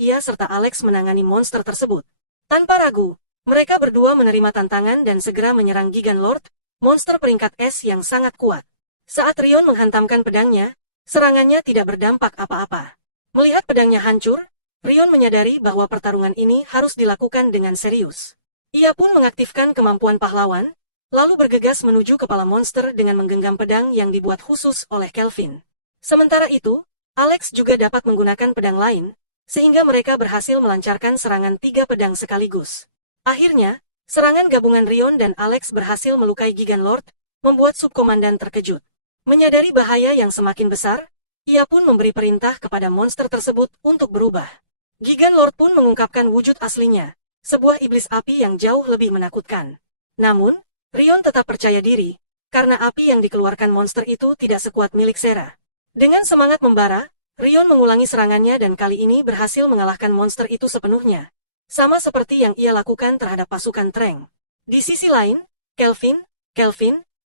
ia serta Alex menangani monster tersebut. Tanpa ragu, mereka berdua menerima tantangan dan segera menyerang Gigan Lord, monster peringkat es yang sangat kuat. Saat Rion menghantamkan pedangnya, serangannya tidak berdampak apa-apa. Melihat pedangnya hancur, Rion menyadari bahwa pertarungan ini harus dilakukan dengan serius. Ia pun mengaktifkan kemampuan pahlawan, lalu bergegas menuju kepala monster dengan menggenggam pedang yang dibuat khusus oleh Kelvin. Sementara itu, Alex juga dapat menggunakan pedang lain, sehingga mereka berhasil melancarkan serangan 3 pedang sekaligus. Akhirnya, serangan gabungan Rion dan Alex berhasil melukai Gigan Lord, membuat Subkomandan terkejut. Menyadari bahaya yang semakin besar, ia pun memberi perintah kepada monster tersebut untuk berubah. Gigan Lord pun mengungkapkan wujud aslinya, sebuah iblis api yang jauh lebih menakutkan. Namun, Rion tetap percaya diri, karena api yang dikeluarkan monster itu tidak sekuat milik Sera. Dengan semangat membara, Rion mengulangi serangannya dan kali ini berhasil mengalahkan monster itu sepenuhnya. Sama seperti yang ia lakukan terhadap pasukan Trang. Di sisi lain, Kelvin,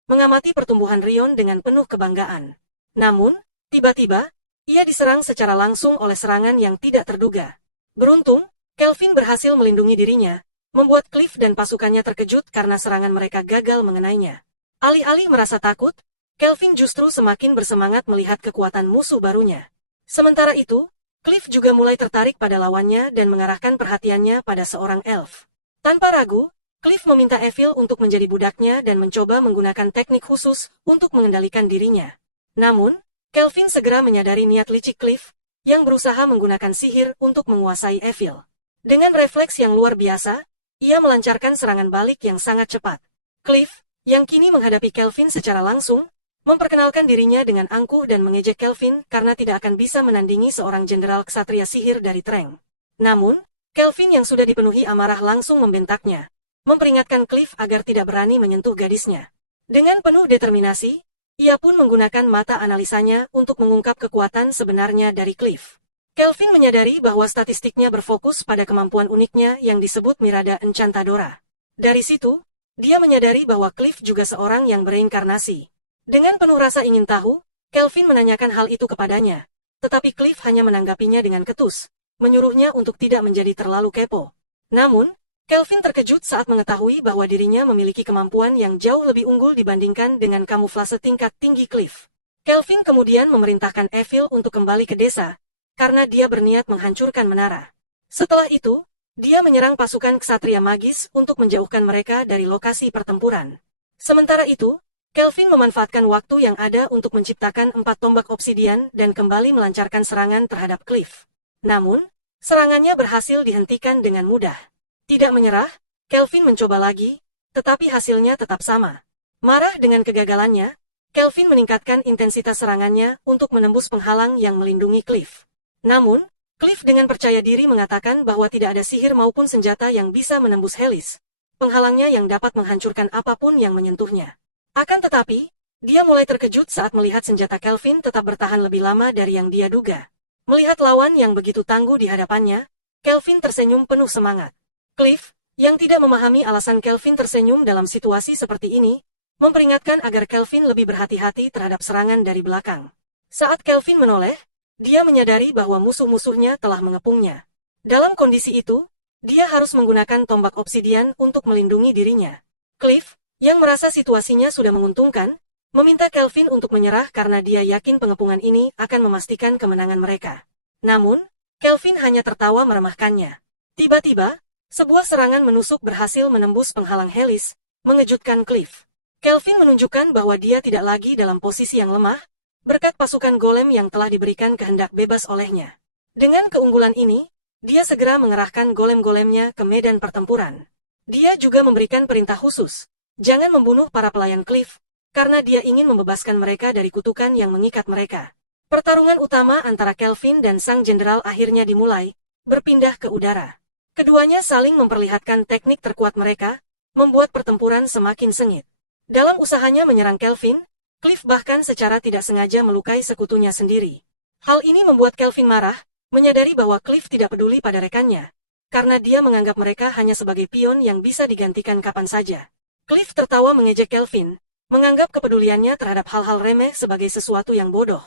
mengamati pertumbuhan Rion dengan penuh kebanggaan. Namun, tiba-tiba, ia diserang secara langsung oleh serangan yang tidak terduga. Beruntung, Kelvin berhasil melindungi dirinya, membuat Cliff dan pasukannya terkejut karena serangan mereka gagal mengenainya. Alih-alih merasa takut, Kelvin justru semakin bersemangat melihat kekuatan musuh barunya. Sementara itu, Cliff juga mulai tertarik pada lawannya dan mengarahkan perhatiannya pada seorang elf. Tanpa ragu, Cliff meminta Evil untuk menjadi budaknya dan mencoba menggunakan teknik khusus untuk mengendalikan dirinya. Namun, Kelvin segera menyadari niat licik Cliff, yang berusaha menggunakan sihir untuk menguasai Evil. Dengan refleks yang luar biasa, ia melancarkan serangan balik yang sangat cepat. Cliff, yang kini menghadapi Kelvin secara langsung, memperkenalkan dirinya dengan angkuh dan mengejek Kelvin karena tidak akan bisa menandingi seorang jenderal ksatria sihir dari Trang. Namun, Kelvin yang sudah dipenuhi amarah langsung membentaknya, memperingatkan Cliff agar tidak berani menyentuh gadisnya. Dengan penuh determinasi, ia pun menggunakan mata analisanya untuk mengungkap kekuatan sebenarnya dari Cliff. Kelvin menyadari bahwa statistiknya berfokus pada kemampuan uniknya yang disebut Mirada Enchantadora. Dari situ, dia menyadari bahwa Cliff juga seorang yang bereinkarnasi. Dengan penuh rasa ingin tahu, Kelvin menanyakan hal itu kepadanya. Tetapi Cliff hanya menanggapinya dengan ketus, menyuruhnya untuk tidak menjadi terlalu kepo. Namun, Kelvin terkejut saat mengetahui bahwa dirinya memiliki kemampuan yang jauh lebih unggul dibandingkan dengan kamuflase tingkat tinggi Cliff. Kelvin kemudian memerintahkan Evil untuk kembali ke desa, karena dia berniat menghancurkan menara. Setelah itu, dia menyerang pasukan ksatria magis untuk menjauhkan mereka dari lokasi pertempuran. Sementara itu, Kelvin memanfaatkan waktu yang ada untuk menciptakan 4 tombak obsidian dan kembali melancarkan serangan terhadap Cliff. Namun, serangannya berhasil dihentikan dengan mudah. Tidak menyerah, Kelvin mencoba lagi, tetapi hasilnya tetap sama. Marah dengan kegagalannya, Kelvin meningkatkan intensitas serangannya untuk menembus penghalang yang melindungi Cliff. Namun, Cliff dengan percaya diri mengatakan bahwa tidak ada sihir maupun senjata yang bisa menembus Helis, penghalangnya yang dapat menghancurkan apapun yang menyentuhnya. Akan tetapi, dia mulai terkejut saat melihat senjata Kelvin tetap bertahan lebih lama dari yang dia duga. Melihat lawan yang begitu tangguh di hadapannya, Kelvin tersenyum penuh semangat. Cliff, yang tidak memahami alasan Kelvin tersenyum dalam situasi seperti ini, memperingatkan agar Kelvin lebih berhati-hati terhadap serangan dari belakang. Saat Kelvin menoleh, dia menyadari bahwa musuh-musuhnya telah mengepungnya. Dalam kondisi itu, dia harus menggunakan tombak obsidian untuk melindungi dirinya. Cliff, yang merasa situasinya sudah menguntungkan, meminta Kelvin untuk menyerah karena dia yakin pengepungan ini akan memastikan kemenangan mereka. Namun, Kelvin hanya tertawa meremehkannya. Tiba-tiba, sebuah serangan menusuk berhasil menembus penghalang Helis, mengejutkan Cliff. Kelvin menunjukkan bahwa dia tidak lagi dalam posisi yang lemah, berkat pasukan golem yang telah diberikan kehendak bebas olehnya. Dengan keunggulan ini, dia segera mengerahkan golem-golemnya ke medan pertempuran. Dia juga memberikan perintah khusus, jangan membunuh para pelayan Cliff, karena dia ingin membebaskan mereka dari kutukan yang mengikat mereka. Pertarungan utama antara Kelvin dan sang jenderal akhirnya dimulai, berpindah ke udara. Keduanya saling memperlihatkan teknik terkuat mereka, membuat pertempuran semakin sengit. Dalam usahanya menyerang Kelvin, Cliff bahkan secara tidak sengaja melukai sekutunya sendiri. Hal ini membuat Kelvin marah, menyadari bahwa Cliff tidak peduli pada rekannya, karena dia menganggap mereka hanya sebagai pion yang bisa digantikan kapan saja. Cliff tertawa mengejek Kelvin, menganggap kepeduliannya terhadap hal-hal remeh sebagai sesuatu yang bodoh.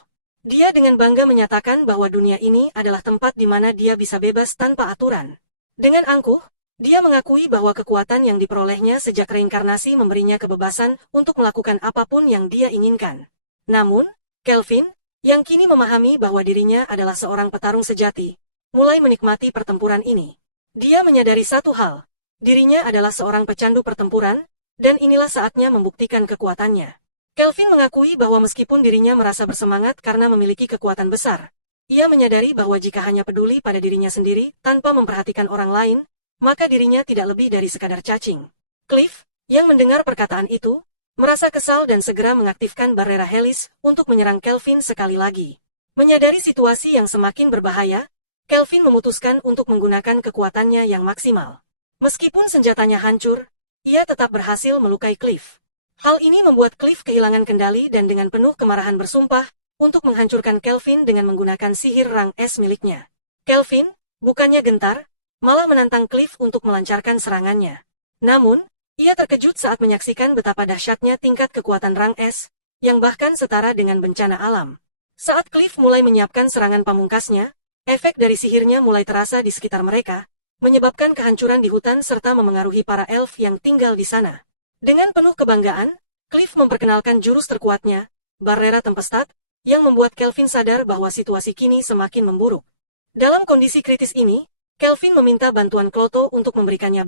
Dia dengan bangga menyatakan bahwa dunia ini adalah tempat di mana dia bisa bebas tanpa aturan. Dengan angkuh, dia mengakui bahwa kekuatan yang diperolehnya sejak reinkarnasi memberinya kebebasan untuk melakukan apapun yang dia inginkan. Namun, Kelvin, yang kini memahami bahwa dirinya adalah seorang petarung sejati, mulai menikmati pertempuran ini. Dia menyadari satu hal, dirinya adalah seorang pecandu pertempuran, dan inilah saatnya membuktikan kekuatannya. Kelvin mengakui bahwa meskipun dirinya merasa bersemangat karena memiliki kekuatan besar, ia menyadari bahwa jika hanya peduli pada dirinya sendiri tanpa memperhatikan orang lain, maka dirinya tidak lebih dari sekadar cacing. Cliff, yang mendengar perkataan itu, merasa kesal dan segera mengaktifkan barera Helis untuk menyerang Kelvin sekali lagi. Menyadari situasi yang semakin berbahaya, Kelvin memutuskan untuk menggunakan kekuatannya yang maksimal. Meskipun senjatanya hancur, ia tetap berhasil melukai Cliff. Hal ini membuat Cliff kehilangan kendali dan dengan penuh kemarahan bersumpah untuk menghancurkan Kelvin dengan menggunakan sihir rang es miliknya. Kelvin, bukannya gentar, malah menantang Cliff untuk melancarkan serangannya. Namun, ia terkejut saat menyaksikan betapa dahsyatnya tingkat kekuatan rang es, yang bahkan setara dengan bencana alam. Saat Cliff mulai menyiapkan serangan pamungkasnya, efek dari sihirnya mulai terasa di sekitar mereka, menyebabkan kehancuran di hutan serta memengaruhi para elf yang tinggal di sana. Dengan penuh kebanggaan, Cliff memperkenalkan jurus terkuatnya, Barrera Tempestat, yang membuat Kelvin sadar bahwa situasi kini semakin memburuk. Dalam kondisi kritis ini, Kelvin meminta bantuan Kloto untuk memberikannya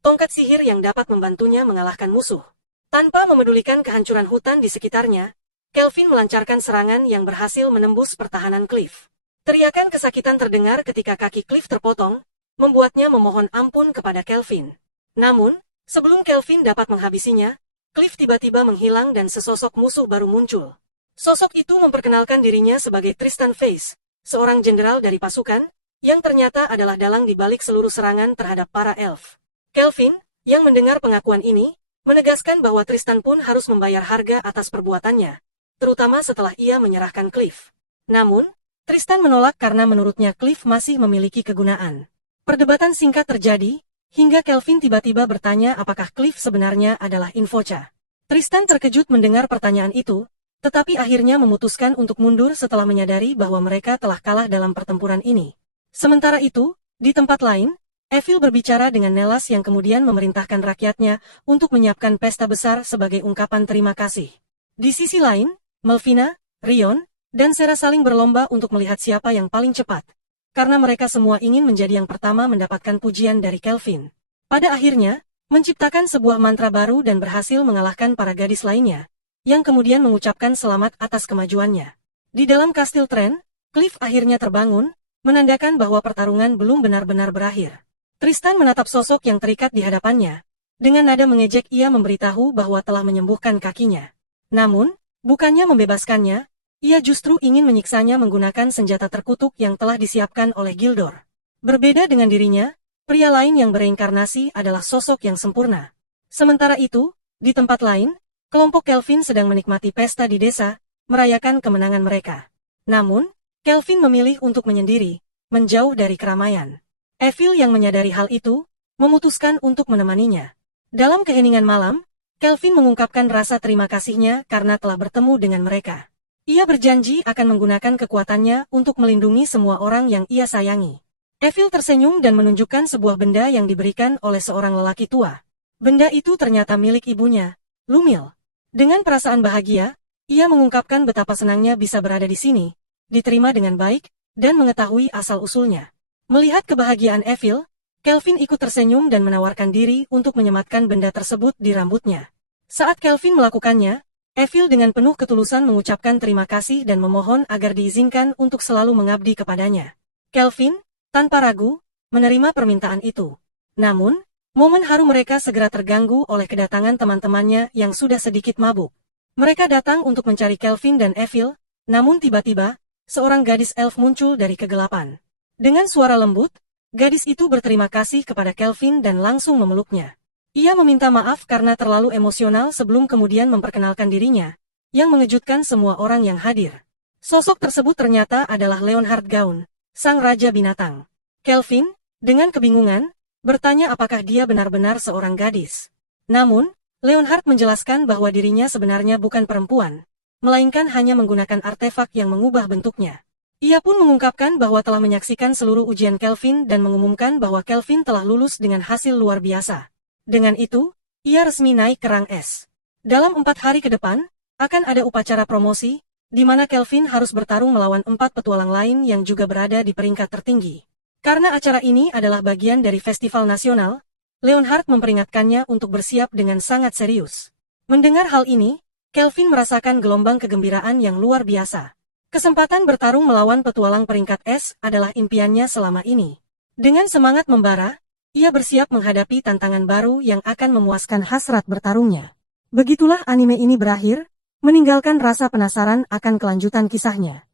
tongkat sihir yang dapat membantunya mengalahkan musuh. Tanpa memedulikan kehancuran hutan di sekitarnya, Kelvin melancarkan serangan yang berhasil menembus pertahanan Cliff. Teriakan kesakitan terdengar ketika kaki Cliff terpotong, membuatnya memohon ampun kepada Kelvin. Namun, sebelum Kelvin dapat menghabisinya, Cliff tiba-tiba menghilang dan sesosok musuh baru muncul. Sosok itu memperkenalkan dirinya sebagai Tristan Face, seorang jenderal dari pasukan, yang ternyata adalah dalang di balik seluruh serangan terhadap para elf. Kelvin, yang mendengar pengakuan ini, menegaskan bahwa Tristan pun harus membayar harga atas perbuatannya, terutama setelah ia menyerahkan Cliff. Namun, Tristan menolak karena menurutnya Cliff masih memiliki kegunaan. Perdebatan singkat terjadi, hingga Kelvin tiba-tiba bertanya apakah Cliff sebenarnya adalah Invocha. Tristan terkejut mendengar pertanyaan itu, tetapi akhirnya memutuskan untuk mundur setelah menyadari bahwa mereka telah kalah dalam pertempuran ini. Sementara itu, di tempat lain, Evil berbicara dengan Nelas yang kemudian memerintahkan rakyatnya untuk menyiapkan pesta besar sebagai ungkapan terima kasih. Di sisi lain, Melvina, Rion, dan Sera saling berlomba untuk melihat siapa yang paling cepat. Karena mereka semua ingin menjadi yang pertama mendapatkan pujian dari Kelvin. Pada akhirnya, menciptakan sebuah mantra baru dan berhasil mengalahkan para gadis lainnya, yang kemudian mengucapkan selamat atas kemajuannya. Di dalam kastil Tren, Cliff akhirnya terbangun, menandakan bahwa pertarungan belum benar-benar berakhir. Tristan menatap sosok yang terikat di hadapannya. Dengan nada mengejek ia memberitahu bahwa telah menyembuhkan kakinya. Namun, bukannya membebaskannya, ia justru ingin menyiksanya menggunakan senjata terkutuk yang telah disiapkan oleh Gildor. Berbeda dengan dirinya, pria lain yang bereinkarnasi adalah sosok yang sempurna. Sementara itu, di tempat lain, kelompok Kelvin sedang menikmati pesta di desa, merayakan kemenangan mereka. Namun, Kelvin memilih untuk menyendiri, menjauh dari keramaian. Evil yang menyadari hal itu, memutuskan untuk menemaninya. Dalam keheningan malam, Kelvin mengungkapkan rasa terima kasihnya karena telah bertemu dengan mereka. Ia berjanji akan menggunakan kekuatannya untuk melindungi semua orang yang ia sayangi. Evil tersenyum dan menunjukkan sebuah benda yang diberikan oleh seorang lelaki tua. Benda itu ternyata milik ibunya, Lumil. Dengan perasaan bahagia, ia mengungkapkan betapa senangnya bisa berada di sini, diterima dengan baik, dan mengetahui asal-usulnya. Melihat kebahagiaan Evil, Kelvin ikut tersenyum dan menawarkan diri untuk menyematkan benda tersebut di rambutnya. Saat Kelvin melakukannya, Evil dengan penuh ketulusan mengucapkan terima kasih dan memohon agar diizinkan untuk selalu mengabdi kepadanya. Kelvin, tanpa ragu, menerima permintaan itu. Namun, momen haru mereka segera terganggu oleh kedatangan teman-temannya yang sudah sedikit mabuk. Mereka datang untuk mencari Kelvin dan Evil, namun tiba-tiba, seorang gadis elf muncul dari kegelapan. Dengan suara lembut, gadis itu berterima kasih kepada Kelvin dan langsung memeluknya. Ia meminta maaf karena terlalu emosional sebelum kemudian memperkenalkan dirinya, yang mengejutkan semua orang yang hadir. Sosok tersebut ternyata adalah Leonhard Gaun, sang raja binatang. Kelvin, dengan kebingungan, bertanya apakah dia benar-benar seorang gadis. Namun, Leonhard menjelaskan bahwa dirinya sebenarnya bukan perempuan, melainkan hanya menggunakan artefak yang mengubah bentuknya. Ia pun mengungkapkan bahwa telah menyaksikan seluruh ujian Kelvin dan mengumumkan bahwa Kelvin telah lulus dengan hasil luar biasa. Dengan itu, ia resmi naik ke rang S. Dalam 4 hari ke depan, akan ada upacara promosi, di mana Kelvin harus bertarung melawan 4 petualang lain yang juga berada di peringkat tertinggi. Karena acara ini adalah bagian dari festival nasional, Leonhard memperingatkannya untuk bersiap dengan sangat serius. Mendengar hal ini, Kelvin merasakan gelombang kegembiraan yang luar biasa. Kesempatan bertarung melawan petualang peringkat S adalah impiannya selama ini. Dengan semangat membara, ia bersiap menghadapi tantangan baru yang akan memuaskan hasrat bertarungnya. Begitulah anime ini berakhir, meninggalkan rasa penasaran akan kelanjutan kisahnya.